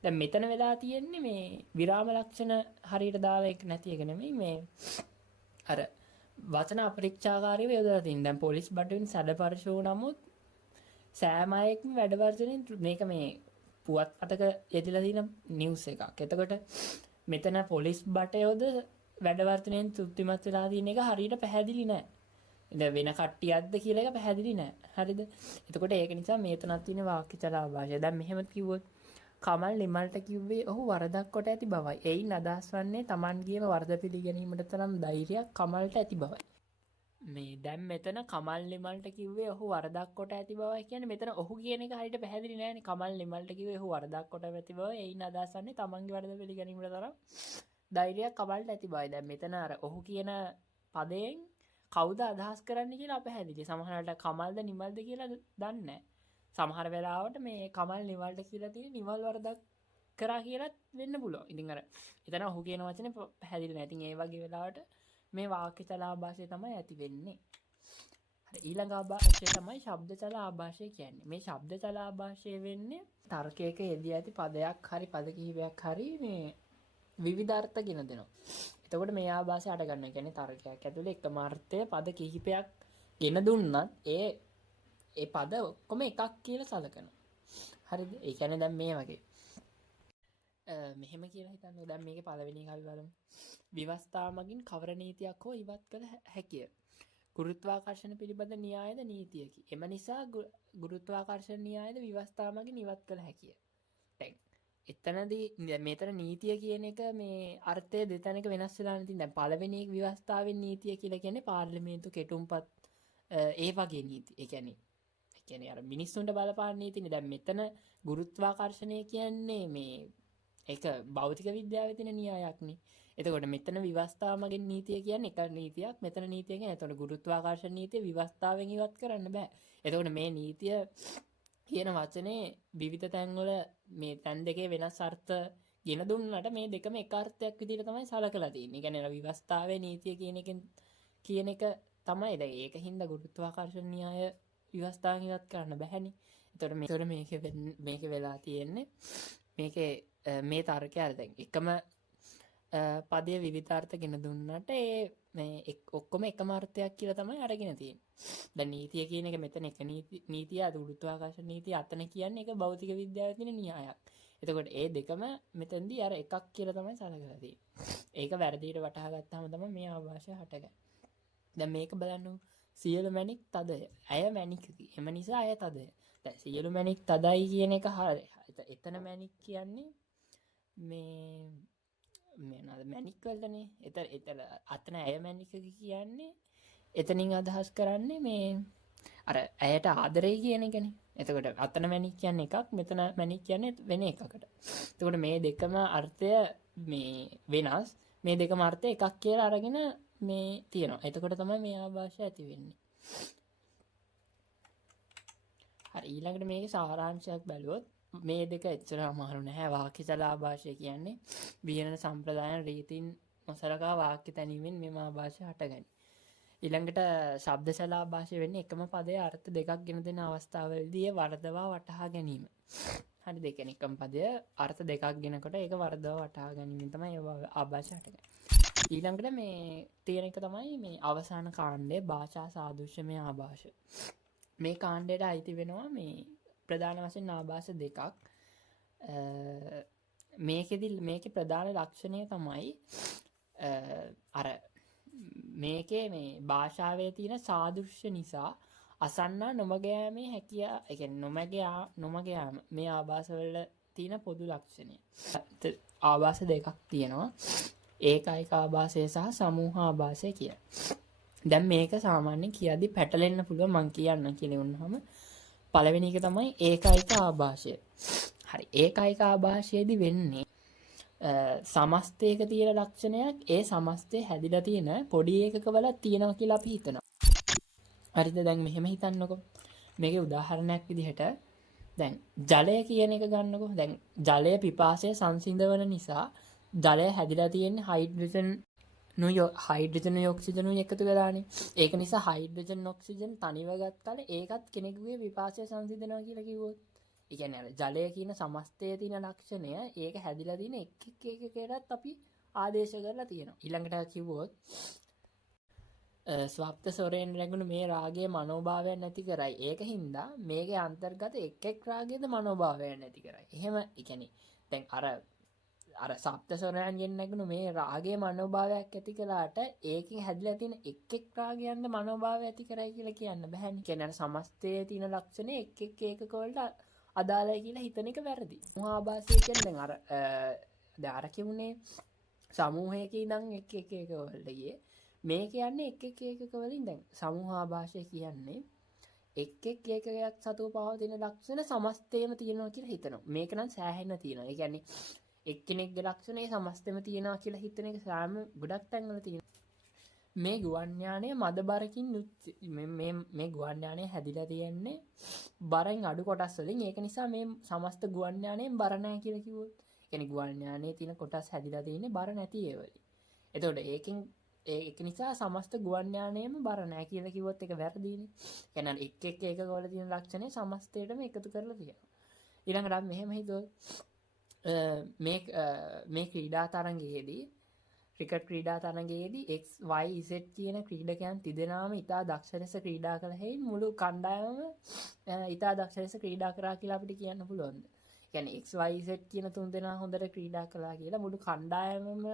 දැන් මෙතන වෙලා තියෙන්නේ මේ විරාම ලක්ෂණ හරියට දාලා එක නැති එක නෙමෙයි, මේ අර වචන අපරීක්ෂාකාරීව යොදලා තියෙන. දැන් පොලිස් බටුවෙන් සැඩපරිශ වූ නමුත් සෑම අයෙක්ම වැඩ වර්ධනයෙන්, මේක මේ පුවත්පතක යෙදලා තියෙන නිවුස් එකක්. එතකොට මෙතන පොලිස් බටයෝද වැඩ වර්ධනයෙන් තෘප්තිමත් වෙලා තියෙන එක හරියට පැහැදිලි නැහැ. දැන් වෙන කට්ටියක්ද කියලා එක පැහැදිලි නැහැ. හරිද? එතකොට ඒක නිසා මේතනත් තියෙන වාක්‍ය ජල ආභාෂය. දැන් මෙහෙම කිව්වොත් කමල් නිමල්ට කිව්වේ ඔහු වරදක් කොට ඇති බවයි. එයින් අදහස් වන්නේ Tamanගේම වරද පිළිගැනීමට තරම් ධෛර්යයක් කමල්ට ඇති බවයි. මේ දැන් මෙතන කමල් නිමල්ට කිව්වේ ඔහු වරදක් කොට ඇති බවයි කියන්නේ මෙතන ඔහු කියන එක හරියට පැහැදිලි නෑනේ. කමල් නිමල්ට කිව්වේ ඔහු වරදක් කොට ඇති බවයි. එයින් අදහස් වන්නේ Tamanගේ වරද පිළිගැනීමට තරම් ධෛර්යයක් කමල්ට ඇති බවයි. දැන් මෙතන අර ඔහු කියන පදයෙන් කවුද අදහස් කරන්නේ කියලා අපැහැදිලි. සමහරවිට කමල්ද නිමල්ද කියලා දන්නේ නැහැ. සමහර වෙලාවට මේ කමල් නිවල්ට කියලා තියෙන නිවල් වරදක් කරා කියලාත් වෙන්න පුළුවන්. ඉතින් අර එතන ඔහු කියන වචනේ පැහැදිලි නැහැ. ඉතින් ඒ වගේ වෙලාවට මේ වාක්‍ය චල ආභාෂය තමයි ඇති වෙන්නේ. හරි, ඊළඟ ආභාෂය තමයි ශබ්ද චල ආභාෂය කියන්නේ. මේ ශබ්ද චල ආභාෂය වෙන්නේ තර්කයක යෙදී ඇති පදයක් හරි පද කිහිපයක් හරි මේ විවිධ අර්ථ ගෙන දෙනවා. එතකොට මේ ආභාෂය අට ගන්නවා. කියන්නේ තර්කයක් ඇතුලේ එකම අර්ථය පද කිහිපයක් ගෙන දුන්නත් ඒ පද ඔක්කොම එකක් කියලා සලකනවා. හරිද? ඒ කියන්නේ දැන් මේ වගේ මෙහෙම කියලා හිතන්න. දැන් මේකේ පළවෙනි එක අපි බලමු. විවස්ථා මගින් කවර නීතියක් හෝ ඉවත් කළ හැකිය. ගුරුත්වාකර්ෂණ පිළිබඳ න්‍යායද නීතියකි. එම නිසා ගුරුත්වාකර්ෂණ න්‍යායද විවස්ථා මගින් ඉවත් කළ හැකිය. දැන් එතනදී මෙතන නීතිය කියන එක මේ අර්ථය දෙතැනක වෙනස් වෙලා නැතිනම් දැන් පළවෙනි ව්‍යවස්ථාවේ නීතිය කියලා කියන්නේ පාර්ලිමේන්තු කෙටුම්පත් ඒ වගේ නීති. ඒ කියන්නේ අර මිනිස්සුන්ට බලපාන නීතිනේ. දැන් මෙතන ගුරුත්වාකර්ෂණය කියන්නේ මේ ඒක භෞතික විද්‍යාවේ තියෙන න්‍යායක්නේ. එතකොට මෙතන විවස්ථාව මගින් නීතිය කියන්නේ එක නීතියක්. මෙතන නීතිය කියන්නේ එතකොට ගුරුත්වාකර්ෂණ නීතිය විවස්ථාවෙන් ඉවත් කරන්න බෑ. එතකොට මේ නීතිය කියන වචනේ විවිධ තැන්වල මේ තැන් දෙකේ වෙනස් අර්ථ ගෙන දුන්නට මේ දෙකම එක අර්ථයක් විදිහට තමයි සලකලා තියෙන්නේ. ඒ කියන්නේ විවස්ථාවේ නීතිය කියන එක තමයි. දැන් ඒක හින්දා ගුරුත්වාකර්ෂණ න්‍යාය විවස්ථාවෙන් ඉවත් කරන්න බැහැනේ. එතකොට මේක වෙලා තියෙන්නේ මේකේ මේ තර්කය අර දැන් එකම පදයේ විවිධාර්ථ ගෙන දුන්නට මේ ඔක්කොම එකම අර්ථයක් කියලා තමයි අරගෙන තියෙන්නේ. දැන් නීතිය කියන එක මෙතන එක නීතිය ගුරුත්වාකර්ෂණ නීතිය අතන කියන්නේ ඒක භෞතික විද්‍යාවේ තියෙන න්‍යායක්. එතකොට ඒ දෙකම මෙතෙන්දී අර එකක් කියලා තමයි සලකලා තියෙන්නේ. ඒක වැරදියට වටහා ගත්තාම තමයි මේ අවකාශය හටගන්නේ. දැන් මේක බලන්න සියලු මැණික් තදය. ඇය මැණිකකි. එම නිසා ඇය තදය. දැන් සියලු මැණික් තදයි කියන එක හරිය. එතන මැණික් කියන්නේ මේ මැණික් වලනේ. එතන අතන ඇය මැණිකකි කියන්නේ එතනින් අදහස් කරන්නේ මේ අර ඇයට ආදරේ කියන එකනේ. එතකොට අතන මැණික් කියන්නේ එකක්, මෙතන මැණික් කියන්නේ වෙන එකකට. එතකොට මේ දෙකම අර්ථය මේ වෙනස්. මේ දෙකම අර්ථය එකක් කියලා අරගෙන මේ තියෙනවා. එතකොට තමයි මේ ආభాෂය ඇති වෙන්නේ. හරි ඊළඟට මේකේ සාරාංශයක් බැලුවොත් මේ දෙක එච්චර අමාරු නැහැ. වාක්‍යසල ආభాෂය කියන්නේ විහරණ සම්ප්‍රදායන රීතීන් නොසලකා වාක්‍ය තැනීමෙන් මේ ආభాෂය හටගනී. ඊළඟට ශබ්දසල ආభాෂය වෙන්නේ එකම පදයේ අර්ථ දෙකක් ගෙන දෙන අවස්ථාවලදී ඒ වර්ධවා වටහා ගැනීම. හරි දෙකෙන එකම පදයේ අර්ථ දෙකක් ගෙනකොට ඒක වර්ධවා වටහා ගැනීමෙන් තමයි ආభాෂය හටගන්නේ. ඊළඟට මේ තියෙන එක තමයි මේ අවසාන කාණ්ඩයේ භාෂා සාදෘශ්‍යමය ආభాෂ. මේ කාණ්ඩයට අයිති වෙනවා මේ ප්‍රධාන වශයෙන් ආభాෂ දෙකක්. මේකේ ප්‍රධාන ලක්ෂණය තමයි අර මේකේ මේ භාෂාවේ තියෙන සාදෘශ්‍ය නිසා අසන්නා නොමග යාමේ හැකියාව, ඒ කියන්නේ නොමග යාම මේ ආభాෂ වල තියෙන පොදු ලක්ෂණය. ආభాෂ දෙකක් තියෙනවා. ඒකයික ආభాෂය සහ සමූහ ආభాෂය කියලා. දැන් මේක සාමාන්‍යයෙන් කියද්දි පැටලෙන්න පුළුවන් මං කියන්න කියලා වුණාම පළවෙනි එක තමයි ඒකයික ආభాෂය. හරි ඒකයික ආభాෂයේදී වෙන්නේ සමස්තයක තියෙන ලක්ෂණයක් ඒ සමස්තය හැදිලා තියෙන පොඩි ඒකකවල තියෙනවා කියලා අපි හිතනවා. හරිද? දැන් මෙහෙම හිතන්නකෝ. මේකේ උදාහරණයක් විදිහට දැන් ජලය කියන එක ගන්නකෝ. දැන් ජලය පිපාසය සංසිඳවන නිසා ජලය හැදිලා තියෙන්නේ හයිඩ්‍රජනුයි ඔක්සිජනුයි එකතු වෙලානේ. ඒක නිසා හයිඩ්‍රජන් ඔක්සිජන් තනිව ගත්තාම ඒකත් කෙනෙකුගේ විපාසය සංසිඳනවා කියලා කිව්වොත්. ඒ කියන්නේ අර ජලය කියන සමස්තයේ තියෙන ලක්ෂණය ඒක හැදිලා තියෙන එක එකකටත් අපි ආදේශ කරලා තියෙනවා. ඊළඟට කිව්වොත් ස්වප්ත සොරෙන් රැඟුණු මේ රාගයේ මනෝභාවයන් නැති කරයි. ඒක හින්දා මේකේ අන්තර්ගත එක් රාගයේද මනෝභාවයන් නැති කරයි. එහෙම ඒ කියන්නේ දැන් අර සප්ත සොරයන්ගෙන් නැගුණු මේ රාගයේ මනෝභාවයක් ඇති කළාට ඒකෙන් හැදිලා තියෙන එක් රාගයන්ද මනෝභාවය ඇති කරයි කියලා කියන්න බෑනේ. කියන්නේ අර සමස්තයේ තියෙන ලක්ෂණ එක් ඒකක වලට අදාළයි කියලා හිතන එක වැරදි. සමූහාභාසය කියන්නේ දැන් අර කියුනේ සමූහයක ඉඳන් එක් ඒකක වලට ගියේ. මේ කියන්නේ එක් ඒකක වලින් දැන් සමූහාභාසය කියන්නේ එක් ඒකකයක් සතුව පවතින ලක්ෂණ සමස්තයේම තියෙනවා කියලා හිතනවා. මේක නම් සෑහෙන්න තියෙනවා. ඒ කියන්නේ එක්කෙනෙක්ගේ ලක්ෂණේ සමස්තෙම තියෙනවා කියලා හිතන එක සාම ගොඩක් තැන්වල තියෙනවා. මේ ගුවන් යානය මද බරකින් මේ ගුවන් යානය හැදිලා තියෙන්නේ බරෙන් අඩු කොටස් වලින්. ඒක නිසා මේ සමස්ත ගුවන් යානයෙන් බර නැහැ කියලා කිව්වොත්, يعني ගුවන් යානයේ තියෙන කොටස් හැදිලා තියෙන්නේ බර නැති ඒවලින්. එතකොට ඒක නිසා සමස්ත ගුවන් යානයේම බර නැහැ කියලා කිව්වොත් ඒක වැරදීනේ. يعني එක් ඒකකවල තියෙන ලක්ෂණේ සමස්තයටම එකතු කරලා තියෙනවා. ඊළඟට මෙහෙම හිතුවොත් මේ ක්‍රීඩා තරඟයේදී ක්‍රිකට් ක්‍රීඩා තරඟයේදී X Y Z කියන ක්‍රීඩකයන් තිදෙනාම ඉතා දක්ෂ ලෙස ක්‍රීඩා කළ හේයින් මුළු කණ්ඩායමම ඉතා දක්ෂ ලෙස ක්‍රීඩා කරා කියලා අපිට කියන්න පුළුවන්ද? කියන්නේ X Y Z කියන තුන් දෙනා හොඳට ක්‍රීඩා කළා කියලා මුළු කණ්ඩායමම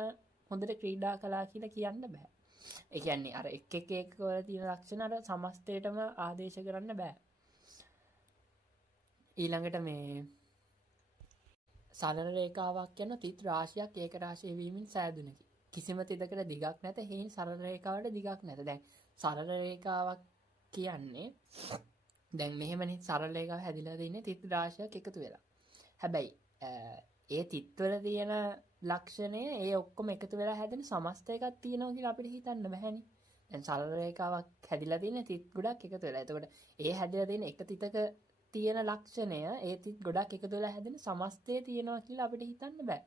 හොඳට ක්‍රීඩා කළා කියලා කියන්න බෑ. ඒ කියන්නේ අර එක් වල තියෙන ලක්ෂණ අර සමස්තයටම ආදේශ කරන්න බෑ. ඊළඟට මේ සරල රේඛාවක් කියන තිත් රාශියක් ඒක රාශී වීමෙන් සෑදුණකි. කිසිම තිතකට දිගක් නැත. හේයින් සරල රේඛාවට දිගක් නැත. දැන් සරල රේඛාවක් කියන්නේ දැන් මෙහෙමනේ සරල රේඛාව හැදිලා තින්නේ තිත් රාශියක් එකතු වෙලා. හැබැයි ඒ තිත්වල තියෙන ලක්ෂණය ඒ ඔක්කොම එකතු වෙලා හැදෙන සමස්ත එකක් තියෙනවා කියලා අපිට හිතන්න බැහැනේ. දැන් සරල රේඛාවක් හැදිලා තියෙන තිත් ගොඩක් එකතු වෙලා. එතකොට ඒ හැදිලා තියෙන එක තිතක තියෙන ලක්ෂණය ඒ තිත් ගොඩක් එකතු වෙලා හැදෙන සමස්තය තියෙනවා කියලා අපිට හිතන්න බෑ.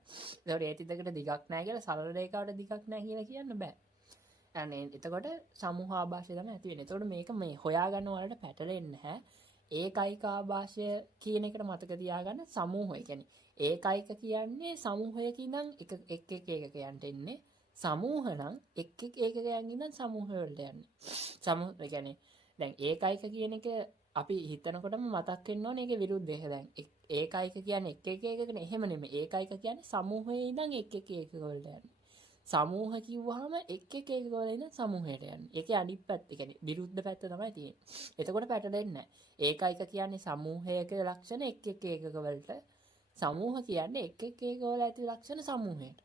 ඒතකොට ඒ තිතකට දිගක් නැහැ කියලා සරල රේඛාවට දිගක් නැහැ කියලා කියන්න බෑ. අනේ එතකොට සමූහ ආభాෂය තමයි ඇති වෙන්නේ. එතකොට මේක මේ හොයාගන්න වලට පැටලෙන්නේ නැහැ. ඒකයික ආభాෂය කියන එකට මතක තියාගන්න සමූහය. කියන්නේ ඒකයික කියන්නේ සමූහයක ඉඳන් එක ඒකකයන්ට එන්නේ. සමූහ නම් එක් ඒකකයන් ඉඳන් සමූහ වලට යන්නේ. සමූහ කියන්නේ දැන් ඒකයික කියන එක අපි හිතනකොටම මතක් වෙන්න ඕනේ ඒකේ විරුද්ධය. දැන් ඒකයික කියන්නේ එක එකකනේ. එහෙම නෙමෙයි. ඒකයික කියන්නේ සමූහයේ ඉඳන් එක ඒකක වලට යන්නේ. සමූහ කිව්වහම එක එකක වල ඉඳන් සමූහයට යන්නේ. ඒකේ අනිත් පැත්ත කියන්නේ විරුද්ධ පැත්ත තමයි තියෙන්නේ. එතකොට පැටලෙන්නේ නැහැ. ඒකයික කියන්නේ සමූහයක ලක්ෂණ එක එකක වලට. සමූහ කියන්නේ එක එකක වල ඇති ලක්ෂණ සමූහයට.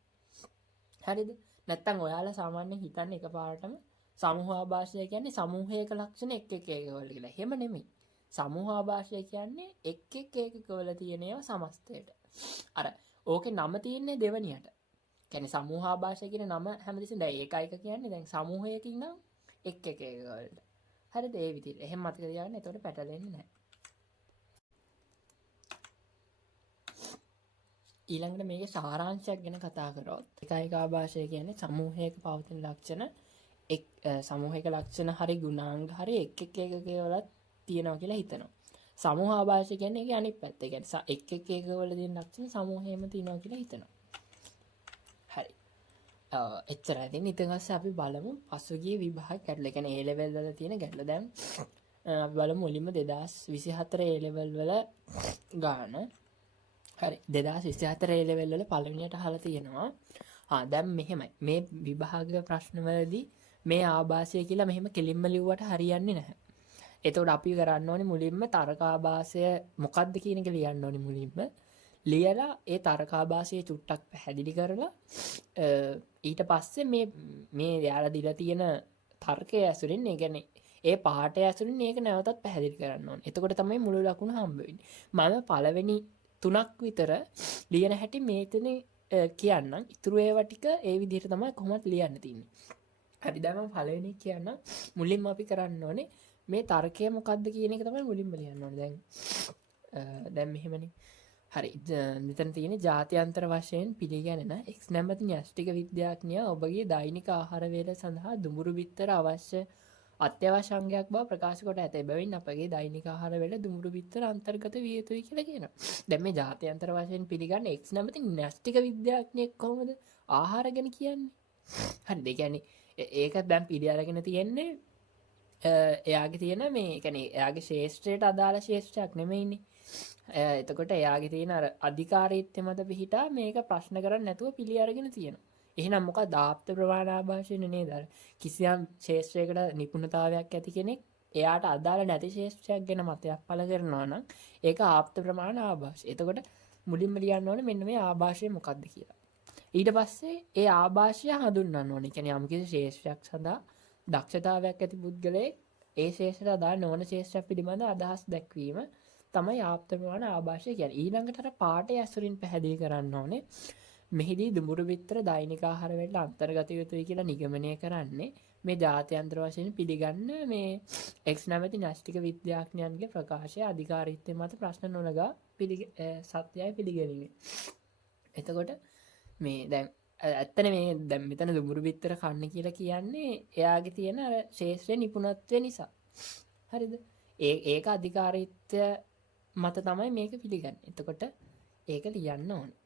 හරිද? නැත්තම් ඔයාලා සාමාන්‍යයෙන් හිතන්නේ එකපාරටම සමූහ ආభాෂය කියන්නේ සමූහයක ලක්ෂණ එක එකක වල කියලා. එහෙම නෙමෙයි. සමූහ ආభాෂය කියන්නේ එක එකක වල තියෙන ඒවා සමස්තයට. අර ඕකේ නම තියෙන්නේ දෙවණියට. කියන්නේ සමූහ ආభాෂය කියන නම හැමදෙස්සෙන් දැන් ඒකයික කියන්නේ දැන් සමූහයකින් නම් එක එක වලට. හරිද? ඒ විදිහට. එහෙම මතක තියාගන්න. එතකොට පැටලෙන්නේ නැහැ. ඊළඟට මේකේ සාරාංශයක් ගැන කතා කරොත් ඒකයික ආభాෂය කියන්නේ සමූහයක පවතින ලක්ෂණ සමූහික ලක්ෂණ හරි ගුණාංග හරි එක වලත් තියෙනවා කියලා හිතනවා. සමූහ ආభాෂය කියන්නේ ඒකේ අනිත් පැත්ත. ඒ කියන්නේ එක වල තියෙන ලක්ෂණ සමූහයෙම තියෙනවා කියලා හිතනවා. හරි. එච්චරයි. ඉතින් ඊට අපි බලමු පසුගිය විභාග ගැටලු. ඒ කියන්නේ A level වල තියෙන ගැටලු. දැන් අපි බලමු මුලින්ම 2024 A level වල ගාන. හරි. 2024 A level වල පළවෙනියට අහලා තියෙනවා. දැන් මෙහෙමයි. මේ විභාග ප්‍රශ්නවලදී මේ ආభాෂය කියලා මෙහෙම කෙලින්ම ලිව්වට හරියන්නේ නැහැ. එතකොට අපි කරන්න ඕනේ මුලින්ම තර්ක ආభాෂය මොකක්ද කියන එක ලියන්න ඕනේ මුලින්ම. ලියලා ඒ තර්ක ආభాෂය චුට්ටක් පැහැදිලි කරලා ඊට පස්සේ මේ යාලා දීලා තියෙන තර්කය ඇසුරින් ඒ කියන්නේ ඒ පාඩය ඇසුරින් මේක නැවතත් පැහැදිලි කරන්න ඕනේ. එතකොට තමයි මුළු ලකුණ හම්බ වෙන්නේ. මම පළවෙනි 3ක් විතර ලියන හැටි මේතනේ කියන්නම්. ඉතුරු ඒවා ටික ඒ විදිහට තමයි කොහොමද ලියන්න තියෙන්නේ. හරි දැන් මම පළවෙනි කියන්න මුලින්ම අපි කරන්න ඕනේ මේ තර්කය මොකක්ද කියන එක තමයි මුලින්ම ලියන්න ඕනේ. දැන් මෙහෙමනේ. හරි මෙතන තියෙන්නේ ජාත්‍යන්තර වශයෙන් පිළිගැනෙන X නැමැති න්‍යෂ්ටික විද්‍යාඥයා ඔබගේ දෛනික ආහාර වේල සඳහා දුඹුරු බිත්තර අත්‍යවශ්‍ය අංගයක් බව ප්‍රකාශ කොට ඇත. එබැවින් අපගේ දෛනික ආහාර වේල දුඹුරු බිත්තර අන්තර්ගත විය යුතුයි කියලා කියනවා. දැන් මේ ජාත්‍යන්තර වශයෙන් පිළිගන්න X නැමැති න්‍යෂ්ටික විද්‍යාඥයෙක් කොහොමද ආහාර ගැන කියන්නේ? හරිද? ඒ කියන්නේ ඒක දැන් පිළි අරගෙන තියෙන්නේ එයාගේ තියෙන මේ කියන්නේ එයාගේ ශාස්ත්‍රයට අදාළ ශාස්ත්‍රයක් නෙමෙයිනේ. එතකොට එයාගේ තියෙන අර අධිකාරීත්වය මත පිහිටා මේක ප්‍රශ්න කරන්නේ නැතුව පිළි අරගෙන තියෙනවා. එහෙනම් මොකක්ද ආප්ත ප්‍රමාණ ආభాෂයනේ නේද? කිසියම් ශාස්ත්‍රයකට නිපුණතාවයක් ඇති කෙනෙක් එයාට අදාළ නැති ශාස්ත්‍රයක් ගැන මතයක් පළ කරනවා නම් ඒක ආප්ත ප්‍රමාණ ආభాෂය. එතකොට මුලින්ම ලියන්න ඕනේ මෙන්න මේ ආభాෂය මොකක්ද කියලා. ඊට පස්සේ ඒ ආభాෂය හඳුන්වන්න ඕනේ. කියන්නේ යම්කිසි ශාස්ත්‍රයක් සඳහා දක්ෂතාවයක් ඇති පුද්ගලයෙක් ඒ ශාස්ත්‍රයට අදාළ නොවන ශාස්ත්‍රයක් පිළිබඳ අදහස් දැක්වීම තමයි ආප්ත ප්‍රමාණ ආభాෂය කියන්නේ. ඊළඟට අර පාඩය ඇසුරින් පැහැදිලි කරන්න ඕනේ. මෙහිදී දුඹුරු බිත්තර දෛනික ආහාර වලට අන්තර්ගත යුතුයි කියලා නිගමනය කරන්නේ මේ ජාත්‍යන්තර වශයෙන් පිළිගන්න මේ X නැමැති න්‍යෂ්ටික විද්‍යාඥයන්ගේ ප්‍රකාශය අධිකාරීත්වය මත ප්‍රශ්න නොනගා සත්‍යයි පිළිගැනීම. එතකොට මේ දැන් ඇත්තනේ මේ දැන් මෙතන දුඹුරු බිත්තර කන්න කියලා කියන්නේ එයාගේ තියෙන අර ශාස්ත්‍රීය නිපුණත්වය නිසා. හරිද? ඒක අධිකාරීත්වය මත තමයි මේක පිළිගන්නේ. එතකොට ඒක ලියන්න ඕනේ.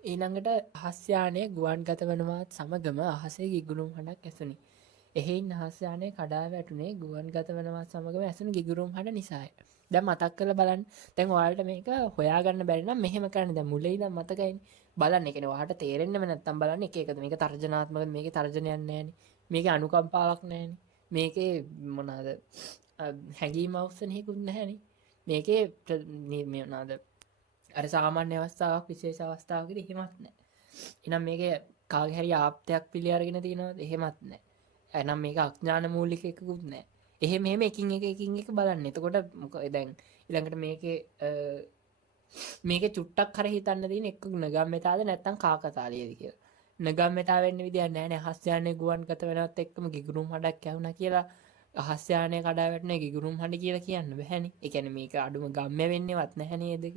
ඊළඟට අහස්යානයේ ගුවන්ගත වනවත් සමගම අහසේ ගිගුරුම් හඬක් ඇසුණි. එහෙයින් අහස්යානයේ කඩා වැටුනේ ගුවන්ගත වනවත් සමගම ඇසුණු ගිගුරුම් හඬ නිසාය. දැන් මතක් කරලා බලන්න. දැන් ඔයාලට මේක හොයාගන්න බැරි නම් මෙහෙම කරන්න. දැන් මුලින් ඉඳන් මතකයිනේ. බලන්න. ඒ කියන්නේ ඔයාලට තේරෙන්නේම නැත්තම් බලන්න එක එකද. මේක තර්ජනාත්මකද? මේකේ තර්ජනයක් නැහැනේ. මේකේ අනුකම්පාවක් නැහැනේ. මේකේ මොනවාද? හැඟීම් අවශ්‍යනෙකුත් නැහැනේ. මේකේ මොනවාද? අර සාමාන්‍ය අවස්ථාවක් විශේෂ අවස්ථාවකදී එහෙමත් නැහැ. එහෙනම් මේකේ කාගේ හරි ආප්තයක් පිළි අරගෙන තියෙනවද? එහෙමත් නැහැ. එහෙනම් මේක අඥාන මූලික එකකුත් නැහැ. එහෙම එකින් එක බලන්න. එතකොට මොකද දැන් ඊළඟට මේකේ චුට්ටක් හරි හිතන්න තියෙන එක්ක නගම්මෙතාද නැත්නම් කාකතාලියද කියලා. නගම්මෙතා වෙන්න විදියක් නැහැ නේ. අහස් යානේ ගුවන් ගත වෙනවත් එක්කම ගිගුරුම් හඩක් ඇහුණා කියලා අහස් යානේ කඩා වැටෙන ගිගුරුම් හඩ කියලා කියන්න බෑනේ. ඒ කියන්නේ මේක අඩුම ගම්ම වෙන්නේවත් නැහැ නේද ඒක.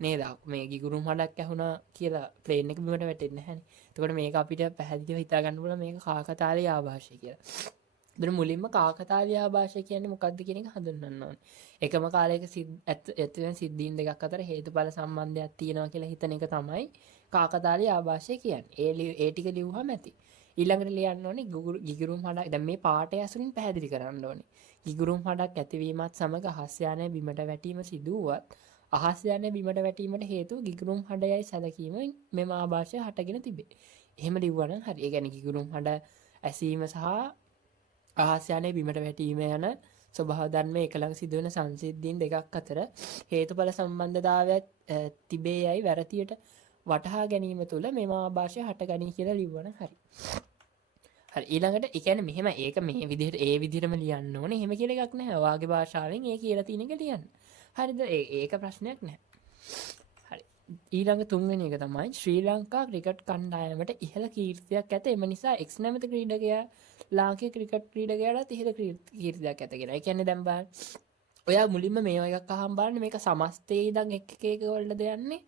නේද? මේ ගිගුරුම් හඩක් ඇහුණා කියලා ප්ලේන් එක බිමට වැටෙන්නේ නැහැනේ. එතකොට මේක අපිට පැහැදිලිව හිතා ගන්න පුළුවන් මේක කාකතාලීය ආభాෂය කියලා. ඒතර මුලින්ම කාකතාලීය ආభాෂය කියන්නේ මොකක්ද කියන එක හඳුන්වන්න ඕනේ. එකම කාලයක ඇතිවෙන සිද්ධීන් දෙකක් අතර හේතුඵල සම්බන්ධයක් තියෙනවා කියලා හිතන එක තමයි කාකතාලීය ආభాෂය කියන්නේ. ඒ ටික ලිව්වම ඇති. ඊළඟට ලියන්න ඕනේ ගිගුරුම් හඩක්. දැන් මේ පාඩය ඇසුරින් පැහැදිලි කරන්න ඕනේ. ගිගුරුම් හඩක් ඇතිවීමත් සමග අහස් යානය බිමට වැටීම සිදු වුවත් අහස් යානය බිමට වැටීමට හේතුව ගිගුරුම් හඩයයි සැලකීමෙන් මෙම ආభాෂය හටගෙන තිබේ. එහෙම ලිව්වනම් හරි. ඒ කියන්නේ ගිගුරුම් හඩ ඇසීම සහ අහස් යානය බිමට වැටීම යන ස්වභාව ධර්ම එකලඟ සිදුවන සංසිද්ධීන් දෙකක් අතර හේතුඵල සම්බන්ධතාවයක් තිබේ යයි වැරදියට වටහා ගැනීම තුළ මෙම ආభాෂය හටගනී කියලා ලිව්වනම් හරි. හරි ඊළඟට ඒ කියන්නේ මෙහෙම ඒක මේ විදිහට ඒ විදිහටම ලියන්න ඕනේ. එහෙම කියලා එකක් නැහැ. ඔයාගේ භාෂාවෙන් ඒ කියලා තියෙන එක ලියන්න. හරිද? ඒක ප්‍රශ්නයක් නැහැ. හරි. ඊළඟ තුන්වෙනි එක තමයි ශ්‍රී ලංකා ක්‍රිකට් කණ්ඩායමට ඉහළ කීර්තියක් ඇත. එම නිසා එක්ස් නැමැති ක්‍රීඩකයා ලාංකික ක්‍රිකට් ක්‍රීඩකයාට ඉහළ කීර්තියක් ඇත කියලා. ඒ කියන්නේ දැන් බලන්න. ඔයා මුලින්ම මේවා එකක් අහන් බලන්න මේක සමස්තයේ ඉඳන් එක් එක වලද යන්නේ.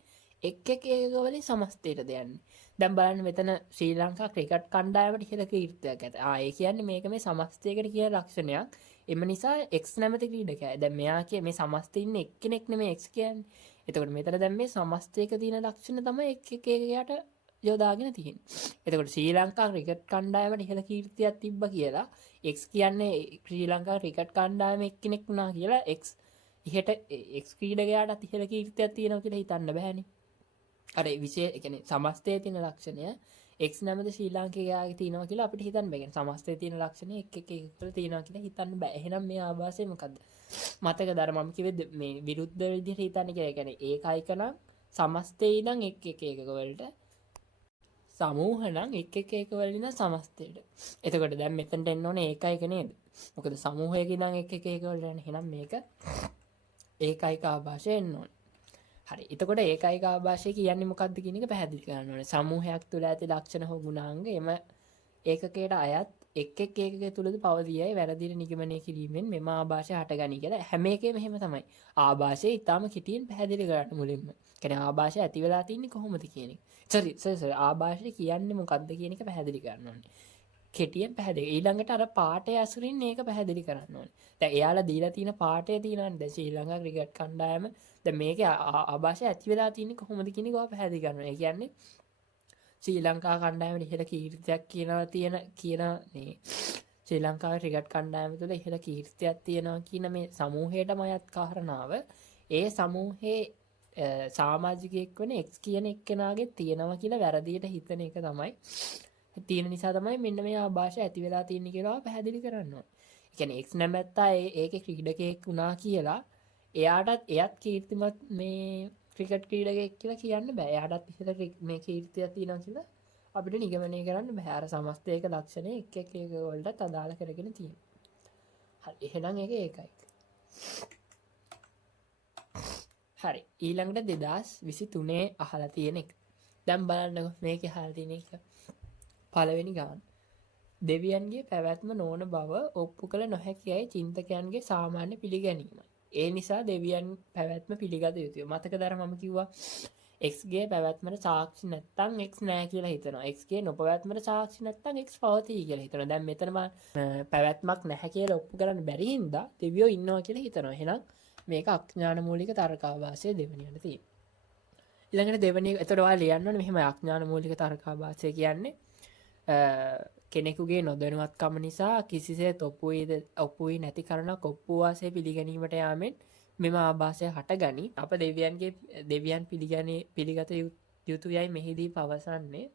එක් එක වලින් සමස්තයට දෙන්නේ. දැන් බලන්න මෙතන ශ්‍රී ලංකා ක්‍රිකට් කණ්ඩායමට ඉහළ කීර්තියක් ඇත. ඒ කියන්නේ මේක මේ සමස්තයකට කියන ලක්ෂණයක්. එම නිසා X නැමැති ක්‍රීඩකයා. දැන් මෙයා කිය මේ සමස්තයේ ඉන්න එක්කෙනෙක් නෙමෙයි X කියන්නේ. එතකොට මෙතන දැන් මේ සමස්තයක තියෙන ලක්ෂණ තමයි එක් එකයට යොදාගෙන තියෙන්නේ. එතකොට ශ්‍රී ලංකා ක්‍රිකට් කණ්ඩායමට ඉහළ කීර්තියක් තිබ්බ කියලා X කියන්නේ ශ්‍රී ලංකා ක්‍රිකට් කණ්ඩායමේ එක්කෙනෙක් වුණා කියලා X ඉහට X ක්‍රීඩකයාට ඉහළ කීර්තියක් තියෙනවා කියලා හිතන්න බෑනේ. අර විශේෂ ඒ කියන්නේ සමස්තයේ තියෙන ලක්ෂණය X නැමැති ශ්‍රී ලාංකිකයාගේ තියෙනවා කියලා අපිට හිතන්න බෑ. කියන්නේ සමස්තයේ තියෙන ලක්ෂණය එක් එක වල තියෙනවා කියලා හිතන්න බෑ. එහෙනම් මේ ආభాසය මොකද්ද? මතකද අර මම කිව්වේ මේ විරුද්ධ විදිහට හිතන්න කියලා. කියන්නේ ඒකයික නම් සමස්තයේ ඉඳන් එක් එක වලට සමූහ නම් එක් එක වල ඉඳන් සමස්තයට. එතකොට දැන් මෙතනට එන්න ඕනේ ඒකයික නේද? මොකද සමූහයක ඉඳන් එක් එක වලට යන. එහෙනම් මේක ඒකයික ආభాෂය එන්න ඕනේ. හරි. එතකොට ඒකයික ආభాෂය කියන්නේ මොකක්ද කියන එක පැහැදිලි කරන්න ඕනේ. සමූහයක් තුළ ඇති ලක්ෂණ හෝ ගුණාංග එම ඒකකයට අයත් එක් එකක තුලද පවතියයි වැරදිට නිගමනය කිරීමෙන් මෙම ආభాෂය හටගනී කියලා හැම එකේම එහෙම තමයි. ආభాෂය ඊටාම කෙටියෙන් පැහැදිලි කරන්න මුලින්ම. කියන්නේ ආభాෂය ඇති වෙලා තින්නේ කොහොමද කියන එක. සරි ආభాෂය කියන්නේ මොකක්ද කියන එක පැහැදිලි කරන්න ඕනේ. කෙටියෙන් පැහැදිලි. ඊළඟට අර පාඨය ඇසුරින් මේක පැහැදිලි කරන්න ඕනේ. දැන් එයාලා දීලා තියෙන පාඨය තියෙනවානේ. දැන් ශ්‍රී ලංකා ක්‍රිකට් කණ්ඩායම දැන් මේකේ ආభాෂය ඇති වෙලා තින්නේ කොහොමද කියන එක ඔයා පැහැදිලි කරනවා. ඒ කියන්නේ ශ්‍රී ලංකා කණ්ඩායමේ ඉහළ කීර්තියක් කියන මේ ශ්‍රී ලංකා ක්‍රිකට් කණ්ඩායම තුළ ඉහළ කීර්තියක් තියෙනවා කියන මේ සමූහයටම අයත් කාරණාව ඒ සමූහයේ සමාජිකයෙක් වෙන X කියන එක්කෙනාගේ තියෙනවා කියලා වැරදියට හිතන එක තමයි තියෙන නිසා තමයි මෙන්න මේ ආభాෂය ඇති වෙලා තියෙන්නේ කියලා පැහැදිලි කරන්න ඕනේ. ඒ කියන්නේ X නැමැත්තා ඒකේ ක්‍රීඩකයෙක් වුණා කියලා එයාත් කීර්තිමත් මේ ක්‍රිකට් ක්‍රීඩකයෙක් කියලා කියන්න බෑ. එයාටත් ඉහළ මේ කීර්තියක් තියෙනවා කියලා අපිට නිගමනය කරන්න බෑ. අර සමස්තයක ලක්ෂණ එක් එක වලට අදාළ කරගෙන තියෙනවා. හරි. එහෙනම් ඒකයි. හරි. ඊළඟට 2023 අහලා තියෙන එක. දැන් බලන්නකො මේකේ අහලා තියෙන එක. පළවෙනි ගාන. දෙවියන්ගේ පැවැත්ම නොවන බව ඔප්පු කළ නොහැකියයි චින්තකයන්ගේ සාමාන්‍ය පිළිගැනීමයි. ඒ නිසා දෙවියන් පැවැත්ම පිළිගත යුතුය. මතකද අර මම කිව්වා X ගේ පැවැත්මට සාක්ෂි නැත්තම් X නෑ කියලා හිතනවා. X ගේ නොපැවැත්මට සාක්ෂි නැත්තම් X පවතී කියලා හිතනවා. දැන් මෙතන පැවැත්මක් නැහැ කියලා ඔප්පු කරන්න බැරි හින්දා දෙවියෝ ඉන්නවා කියලා හිතනවා. එහෙනම් මේක අඥාන මූලික තර්කාභාසය දෙවෙනියට තියෙනවා. ඊළඟට දෙවෙනි එතකොට ඔයාලා ලියන්න ඕනේ මෙහෙම අඥාන මූලික තර්කාභාසය කියන්නේ කෙනෙකුගේ නොදැනුවත්කම නිසා කිසිසේත් ඔප්පුයි නැති කරනක් ඔප්පු වාසය පිළිගැනීමට යාමෙන් මෙම ආభాසය හටගනි. අප දෙවියන් පිළිගත යුතුයයි මෙහිදී පවසන්නේ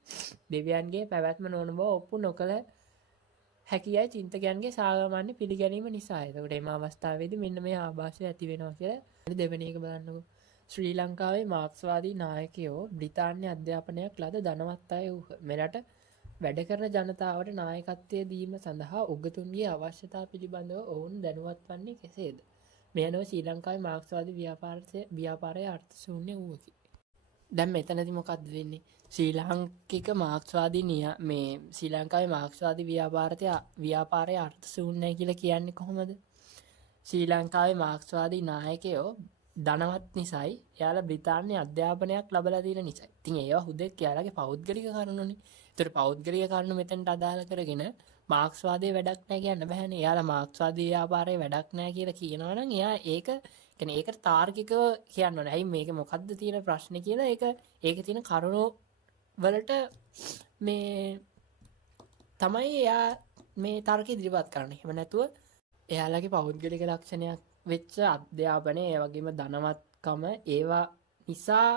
දෙවියන්ගේ පැවැත්ම නොවන බව ඔප්පු නොකළ හැකියයි චින්තකයන්ගේ සාමාන්‍ය පිළිගැනීම නිසා. එතකොට මේ අවස්ථාවේදී මෙන්න මේ ආభాසය ඇති වෙනවා කියලා දෙවෙනි එක බලන්නකෝ. ශ්‍රී ලංකාවේ මාක්ස්වාදී නායකයෝ බ්‍රිතාන්‍ය අධ්‍යාපනයක් ලද ධනවත් අය වූහ. මෙරට වැඩ කරන ජනතාවට නායකත්වය දීම සඳහා උගතුන්ගේ අවශ්‍යතා පිළිබඳව ඔවුන් දැනුවත් වන්නේ කෙසේද? මේ අනුව ශ්‍රී ලංකාවේ මාක්ස්වාදී ව්‍යාපාරයේ අර්ථ ශූන්‍ය වූවකි. දැන් මෙතනදි මොකක්ද වෙන්නේ? ශ්‍රී ලාංකික මාක්ස්වාදී මේ ශ්‍රී ලංකාවේ මාක්ස්වාදී ව්‍යාපාරයේ අර්ථ ශූන්‍යයි කියලා කියන්නේ කොහොමද? ශ්‍රී ලංකාවේ මාක්ස්වාදී නායකයෝ ධනවත් නිසායි එයාලා බ්‍රිතාන්‍ය අධ්‍යාපනයක් ලබලා තියෙන නිසායි. ඉතින් ඒවා හුදෙක් එයාලගේ පෞද්ගලික කරුණුනේ. ඒතර පෞද්ගලික කරුණු මෙතනට අදාළ කරගෙන මාක්ස්වාදයේ වැඩක් නැහැ කියන්න බෑනේ. එයාලා මාක්ස්වාදී ව්‍යාපාරයේ වැඩක් නැහැ කියලා කියනවා නම් එයා ඒක කියන්නේ ඒකට තාර්කිකව කියන්න ඕනේ. ඇයි මේක මොකද්ද තියෙන ප්‍රශ්නේ කියලා ඒකේ තියෙන කරුණු වලට මේ තමයි එයා මේ තර්ක ඉදිරිපත් කරන්නේ. එහෙම නැතුව එයාලගේ පෞද්ගලික ලක්ෂණයක් වෙච්ච අධ්‍යාපනය ඒ වගේම ධනවත්කම ඒවා නිසා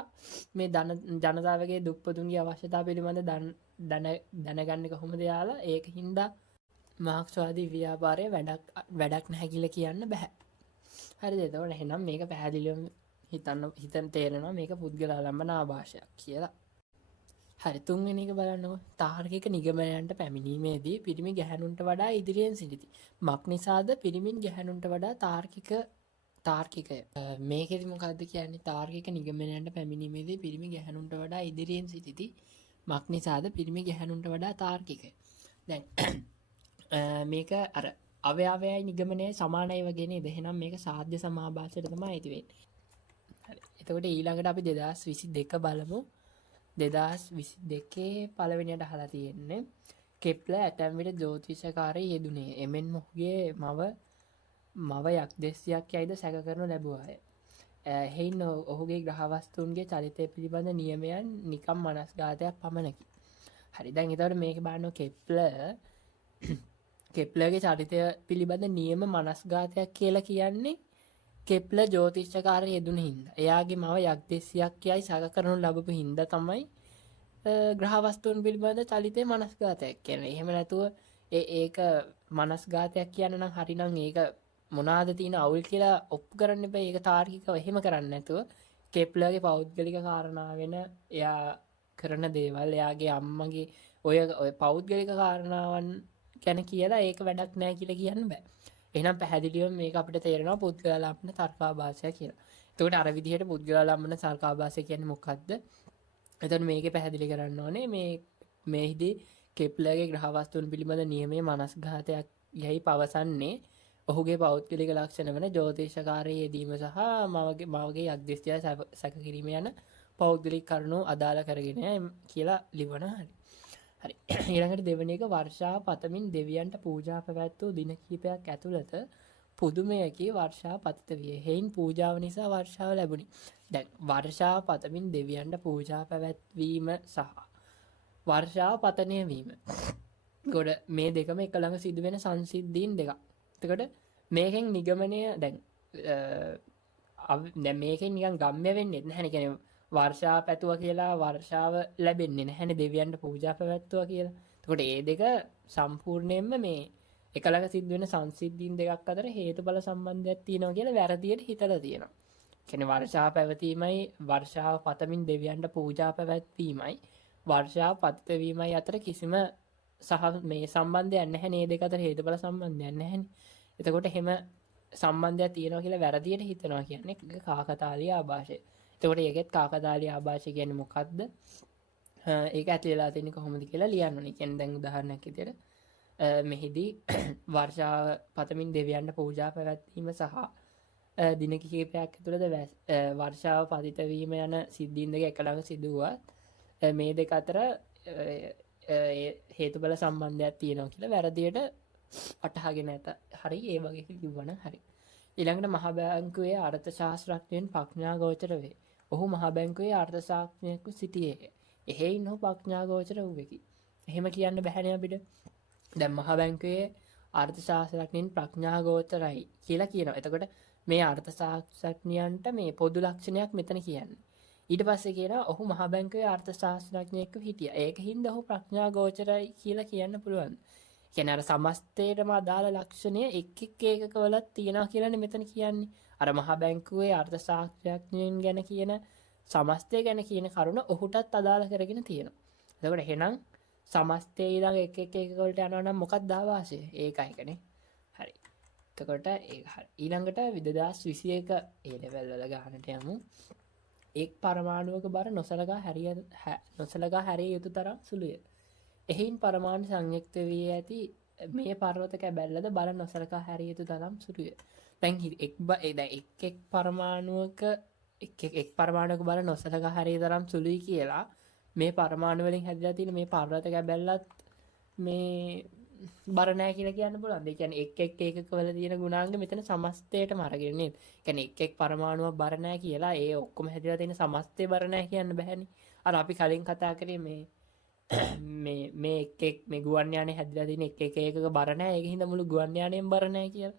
මේ ජනතාවගේ දුප්පතුන්ගේ අවශ්‍යතා පිළිබඳ දැනගන්නේ කොහොමද යාලා? ඒක හින්දා මාක්ස්වාදී ව්‍යාපාරයේ වැඩක් නැහැ කියලා කියන්න බෑ. හරිද? එතකොට එහෙනම් මේක පැහැදිලිවම හිතන් තේරෙනවා මේක පුද්ගලාලම්බන ආభాෂයක් කියලා. හරි, තුන්වෙනි එක බලන්නකො. තාර්කික නිගමනයන්ට පැමිණීමේදී පිරිමි ගැහැණුන්ට වඩා ඉදිරියෙන් සිටිති. මක් නිසාද පිරිමින් ගැහැණුන්ට වඩා තාර්කිකය? මේකෙදි මොකද්ද කියන්නේ? තාර්කික නිගමනයන්ට පැමිණීමේදී පිරිමි ගැහැණුන්ට වඩා ඉදිරියෙන් සිටිති. මක් නිසාද පිරිමි ගැහැණුන්ට වඩා තාර්කිකය? දැන් මේක අර අවයවයයි නිගමනයයි සමානයි වගේ නේද? එහෙනම් මේක සාධ්‍ය සමාභාෂයට තමයි අයිති වෙන්නේ. හරි. එතකොට ඊළඟට අපි 2022 බලමු. 2022 පළවෙනියට අහලා තියෙන්නේ කෙප්ලර් ඇතැම් විට ජ්‍යොතිෂකාරී යෙදුනේ. එමෙන් මොහුගේ මව යක්දෙස්සියක් යයිද සැක කරනු ලැබුවාය. එහෙයින් ඔහුගේ ග්‍රහවස්තුන්ගේ චරිතය පිළිබඳ නියමයන් නිකම් මනස්ගාතයක් පමණකි. හරි, දැන් එතකොට මේක බලන්න කෙප්ලර්ගේ චරිතය පිළිබඳ නියම මනස්ගාතයක් කියලා කියන්නේ කෙප්ලර් ජ්‍යොතිෂ්‍යකාරී යෙදුන හින්දා. එයාගේ මව යක්දෙස්සියක් යයි සැක කරනු ලැබපු හින්දා තමයි ග්‍රහවස්තුන් පිළිබඳ චලිතේ මනස්ගාතයක් කියන්නේ. එහෙම නැතුව ඒක මනස්ගාතයක් කියන නම් හරිනම් ඒක මොනවාද තියෙන අවුල් කියලා ඔප්පු කරන්න එපා. ඒක තාර්කිකව එහෙම කරන්නේ නැතුව කෙප්ලර්ගේ පෞද්ගලික කාරණා වෙන එයා කරන දේවල්, එයාගේ අම්මගේ ඔය පෞද්ගලික කාරණාවන් ගැන කියලා ඒක වැඩක් නැහැ කියලා කියන්න බෑ. එහෙනම් පැහැදිලිවම මේක අපිට තේරෙනවා පුද්ගලාලම්බන තර්කාභාෂය කියලා. එතකොට අර විදිහට පුද්ගලාලම්බන තර්කාභාෂය කියන්නේ මොකක්ද? එතකොට මේකේ පැහැදිලි කරන්න ඕනේ මේහිදී කෙප්ලර්ගේ ග්‍රහවස්තුන් පිළිබඳ නියමයේ මනස්ඝාතයක් යයි පවසන්නේ ඔහුගේ පෞද්ගලික ලක්ෂණ වන ජ්‍යොතිෂකාරී යෙදීම සහ මවගේ යක්දෙස්තිය සැක කිරීම යන පෞද්ගලික කරුණු අදාළ කරගෙන කියලා ලිවන. හරි. ඊළඟට දෙවෙනි එක වර්ෂාව පතමින් දෙවියන්ට පූජා පැවැත්වූ දින කිහිපයක් ඇතුළත පුදුමයකි වර්ෂාව පතිත විය. හේයින් පූජාව නිසා වර්ෂාව ලැබුණි. දැන් වර්ෂාව පතමින් දෙවියන්ට පූජා පැවැත්වීම සහ වර්ෂාව පතනය වීම. ගොඩ මේ දෙකම එක ළඟ සිදුවෙන සංසිද්ධීන් දෙකක්. එතකොට මේකෙන් නිගමනය දැන් මේකෙන් නිකන් ගම්ම්‍ය වෙන්නේ නැහැ. කියන්නේ වර්ෂාව පැතුවා කියලා වර්ෂාව ලැබෙන්නේ නැහැනේ දෙවියන්ට පූජා පැවැත්තුවා කියලා. එතකොට මේ දෙක සම්පූර්ණයෙන්ම මේ එක ළඟ සිද්ධ වෙන සංසිද්ධීන් දෙකක් අතර හේතුඵල සම්බන්ධයක් තියෙනවා කියලා වැරදියට හිතලා තියෙනවා. කියන්නේ වර්ෂාව පැවතීමයි වර්ෂාව පතමින් දෙවියන්ට පූජා පැවැත්වීමයි වර්ෂාව පතිත වීමයි අතර කිසිම මේ සම්බන්ධයක් නැහැ. මේ දෙක අතර හේතුඵල සම්බන්ධයක් නැහැනේ. එතකොට එහෙම සම්බන්ධයක් තියෙනවා කියලා වැරදියට හිතනවා කියන්නේ කාකතාලීය ආభాෂය. එතකොට ඒකෙත් කාකතාලීය ආభాෂය කියන්නේ මොකද්ද? ඒක ඇතුළේලා තියෙන්නේ කොහොමද කියලා ලියන්න ඕනේ. කියන්නේ දැන් උදාහරණයක් විදියට මෙහිදී වර්ෂාව පතමින් දෙවියන්ට පූජා පැවැත්වීම සහ දින කිහිපයක් ඇතුළත වර්ෂාව පතිත වීම යන සිද්ධීන් දෙක එක ළඟ සිදු වුවත් මේ දෙක අතර හේතුඵල සම්බන්ධයක් තියෙනවා කියලා වැරදියට අටහගෙන නැත. හරි, ඒ වගේ කිව්වනම් හරි. ඊළඟට මහ බැංකුවේ අර්ථශාස්ත්‍රඥයන් ප්‍රඥාගෝචර වේ. ඔහු මහ බැංකුවේ අර්ථශාස්ත්‍රඥයෙකු සිටියේ. එහෙයින් ඔහු ප්‍රඥාගෝචර වූවෙකි. එහෙම කියන්න බැහැනේ අපිට. දැන් මහ බැංකුවේ අර්ථශාස්ත්‍රඥයන් ප්‍රඥාගෝචරයි කියලා කියනවා. එතකොට මේ අර්ථශාස්ත්‍රඥයන්ට මේ පොදු ලක්ෂණයක් මෙතන කියන්නේ. ඊට පස්සේ කියනවා ඔහු මහ බැංකුවේ අර්ථශාස්ත්‍රඥයෙක්ව හිටියා. ඒකින්ද ඔහු ප්‍රඥාගෝචරයි කියලා කියන්න පුළුවන්. කියන්නේ අර සමස්තයටම අදාළ ලක්ෂණය එක් ඒකකවලත් තියෙනවා කියලානේ මෙතන කියන්නේ. අර මහා බැංකුවේ අර්ථශාස්ත්‍රඥයන් ගැන කියන සමස්තය ගැන කියන කරුණ ඔහුටත් අදාළ කරගෙන තියෙනවා. එතකොට එහෙනම් සමස්තයේ ඊළඟ එක් ඒකකවලට යනවා නම් මොකක්ද ආවාසය? ඒකයිකනේ. හරි. එතකොට ඒක හරි. ඊළඟට 2021 ඒ ලෙවල් වල ගන්නට යමු. එක් පරමාණුවක බර නොසලකා හැරිය යුතු තරම් සුළුය. එහින් පරමාණු සංයුක්ත වී ඇති මේ පර්වත කැබැල්ලද බර නොසලකා හැරිය යුතු තරම් සුළුය. දැන් එක් පරමාණුවක එක් පරමාණුවක බර නොසලකා හැරිය තරම් සුළුයි කියලා මේ පරමාණු වලින් හැදිලා තියෙන මේ පර්වත කැබැල්ලත් මේ බර නැහැ කියලා කියන්න පුළුවන්. ඒ කියන්නේ එක් ඒකකවල තියෙන ගුණාංග මෙතන සමස්තයටම අරගෙන නේද? කියන්නේ එක් පරමාණුවක් බර නැහැ කියලා ඒ ඔක්කොම හැදිලා තියෙන සමස්තය බර නැහැ කියන්න බෑනේ. අර අපි කලින් කතා කරේ මේ මේ ගුවන් යානේ හැදිලා තියෙන එක් ඒකක බර නැහැ. ඒක හින්දා මුළු ගුවන් යානේම බර නැහැ කියලා.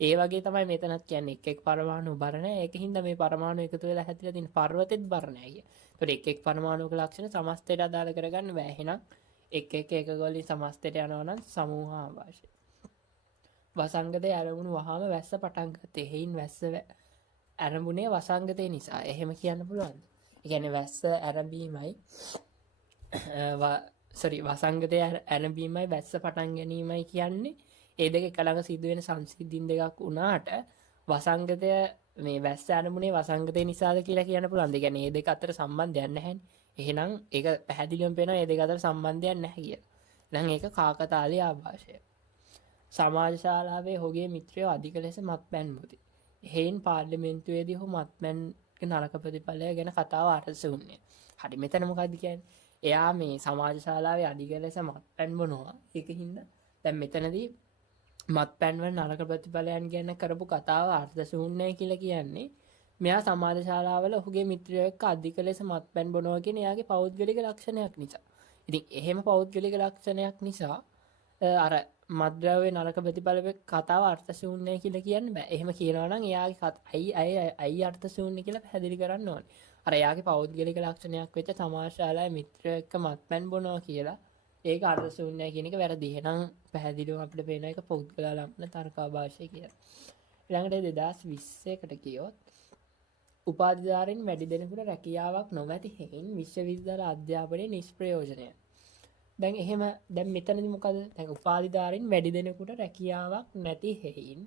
ඒ වගේ තමයි මෙතනත් කියන්නේ එක් පරමාණු බර නැහැ. ඒක හින්දා මේ පරමාණු එකතු වෙලා හැදිලා තියෙන පර්වතෙත් බර නැහැ කිය. ඒතකොට එක් පරමාණුක ලක්ෂණ සමස්තයට අදාළ කරගන්න බෑ. එහෙනම් එක් ඒකක වලින් සමස්තයට යනවා නම් සමූහ ආభాෂය. වසංගතය ආරමුණු වහාම වැස්ස පටන් ගත්තේ. හේයින් වැස්ස ආරම්භුනේ වසංගතය නිසා. එහෙම කියන්න පුළුවන්. ඒ කියන්නේ වැස්ස ආරම්භීමයි වසංගතය ආරම්භීමයි වැස්ස පටන් ගැනීමයි කියන්නේ ඒ දෙක එක ළඟ සිද්ධ වෙන සංසිද්ධීන් දෙකක් වුණාට වසංගතය මේ වැස්ස ආරම්භුනේ වසංගතය නිසාද කියලා කියන්න පුළුවන්. ඒ කියන්නේ මේ දෙක අතර සම්බන්ධයක් නැහැනේ. එහෙනම් ඒක පැහැදිලිවම පේනවා මේ දෙක අතර සම්බන්ධයක් නැහැ කියලා. එහෙනම් ඒක කාකතාලීය ආభాෂය. සමාජ ශාලාවේ ඔහුගේ මිත්‍රයෝ අධික ලෙස මත්පැන් බොති. එහෙයින් පාර්ලිමේන්තුවේදී ඔහු මත්පැන්ගේ නරක ප්‍රතිඵලය ගැන කතාව අරස වුණේ. හරි මෙතන මොකද්ද කියන්නේ? එයා මේ සමාජ ශාලාවේ අධික ලෙස මත්පැන් බොනවා. ඒකින්ද දැන් මෙතනදී මත්පැන් වල නරක ප්‍රතිඵලයන් ගැන කරපු කතාව අර්ථ ශූන්‍යයි කියලා කියන්නේ මෙයා සමාජ ශාලාවල ඔහුගේ මිත්‍රයෝ එක්ක අධික ලෙස මත්පැන් බොනවා කියන එයාගේ පෞද්ගලික ලක්ෂණයක් නිසා. ඉතින් එහෙම පෞද්ගලික ලක්ෂණයක් නිසා අර මත්ද්‍රව්‍ය නරක ප්‍රතිඵල කතාව අර්ථ ශූන්‍යයි කියලා කියන්න බෑ. එහෙම කියනවා නම් එයාගේ අයි අර්ථ ශූන්‍ය කියලා පැහැදිලි කරන්න ඕනේ. අර එයාගේ පෞද්ගලික ලක්ෂණයක් වෙච්ච සමාජ ශාලාවේ මිත්‍රයෝ එක්ක මත්පැන් බොනවා කියලා ඒක අර්ථ ශූන්‍යයි කියන එක වැරදි. එහෙනම් පැහැදිලිව අපිට පේන එක පෞද්ගලික තර්කාභාෂය කියලා. ඊළඟට 2020කට කියොත් උපාධිධාරීන් වැඩි දෙනෙකුට රැකියාවක් නොමැති හේයින් විශ්වවිද්‍යාල අධ්‍යාපනයේ නිෂ්ප්‍රයෝජනය. දැන් මෙතනදි මොකද? දැන් උපාධිධාරීන් වැඩි දෙනෙකුට රැකියාවක් නැති හේයින්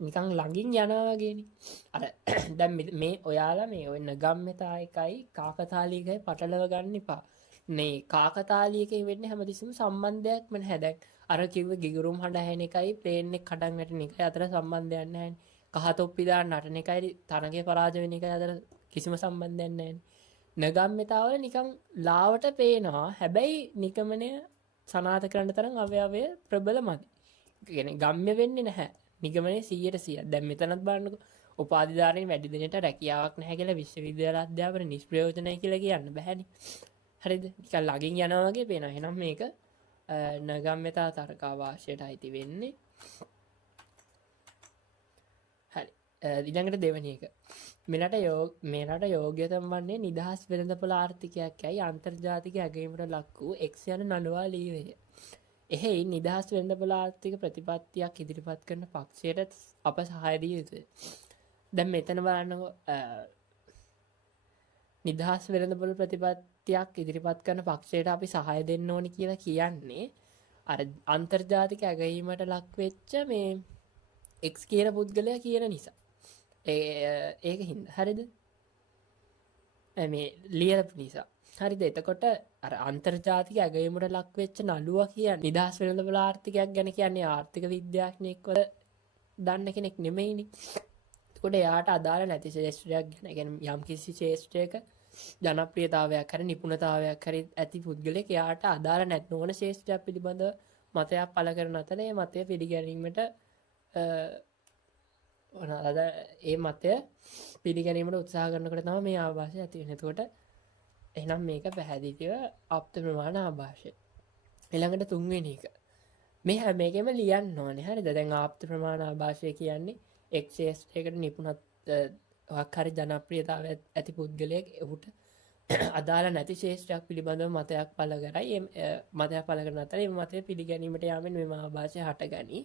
නිකන් ළඟින් යනවා වගේනේ. අර දැන් මේ ඔයාලා මේ ඔය නගම්‍යතා එකයි කාකතාලීයකයි පටලව ගන්න එපා. මේ කාකතාලීයකේ වෙන්නේ හැමතිස්සෙම සම්බන්ධයක්ම නැහැ. දැන් අර කිව්ව ගිගුරුම් හඬ ඇහෙන එකයි ප්ලේන් එක කඩන් වැටෙන එකයි අතර සම්බන්ධයක් නැහැ. කහතොප්පි දාන්න නටන එකයි තරඟේ පරාජය වෙන එකයි අතර කිසිම සම්බන්ධයක් නැහැ. නගම්‍යතාවල නිකන් ලාවට පේනවා. හැබැයි නිගමනය සනාථ කරන්න තරම් අවයවය ප්‍රබලමදි. කියන්නේ ගම්ම්‍ය වෙන්නේ නැහැ. නිගමනයේ 100%. දැන් මෙතනත් බලන්නකෝ. උපාධිධාරීන් වැඩි දිනට රැකියාවක් නැහැ කියලා විශ්වවිද්‍යාල අධ්‍යාපන නිෂ්ප්‍රයෝජනයි කියලා කියන්න බෑනේ. හරිද? නිකන් ළඟින් යනවා වගේ පේනවා. එහෙනම් මේක නගම්‍යතා තර්කාභාෂයට අයිති වෙන්නේ. හරි. ඊළඟට දෙවෙනි එක. මෙරට යෝග්‍යතම වන්නේ නිදහස් වෙළඳපොළ ආර්ථිකයක් යයි අන්තර්ජාතික ඇගයීමට ලක් වූ එක් යන නළුවා ලීවේය. එහෙයි නිදහස් වෙළඳපොළ ආර්ථික ප්‍රතිපත්තියක් ඉදිරිපත් කරන පක්ෂයට අප සහාය දිය යුතුය. දැන් මෙතන බලන්නකෝ නිදහස් වෙළඳපොළ ප්‍රතිපත්තියක් ඉදිරිපත් කරන පක්ෂයට අපි සහාය දෙන්න ඕනි කියලා කියන්නේ අර අන්තර්ජාතික ඇගයීමට ලක් වෙච්ච මේ X කියන පුද්ගලයා කියන නිසා. ඒක හින්දා. හරිද? මේ ලියලපු නිසා. හරිද? එතකොට අර අන්තර්ජාතික ඇගයීමට ලක් වෙච්ච නළුවා කියන්නේ නිදහස් වෙළඳපොළ ආර්ථිකයක් ගැන කියන්නේ ආර්ථික විද්‍යාඥයෙක් වල දන්න කෙනෙක් නෙමෙයිනේ. එතකොට එයාට අදාළ නැති ශාස්ත්‍රයක් ගැන කියන්නේ යම් කිසි ශාස්ත්‍රයක ජනප්‍රියතාවයක් හරි නිපුණතාවයක් හරි ඇති පුද්ගලෙක් එයාට අදාළ නොවන ශාස්ත්‍රයක් පිළිබඳව මතයක් පළ කරන අතර ඒ මතය පිළිගැනීමට ඒ මතය පිළිගැනීමට උත්සාහ කරනකොට තමයි මේ ආభాෂය ඇති වෙන්නේ. එතකොට එහෙනම් මේක පැහැදිලිව ආප්ත ප්‍රමාණ ආభాෂය. ඊළඟට තුන්වෙනි එක. මේ හැම එකෙම ලියන්න ඕනේ. හරිද? දැන් ආප්ත ප්‍රමාණ ආభాෂය කියන්නේ එක්සේස් එකට නිපුණත් හරි ජනප්‍රියතාවය ඇති පුද්ගලයෙක් එහුට අදාළ නැති ශේෂ්ත්‍රයක් පිළිබඳව මතයක් පළ කරයි. මතයක් පළ කරන අතර මේ මතය පිළිගැනීමට යාමෙන් මෙම ආభాෂය හටගනී.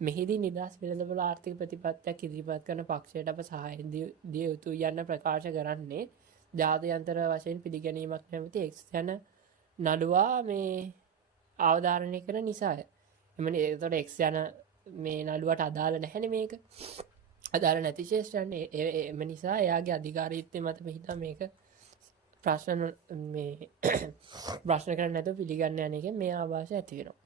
මෙහිදී නිදහස් වෙළඳපොළ ආර්ථික ප්‍රතිපත්තියක් ඉදිරිපත් කරන පක්ෂයට අප සහාය දිය යුතුයි යන්න ප්‍රකාශ කරන්නේ ජාත්‍යන්තර වශයෙන් පිළිගැනීමක් නැමැති එක්ස් යන නඩුවා මේ අවධාරණය කරන නිසාය. එමනේ එතකොට එක්ස් යන මේ නඩුවට අදාළ නැහැනේ මේක. අදාළ නැති ශේෂ්ත්‍රයන් එම නිසා එයාගේ අධිකාරීත්වය මත පිහිටා මේක ප්‍රශ්න කරන්න නැතුව පිළිගන්න යන එකෙන් මේ ආభాෂය ඇති වෙනවා.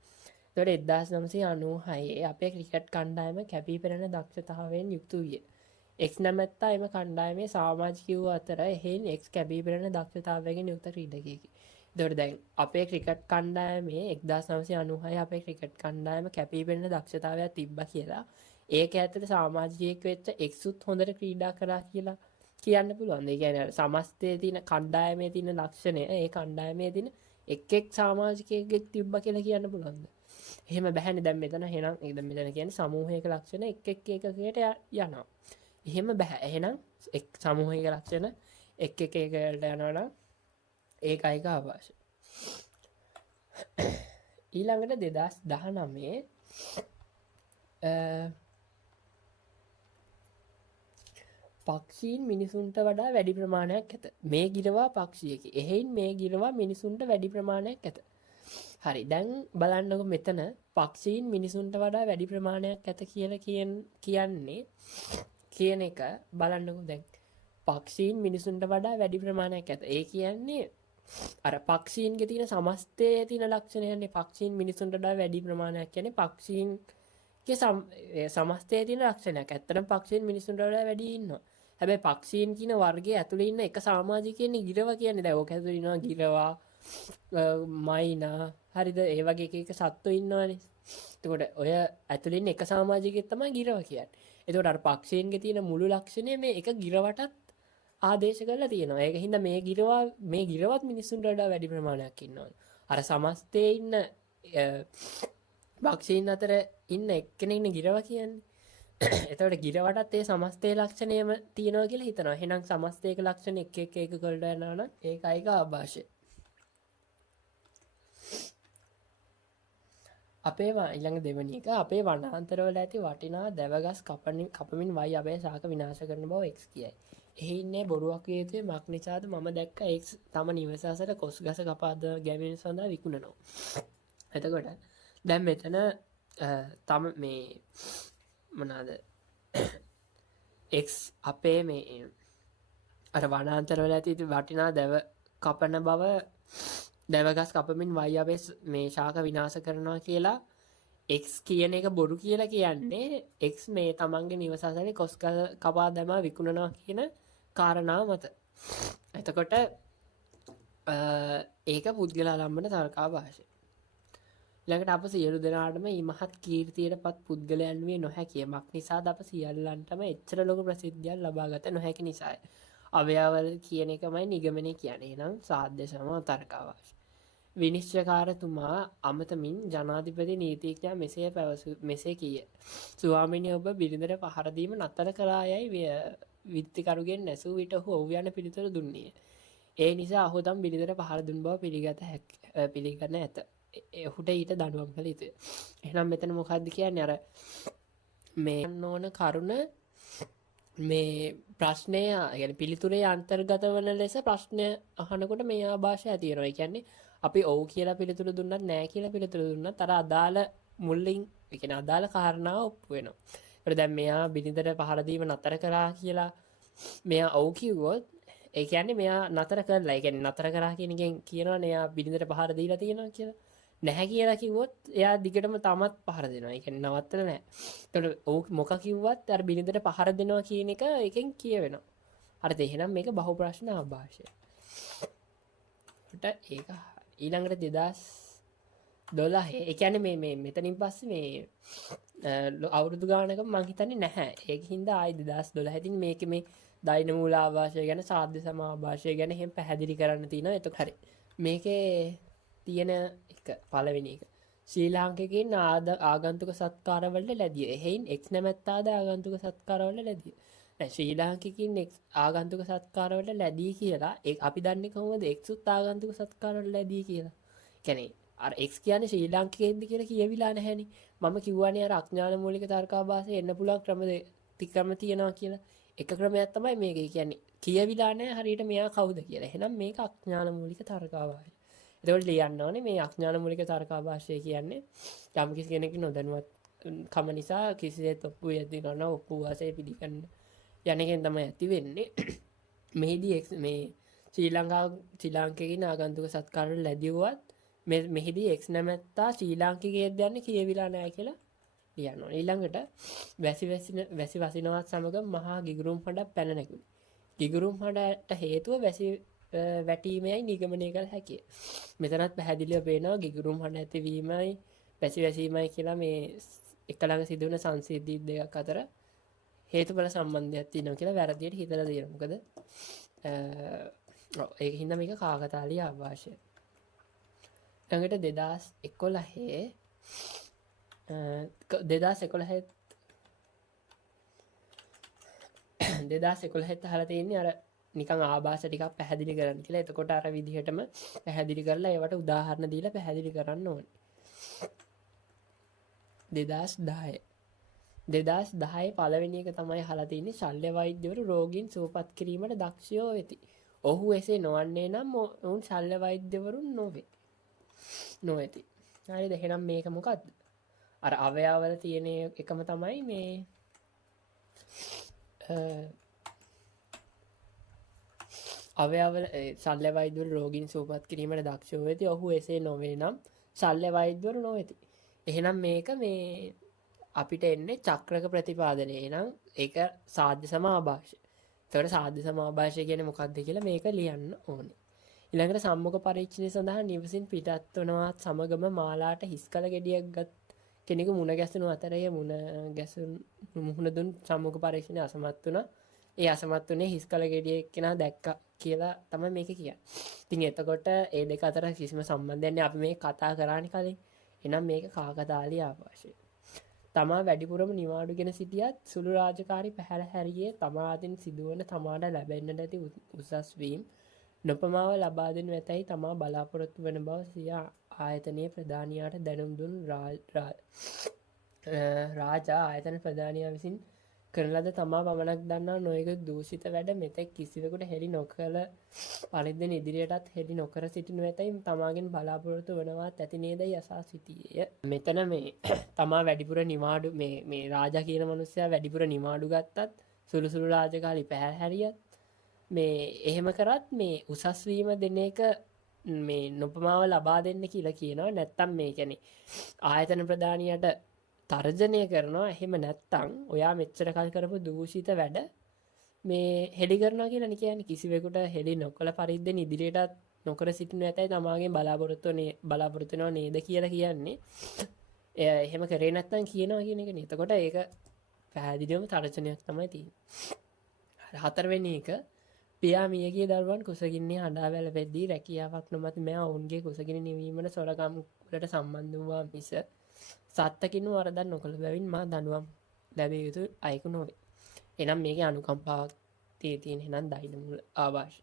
එතකොට 1996 අපේ ක්‍රිකට් කණ්ඩායම කැපී පෙනෙන දක්ෂතාවයෙන් යුක්ත වූයේ. එක්ස් නැමැත්තා එම කණ්ඩායමේ සමාජිකයෝ අතර එහෙයින් එක්ස් කැපී පෙනෙන දක්ෂතාවයෙන් යුක්ත ක්‍රීඩකයෙකි. එතකොට දැන් අපේ ක්‍රිකට් කණ්ඩායමේ 1996 අපේ ක්‍රිකට් කණ්ඩායම කැපී පෙනෙන දක්ෂතාවයක් තිබ්බා කියලා ඒක ඇත්තට සමාජිකයෙක් වෙච්ච එක්සුත් හොඳට ක්‍රීඩා කරා කියලා කියන්න පුළුවන්. ඒ කියන්නේ සමස්තයේ තියෙන කණ්ඩායමේ තියෙන ලක්ෂණය ඒ කණ්ඩායමේ තියෙන එක් සමාජිකයෙක් තිබ්බා කියලා කියන්න පුළුවන්ද? එහෙම බැහැනේ. දැන් මෙතන එහෙනම් දැන් මෙතන කියන්නේ සමූහයක ලක්ෂණ එක් එකකට යනවා. එහෙම බෑ. එහෙනම් එක් සමූහයක ලක්ෂණ එක් එකකට යනවා නම් ඒකයික ආభాෂ. ඊළඟට 2019 පක්ෂීන් මිනිසුන්ට වඩා වැඩි ප්‍රමාණයක් ඇත. මේ ගිරවා පක්ෂියකි. එහෙයින් මේ ගිරවා මිනිසුන්ට වැඩි ප්‍රමාණයක් ඇත. හරි. දැන් බලන්නකො මෙතන පක්ෂීන් මිනිසුන්ට වඩා වැඩි ප්‍රමාණයක් ඇත කියලා කියන්නේ කියන එක බලන්නකො. දැන් පක්ෂීන් මිනිසුන්ට වඩා වැඩි ප්‍රමාණයක් ඇත. ඒ කියන්නේ අර පක්ෂීන්ගේ තියෙන සමස්තයේ තියෙන ලක්ෂණයන්නේ. පක්ෂීන් මිනිසුන්ට වඩා වැඩි ප්‍රමාණයක් කියන්නේ පක්ෂීන්ගේ සමස්තයේ තියෙන ලක්ෂණයක්. ඇත්තටම පක්ෂීන් මිනිසුන්ට වඩා වැඩි ඉන්නවා. හැබැයි පක්ෂීන් කියන වර්ගයේ ඇතුළේ ඉන්න එක සමාජිකයෙක් ගිරව කියන්නේ. දැන් ඕක ඇතුළේ ඉන්නවා ගිරවා, මයිනා, හරිද? ඒ වගේ එක සත්තු ඉන්නවනේ. එතකොට ඔය ඇතුළේ ඉන්න එක සමාජිකයෙක් තමයි ගිරව කියන්නේ. එතකොට අර පක්ෂීන්ගේ තියෙන මුළු ලක්ෂණය මේ එක ගිරවටත් ආදේශ කරලා තියෙනවා. ඒක හින්දා මේ ගිරවත් මිනිස්සුන්ට වඩා වැඩි ප්‍රමාණයක් ඉන්නවා. අර සමස්තයේ ඉන්න පක්ෂීන් අතර ඉන්න එක්කෙනෙක්නේ ගිරව කියන්නේ. එතකොට ගිරවටත් ඒ සමස්තයේ ලක්ෂණයම තියෙනවා කියලා හිතනවා. එහෙනම් සමස්තයක ලක්ෂණ එක වලට යනවා නම් ඒකයික ආభాෂය. අපේ ඊළඟ දෙවෙනි එක අපේ වනාන්තරවල ඇති වටිනා දැවගස් කපමින් වයි අබේ ශාක විනාශ කරන බව එක්ස් කියයි. එහි ඉන්නේ බොරුවක් විය යුතුයි. මක් නිසාද මම දැක්ක එක්ස් තම නිවස අසල කොස් ගස කපාද ගැමීම සඳහා විකුණනවා. එතකොට දැන් මෙතන තම මේ මොනවාද එක්ස් අපේ මේ අර වනාන්තරවල ඇති වටිනා දැව කපන බව දැවගස් කපමින් වයි අපේ මේ ශාක විනාශ කරනවා කියලා එක්ස් කියන එක බොරු කියලා කියන්නේ එක්ස් මේ තමන්ගේ නිවස අසලේ කොස් කපා දැමා විකුණනවා කියන කාරණාව මත. එතකොට ඒක පුද්ගල ආලම්බන තර්කාභාෂය. ළඟට අප සියලු දෙනාටම මේ මහත් කීර්තියටපත් පුද්ගලයන් විය නොහැකිය. මක් නිසාද අප සියල්ලන්ටම එච්චර ලොකු ප්‍රසිද්ධියක් ලබා ගත නොහැකි නිසාය. අවයවවල කියන එකමයි නිගමනය කියන්නේ. එහෙනම් සාධ්‍ය සම තර්කාභාෂය. විනිශ්චයකාරතුමා අමතමින් ජනාධිපති නීතිඥයා මෙසේ කීය. ස්වාමිනී ඔබ බිරිඳට පහර දීම නතර කළා යයි විත්තිකරුගෙන් නැසූ විට ඔහු ඔව් යන පිළිතුර දුන්නේය. ඒ නිසා ඔහු තම බිරිඳට පහර දුන් බව පිළිගන්න ඇත. ඔහුට ඊට දඬුවම් කළ යුතුය. එහෙනම් මෙතන මොකක්ද කියන්නේ? අර මේ ඕන කරුණ මේ ප්‍රශ්නය يعني පිළිතුරේ අන්තර්ගත වන ලෙස ප්‍රශ්න අහනකොට මේ ආభాෂය ඇති වෙනවා. ඒ කියන්නේ අපි ඔව් කියලා පිළිතුරු දුන්නත් නෑ කියලා පිළිතුරු දුන්නත් අර අදාළ මුලින් ඒ කියන්නේ අදාළ කාරණාව ඔප්පු වෙනවා. ඒකට දැන් මෙයා බිරිඳට පහර දීම නතර කරා කියලා මෙයා ඔව් කිව්වොත් ඒ කියන්නේ මෙයා නතර කරලා ඒ කියන්නේ නතර කරා කියන එකෙන් කියනවා නේ එයා බිරිඳට පහර දීලා තියෙනවා කියලා. නැහැ කියලා කිව්වොත් එයා දිගටම තමත් පහර දෙනවා. ඒ කියන්නේ නවත්තලා නැහැ. ඒතකොට ඔව් මොක කිව්වත් අර බිරිඳට පහර දෙනවා කියන එක එකෙන් කියවෙනවා. හරිද? එහෙනම් මේක බහු ප්‍රශ්න ආభాෂය. ඒක ඊළඟට 2012 ඒ කියන්නේ මේ මෙතනින් පස්සේ මේ අවුරුදු ගානක මම හිතන්නේ නැහැ. ඒක හින්දා ආයි 2012 ඉතින් මේකේ මේ දෛන මූල ආభాෂය ගැන සාධ්‍ය සම ආభాෂය ගැන එහෙම පැහැදිලි කරන්න තියෙනවා. එතකොට හරි. මේකේ තියෙන එක පළවෙනි එක ශ්‍රී ලාංකිකයින් ආගන්තුක සත්කාරවලට ලැබිය. එහෙයින් එක්ස් නැමැත්තාද ආගන්තුක සත්කාරවලට ලැබිය. ශ්‍රී ලාංකිකින් ආගන්තුක සත්කාරවලට ලැබී කියලා අපි දන්නේ කොහොමද එක්සුත් ආගන්තුක සත්කාරවලට ලැබී කියලා. කියන්නේ අර එක්ස් කියන්නේ ශ්‍රී ලාංකිකයෙක්ද කියලා කියවිලා නැහැනේ. මම කිව්වනේ අර අඥාන මූලික තර්කාභාසයේ එන්න පුළුවන් ක්‍රම තියෙනවා කියලා. එක ක්‍රමයක් තමයි මේක. කියන්නේ කියවිලා නැහැ හරියට මෙයා කවුද කියලා. එහෙනම් මේක අඥාන මූලික තර්කාභාසය. එතකොට ලියන්න ඕනේ මේ අඥාන මූලික තර්කාභාසය කියන්නේ යම් කිසි කෙනෙක් නොදැනුවත් කම නිසා කිසිසේත් ඔප්පු යති කරන ඔප්පු වාසය පිළිගන්න යන එකෙන් තමයි ඇති වෙන්නේ. මෙහිදී මේ ශ්‍රී ලාංකිකයින් ආගන්තුක සත්කාරවල ලැබුවත් මෙහිදී එක්ස් නැමැත්තා ශ්‍රී ලාංකිකයෙක්ද යන්නේ කියවිලා නැහැ කියලා ලියන්න ඕනේ. ඊළඟට වැසි වසිනවත් සමග මහා ගිගුරුම් හඬක් පැන නැගුණි. ගිගුරුම් හඬට හේතුව වැසි වැටීමයි නිගමනය කළ හැකිය. මෙතනත් පැහැදිලිව පේනවා ගිගුරුම් හඬ ඇතිවීමයි වැසි වැසීමයි කියලා මේ එක ළඟ සිදුවන සංසිද්ධි දෙකක් අතර හේතුඵල සම්බන්ධයක් තියෙනවා කියලා වැරදියට හිතලා තියෙනවා. මොකද ඒක හින්දා මේක කාකතාලීය ආభాෂය. ළඟට 2011 අහලා තියෙන්නේ අර නිකන් ආభాෂ ටිකක් පැහැදිලි කරන්න කියලා. එතකොට අර විදිහටම පැහැදිලි කරලා ඒවට උදාහරණ දීලා පැහැදිලි කරන්න ඕනේ. 2010 පළවෙනි එක තමයි අහලා තියෙන්නේ ශල්‍ය වෛද්‍යවරු රෝගීන් සුවපත් කිරීමට දක්ෂයෝ වෙති. ඔහු එසේ නොවන්නේ නම් ඔවුන් ශල්‍ය වෛද්‍යවරුන් නොවේති. හරිද? එහෙනම් මේක මොකද්ද? අර අවයවවල තියෙන එකම තමයි මේ අවයවවල ශල්‍ය වෛද්‍යවරු රෝගීන් සුවපත් කිරීමට දක්ෂයෝ වෙති. ඔහු එසේ නොවේ නම් ශල්‍ය වෛද්‍යවරු නොවේති. එහෙනම් මේක මේ අපිට එන්නේ චක්‍රක ප්‍රතිපාදනය. එහෙනම් ඒක සාධ්‍ය සමාභාෂය. එතකොට සාධ්‍ය සමාභාෂය කියන්නේ මොකක්ද කියලා මේක ලියන්න ඕනේ. ඊළඟට සම්මුඛ පරීක්ෂණය සඳහා නිවසින් පිටත් වනවත් සමගම මාලාට හිස්කල ගෙඩියක් ගත් කෙනෙකු මුණ ගැසුණු අතරේ මුහුණ දුන් සම්මුඛ පරීක්ෂණය අසමත් වුණා. ඒ අසමත් වුණේ හිස්කල ගෙඩියක් කෙනා දැක්කා කියලා තමයි මේක කියන්නේ. ඉතින් එතකොට ඒ දෙක අතර කිසිම සම්බන්ධයක් නැහැ. අපි මේ කතා කරානේ කලින්. එහෙනම් මේක කාකතාලීය ආభాෂය. තමා වැඩිපුරම නිවාඩුගෙන සිටියත් සුළු රාජකාරි පැහැර හැරියේ තමා අතින් සිදුවන තමාට ලැබෙන්නට ඇති උසස් වීම නොපමාව ලබා දෙනු ඇතැයි තමා බලාපොරොත්තු වන බව සිය ආයතනයේ ප්‍රධානියාට දැනුම් දුන් රාජා ආයතන ප්‍රධානියා විසින් කරන ලද තමා පමණක් දන්නා නොයෙකුත් දූෂිත වැඩ මෙතෙක් කිසිවෙකුට හෙළි නොකළ පරිද්දෙන් ඉදිරියටත් හෙළි නොකර සිටිනු ඇතැයි තමාගෙන් බලාපොරොත්තු වනවත් ඇති නේදයි අසා සිටියේය. මෙතන මේ තමා වැඩිපුර නිවාඩු මේ රාජා කියන මිනිස්සයා වැඩිපුර නිවාඩු ගත්තත් සුළු රාජකාරි පැහැර හැරියත් මේ එහෙම කරත් මේ උසස් වීම දෙන එක මේ නොපමාව ලබා දෙන්න කියලා කියනවා. නැත්තම් මේ කියන්නේ ආයතන ප්‍රධානියට තර්ජනය කරනවා. එහෙම නැත්තම් ඔයා මෙච්චර කල් කරපු දූෂිත වැඩ මේ හෙළි කරනවා කියලා නේ කියන්නේ. කිසිවෙකුට හෙළි නොකළ පරිද්දෙන් ඉදිරියටත් නොකර සිටිනු ඇතයි තමාගෙන් බලාපොරොත්තු වෙනව නේද කියලා කියන්නේ. එහෙම කරේ නැත්තම් කියනවා කියන එකනේ. එතකොට ඒක පැහැදිලිවම තර්ජනයක් තමයි තියෙන්නේ. හතරවෙනි එක පියා මියගිය දරුවන් කුසගින්නේ හඬා වැළපෙද්දී රැකියාවක් නොමැති මෙයා ඔවුන්ගේ කුසගිනි නිවීමට සොරකම් වලට සම්බන්ධ වූවා මිස සත්තකින් වරදක් නොකළ බැවින් මා දඬුවම් ලැබිය යුතු අයෙකු නොවේ. එනම් මේකේ අනුකම්පාවක් තියෙන එහෙනම් දෛනමූල ආభాෂය.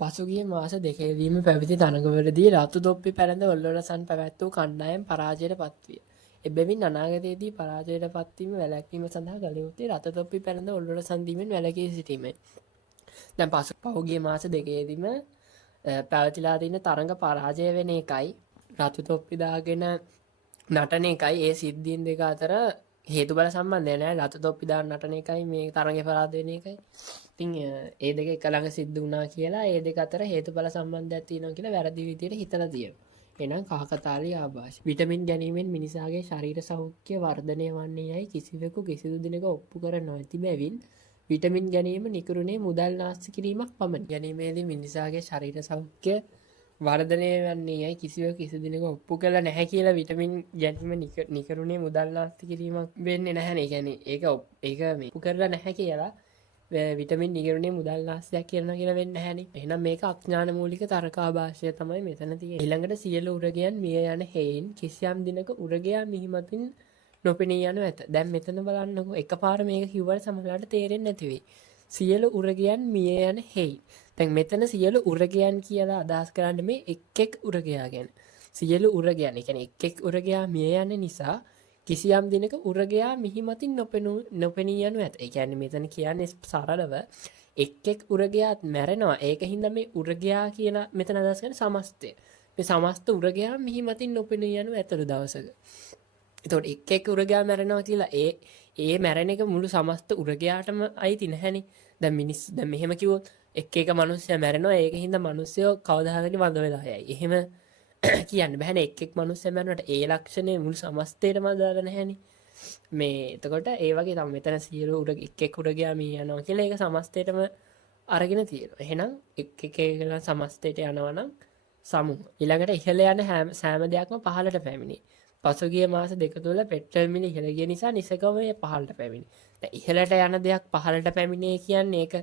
පසුගිය මාස දෙකේදීම පැවති තරඟවලදී රතු දොප්පි පැළඳ ඔල්ලොරසන් පැවැත් වූ කණ්ඩායම් පරාජයට පත්විය. එබැවින් අනාගතයේදී පරාජයට පත්වීම වැළැක්වීම සඳහා කළ යුත්තේ රතු දොප්පි පැළඳ ඔල්ලොරසන් දීමෙන් වැළකී සිටීමයි. දැන් පසුගිය මාස දෙකේදීම පැවතිලා තියෙන තරඟ පරාජය වෙන එකයි රතු තොප්පි දාගෙන නටන එකයි ඒ සිද්ධීන් දෙක අතර හේතුඵල සම්බන්ධය නැහැ. රතු තොප්පි දාන නටන එකයි මේ තරඟේ පරාජය වෙන එකයි. ඉතින් ඒ දෙක එක ළඟ සිද්ධ වුණා කියලා ඒ දෙක අතර හේතුඵල සම්බන්ධයක් තියෙනවා කියලා වැරදි විදියට හිතලා තියෙනවා. එහෙනම් කාකතාලීය ආభాෂය. විටමින් ගැනීමෙන් මිනිසාගේ ශරීර සෞඛ්‍ය වර්ධනය වන්නේ යයි කිසිවෙකු කිසිදු දිනක ඔප්පු කර නොඇති බැවින් විටමින් ගැනීම නිකරුණේ මුදල් නාස්ති කිරීමක් පමණි. ගැනීමේදී මිනිසාගේ ශරීර සෞඛ්‍ය වර්ධනය වන්නේ යයි කිසිවෙකු කිසි දිනක ඔප්පු කළ නැහැ කියලා විටමින් ගැනීම නිකරුණේ මුදල් නාස්ති කිරීමක් වෙන්නේ නැහැ නේ. කියන්නේ ඒක මේ ඔප්පු කරලා නැහැ කියලා විටමින් නිගරුණේ මුදල් නාස්තියක් කියනවා කියලා වෙන්නේ නැහැනේ. එහෙනම් මේක අඥාන මූලික තර්කාභාෂය තමයි මෙතන තියෙන්නේ. ඊළඟට සියලු උරගයන් මිය යන හේයින් කිසියම් දිනක උරගයා මිහිමතින් නොපෙනී යනු ඇත. දැන් මෙතන බලන්නකෝ එකපාර මේක කිව්වට සමහරවිට තේරෙන්නේ නැති වෙයි. සියලු උරගයන් මිය යන හේයි. දැන් මෙතන සියලු උරගයන් කියලා අදහස් කරන්නේ මේ එක් උරගයා ගැන. සියලු උරගයන්, ඒ කියන්නේ එක් උරගයා මිය යන නිසා කිසියම් දිනක උරගයා මිහිමතින් නොපෙනී යනු ඇත. ඒ කියන්නේ මෙතන කියන්නේ සරලව එක් උරගයාත් මැරෙනවා. ඒකින්ද මේ උරගයා කියලා මෙතන අදහස් කරන්නේ සමස්තය. මේ සමස්ත උරගයා මිහිමතින් නොපෙනී යනු ඇතලු දවසක. එතකොට එක් උරගයා මැරෙනවා කියලා ඒ මැරෙන එක මුළු සමස්ත උරගයාටම අයිති නැහැනේ. දැන් මෙහෙම කිව්වොත් එක මිනිස්සයා මැරෙනවා. ඒකින්ද මිනිස්සයෝ කවදා හරි වඳ වෙලා යයි. එහෙම කියන්න බෑනේ. එක් මිනිස්සයා මැරුණාට ඒ ලක්ෂණය මුළු සමස්තයටම අදාළ නැහැනේ. මේ එතකොට ඒ වගේ තමයි මෙතන සියලු එක් උරගයා මිය යනවා කියලා ඒක සමස්තයටම අරගෙන තියෙනවා. එහෙනම් එක් කියලා සමස්තයට යනවා නම් සමුහ. ඊළඟට ඉහළ යන සෑම දෙයක්ම පහළට පැමිණේ. පසුගිය මාස දෙක තුළ පෙට්‍රල් මිල ඉහළ ගිය නිසා නිසකව පහළට පැමිණි. දැන් ඉහළට යන දෙයක් පහළට පැමිණේ කියන්නේ ඒක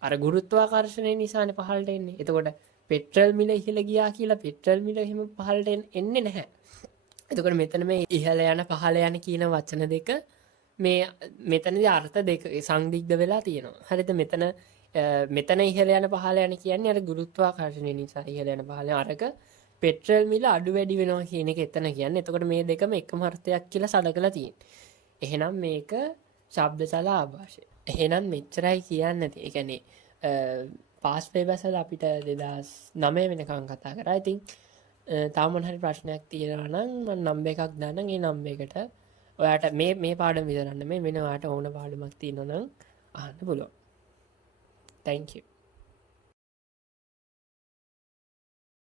අර ගුරුත්වාකර්ෂණය නිසානේ පහළට එන්නේ. එතකොට පෙට්‍රල් මිල ඉහළ ගියා කියලා පෙට්‍රල් මිල එහෙම පහළට එන්නේ නැහැ. එතකොට මෙතන මේ ඉහළ යන පහළ යන කියන වචන දෙක මේ මෙතනදී අර්ථ දෙක සංදිග්ධ වෙලා තියෙනවා. හරිද? මෙතන ඉහළ යන පහළ යන කියන්නේ අර ගුරුත්වාකර්ෂණය නිසා ඉහළ යන පහළ අරක පෙට්‍රල් මිල අඩු වැඩි වෙනවා කියන එක එතන කියන්නේ. එතකොට මේ දෙකම එකම අර්ථයක් කියලා සලකලා තියෙන්නේ. එහෙනම් මේක ශබ්දසල ආభాෂය. එහෙනම් මෙච්චරයි කියන්න තියෙන්නේ. ඒ කියන්නේ පාස් පේපර්ස් වල අපිට 2009 වෙනකන් කතා කරා. ඉතින් තාම මොන හරි ප්‍රශ්නයක් තියෙනවා නම් මම නම්බර් එකක් දාන්නම්. ඒ නම්බර් එකට ඔයාට මේ පාඩම විතරක් නෙමෙයි වෙන ඔයාට ඕන පාඩමක් තියෙනවා නම් අහන්න පුළුවන්. Thank you.